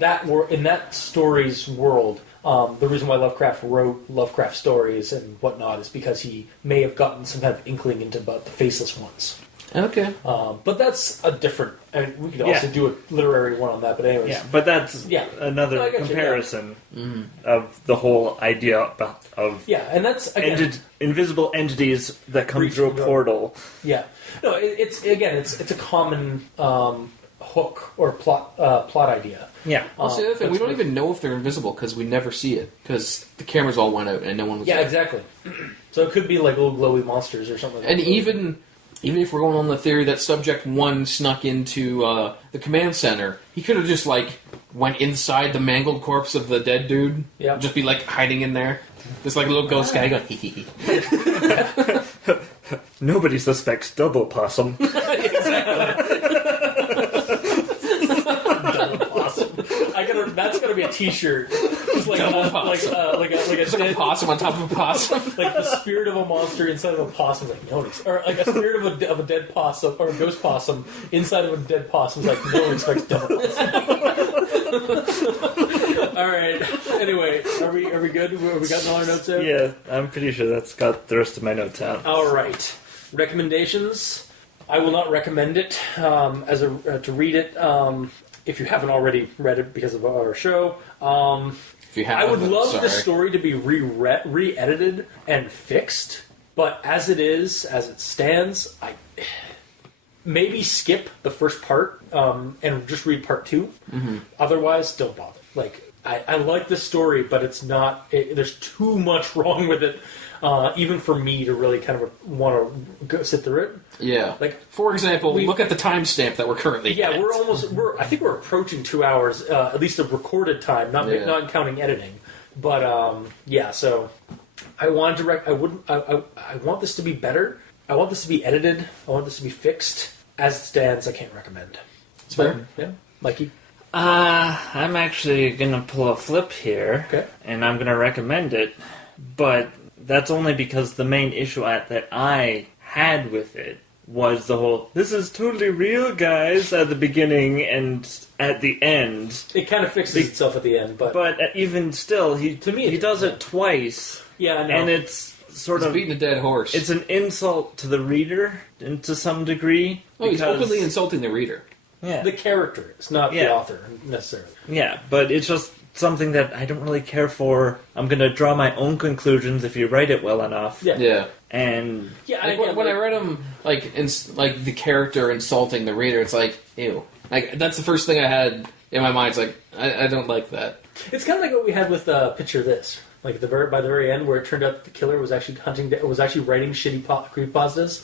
that story's world. The reason why Lovecraft wrote Lovecraft stories and whatnot is because he may have gotten some kind of inkling into about the faceless ones. Okay. But that's a different... I mean, we could also do a literary one on that, but anyways. Yeah, but that's another comparison of the whole idea of and that's, again... invisible entities that come through a portal. Yeah. No, it's a common hook or plot idea. Yeah. That's the other thing. We don't even know if they're invisible because we never see it because the cameras all went out and no one was there. Yeah, exactly. So it could be like little glowy monsters or something. And even if we're going on the theory that Subject 1 snuck into the command center, he could have just, went inside the mangled corpse of the dead dude. Yeah. Just be, hiding in there. Just like a little ghost guy going, hee hee hee. Nobody suspects Double Possum. Exactly. That's gonna be a T-shirt. Just like a dead possum on top of a possum. Like the spirit of a monster inside of a possum. Like no one or like a spirit of a dead possum or a ghost possum inside of a dead possum. Like no one expects double possum. All right. Anyway, are we good? Have we got all our notes out? Yeah, I'm pretty sure that's got the rest of my notes out. All right. Recommendations. I will not recommend it to read it. If you haven't already read it because of our show, if you have, I would love the story to be re-edited and fixed. But as it stands, I maybe skip the first part and just read part 2. Mm-hmm. Otherwise, don't bother. I like this story, but it's not. There's too much wrong with it. Even for me to really kind of want to sit through it. Yeah. For example, look at the timestamp that we're currently at. I think we're approaching 2 hours, at least of recorded time, not counting editing. But, so I wanted to I want this to be better. I want this to be edited. I want this to be fixed. As it stands, I can't recommend. It's fair. Yeah. Mikey? I'm actually going to pull a flip here. Okay. And I'm going to recommend it. But that's only because the main issue that I had with it was the whole, this is totally real, guys, at the beginning and at the end. It kind of fixes itself at the end, but... But even still, he does it twice. Yeah, I know. And it's sort of... beating a dead horse. It's an insult to the reader, and to some degree. Oh, he's openly insulting the reader. Yeah. The character is, not the author, necessarily. Yeah, but it's just something that I don't really care for. I'm going to draw my own conclusions if you write it well enough. Yeah. And when I read him, like the character insulting the reader, it's like, ew. Like, that's the first thing I had in my mind. It's like, I don't like that. It's kind of like what we had with Picture This. Like by the very end, where it turned out that the killer was actually writing shitty creepypastas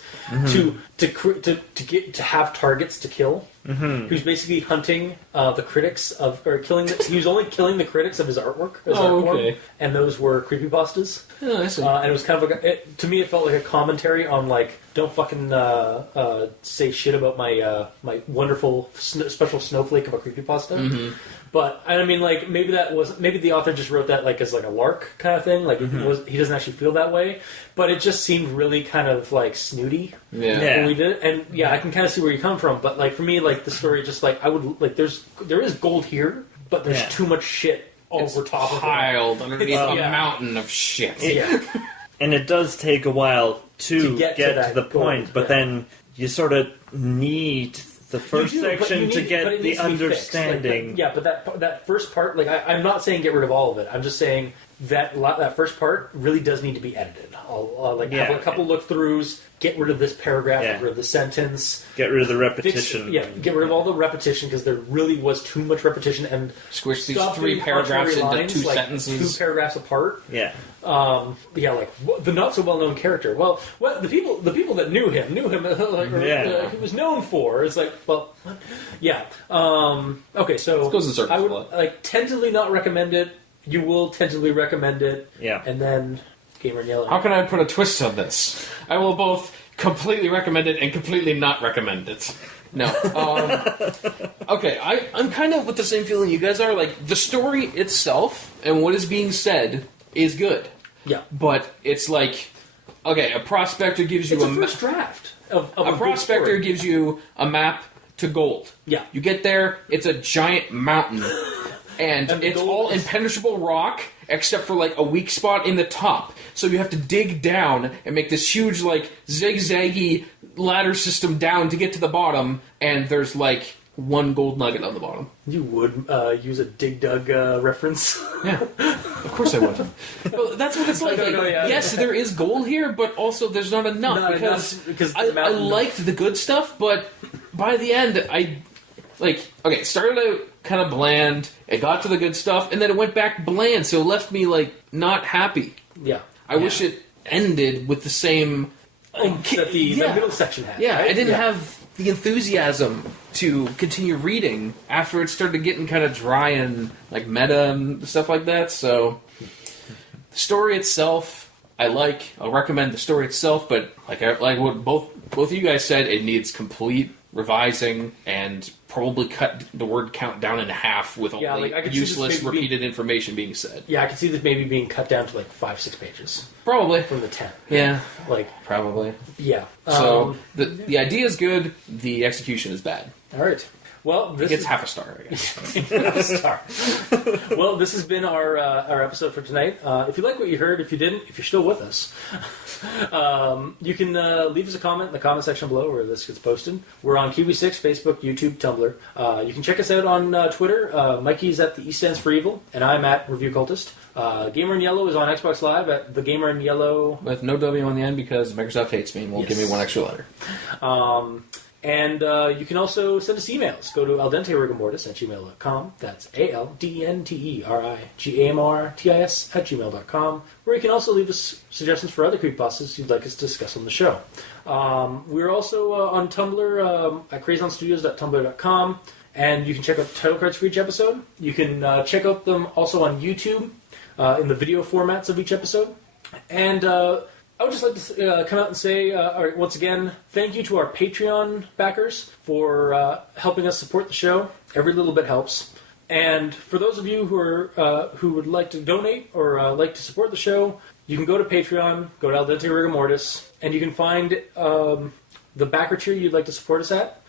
to have targets to kill. Mm-hmm. He was basically hunting the critics he was only killing the critics of his artwork. Okay. And those were creepypastas. Oh, I see. And it was kind of to me, it felt like a commentary on like, don't fucking say shit about my wonderful special snowflake of a creepypasta. Mm-hmm. But I mean, like, maybe the author just wrote that like as like a lark kind of thing. Like he doesn't actually feel that way, but it just seemed really kind of like snooty when we did it. And I can kind of see where you come from. But like for me, like the story, just like I would like there is gold here, but there's too much shit over top of it, piled underneath a mountain of shit. And it does take a while to get to the point, but then you sort of need the first section to get the understanding. But that first part, like I'm not saying get rid of all of it. I'm just saying that first part really does need to be edited. I'll have a couple look-throughs, get rid of this paragraph, get rid of the sentence. Get rid of the repetition. Get rid of all the repetition, because there really was too much repetition, and squish these 3 paragraphs into lines, 2 sentences. 2 paragraphs apart. Yeah. Like the not so well known character. Well, what the people that knew him he was known for. It's like, well, okay, so it goes in circles. I would tentatively not recommend it. You will tentatively recommend it. Yeah. And then Gamer and Yellow. How can I put a twist on this? I will both completely recommend it and completely not recommend it. No. Okay, I'm kind of with the same feeling you guys are. Like, the story itself and what is being said is good. Yeah. But it's like, okay, a prospector gives you a first draft of a prospector gives you a map to gold. Yeah. You get there, it's a giant mountain. And it's all impenetrable rock, except for like a weak spot in the top. So you have to dig down and make this huge, like, zigzaggy ladder system down to get to the bottom, and there's like 1 gold nugget on the bottom. You would use a Dig Dug reference? Yeah, of course I would. Well, that's what it's like. Yes, there is gold here, but also there's not enough, because I liked the good stuff, but by the end, it started out kind of bland, it got to the good stuff, and then it went back bland, so it left me, like, not happy. Yeah. I wish it ended with the same... that the middle section had. Yeah, right? I didn't have the enthusiasm to continue reading after it started getting kind of dry and, like, meta and stuff like that, so... The story itself, I'll recommend the story itself, but like what both of you guys said, it needs complete revising and probably cut the word count down in half with all the useless repeated information being said. Yeah, I can see this maybe being cut down to like 5-6 pages. Probably. From the 10. Yeah. Like, probably. Yeah. So the idea is good, the execution is bad. All right. Well, this gets half a star, I guess. Half a star. Well, this has been our episode for tonight. If you like what you heard, if you didn't, if you're still with us, you can leave us a comment in the comment section below where this gets posted. We're on Kiwi6, Facebook, YouTube, Tumblr. You can check us out on Twitter. Mikey's at the E Stands for Evil, and I'm at Review Cultist. Gamer in Yellow is on Xbox Live at the Gamer in Yellow with no W on the end because Microsoft hates me and won't give me 1 extra letter. And you can also send us emails. Go to aldenterigamortis@gmail.com. That's aldenterigamortis@gmail.com, where you can also leave us suggestions for other creepypastas you'd like us to discuss on the show. We're also on Tumblr at crazonstudios.tumblr.com, and you can check out the title cards for each episode. You can check out them also on YouTube in the video formats of each episode. And I would just like to come out and say, once again, thank you to our Patreon backers for helping us support the show. Every little bit helps. And for those of you who would like to donate or like to support the show, you can go to Patreon, go to Al Dente Rigor Mortis, and you can find the backer tier you'd like to support us at.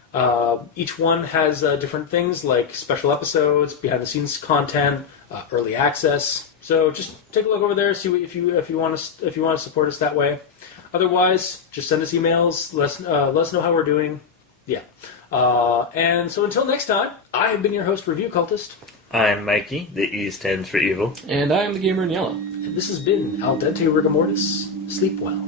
Each one has different things like special episodes, behind-the-scenes content, early access. So just take a look over there, see what, if you want to support us that way. Otherwise, just send us emails. Let us know how we're doing. Yeah. And so until next time, I have been your host, Review Cultist. I'm Mikey, the E stands for evil. And I am the gamer in yellow. And this has been Al Dente Rigor Mortis. Sleep well.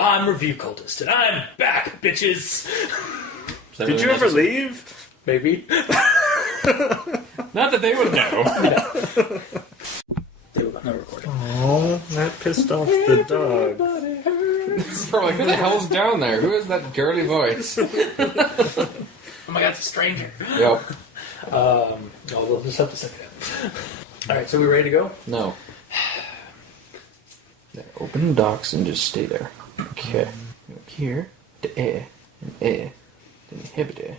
I'm Review Cultist, and I'm back, bitches! Did you ever leave? Maybe. Not that they would know. They were not recording. Oh, that pissed off the dog. It's probably like, who the hell's down there? Who is that girly voice? Oh my god, it's a stranger. Yep. No, we'll just have to stick it. Alright, so we ready to go? No. There, open the docks and just stay there. Okay. Go here, to A, and A, then hip it A.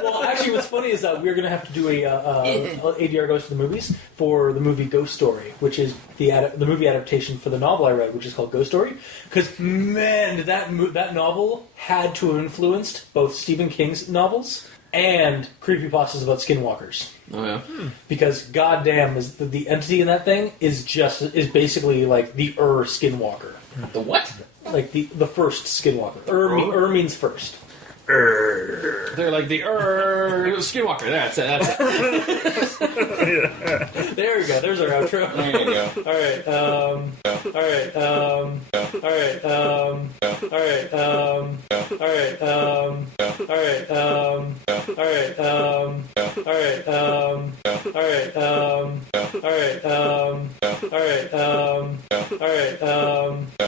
Well, actually, what's funny is that we're going to have to do a ADR Goes to the Movies for the movie Ghost Story, which is the movie adaptation for the novel I read, which is called Ghost Story. Because, man, did that novel had to have influenced both Stephen King's novels and creepypastas about skinwalkers. Oh, yeah. Because, goddamn, is the entity in that thing is basically like the skinwalker. The what? Like the first skinwalker. Means first. They're like the Skinwalker. That's it. There we go. There's our outro. There you go. All right. All right. All right. All right. All right. All right. All right. All right. All right. All right. All right. All right.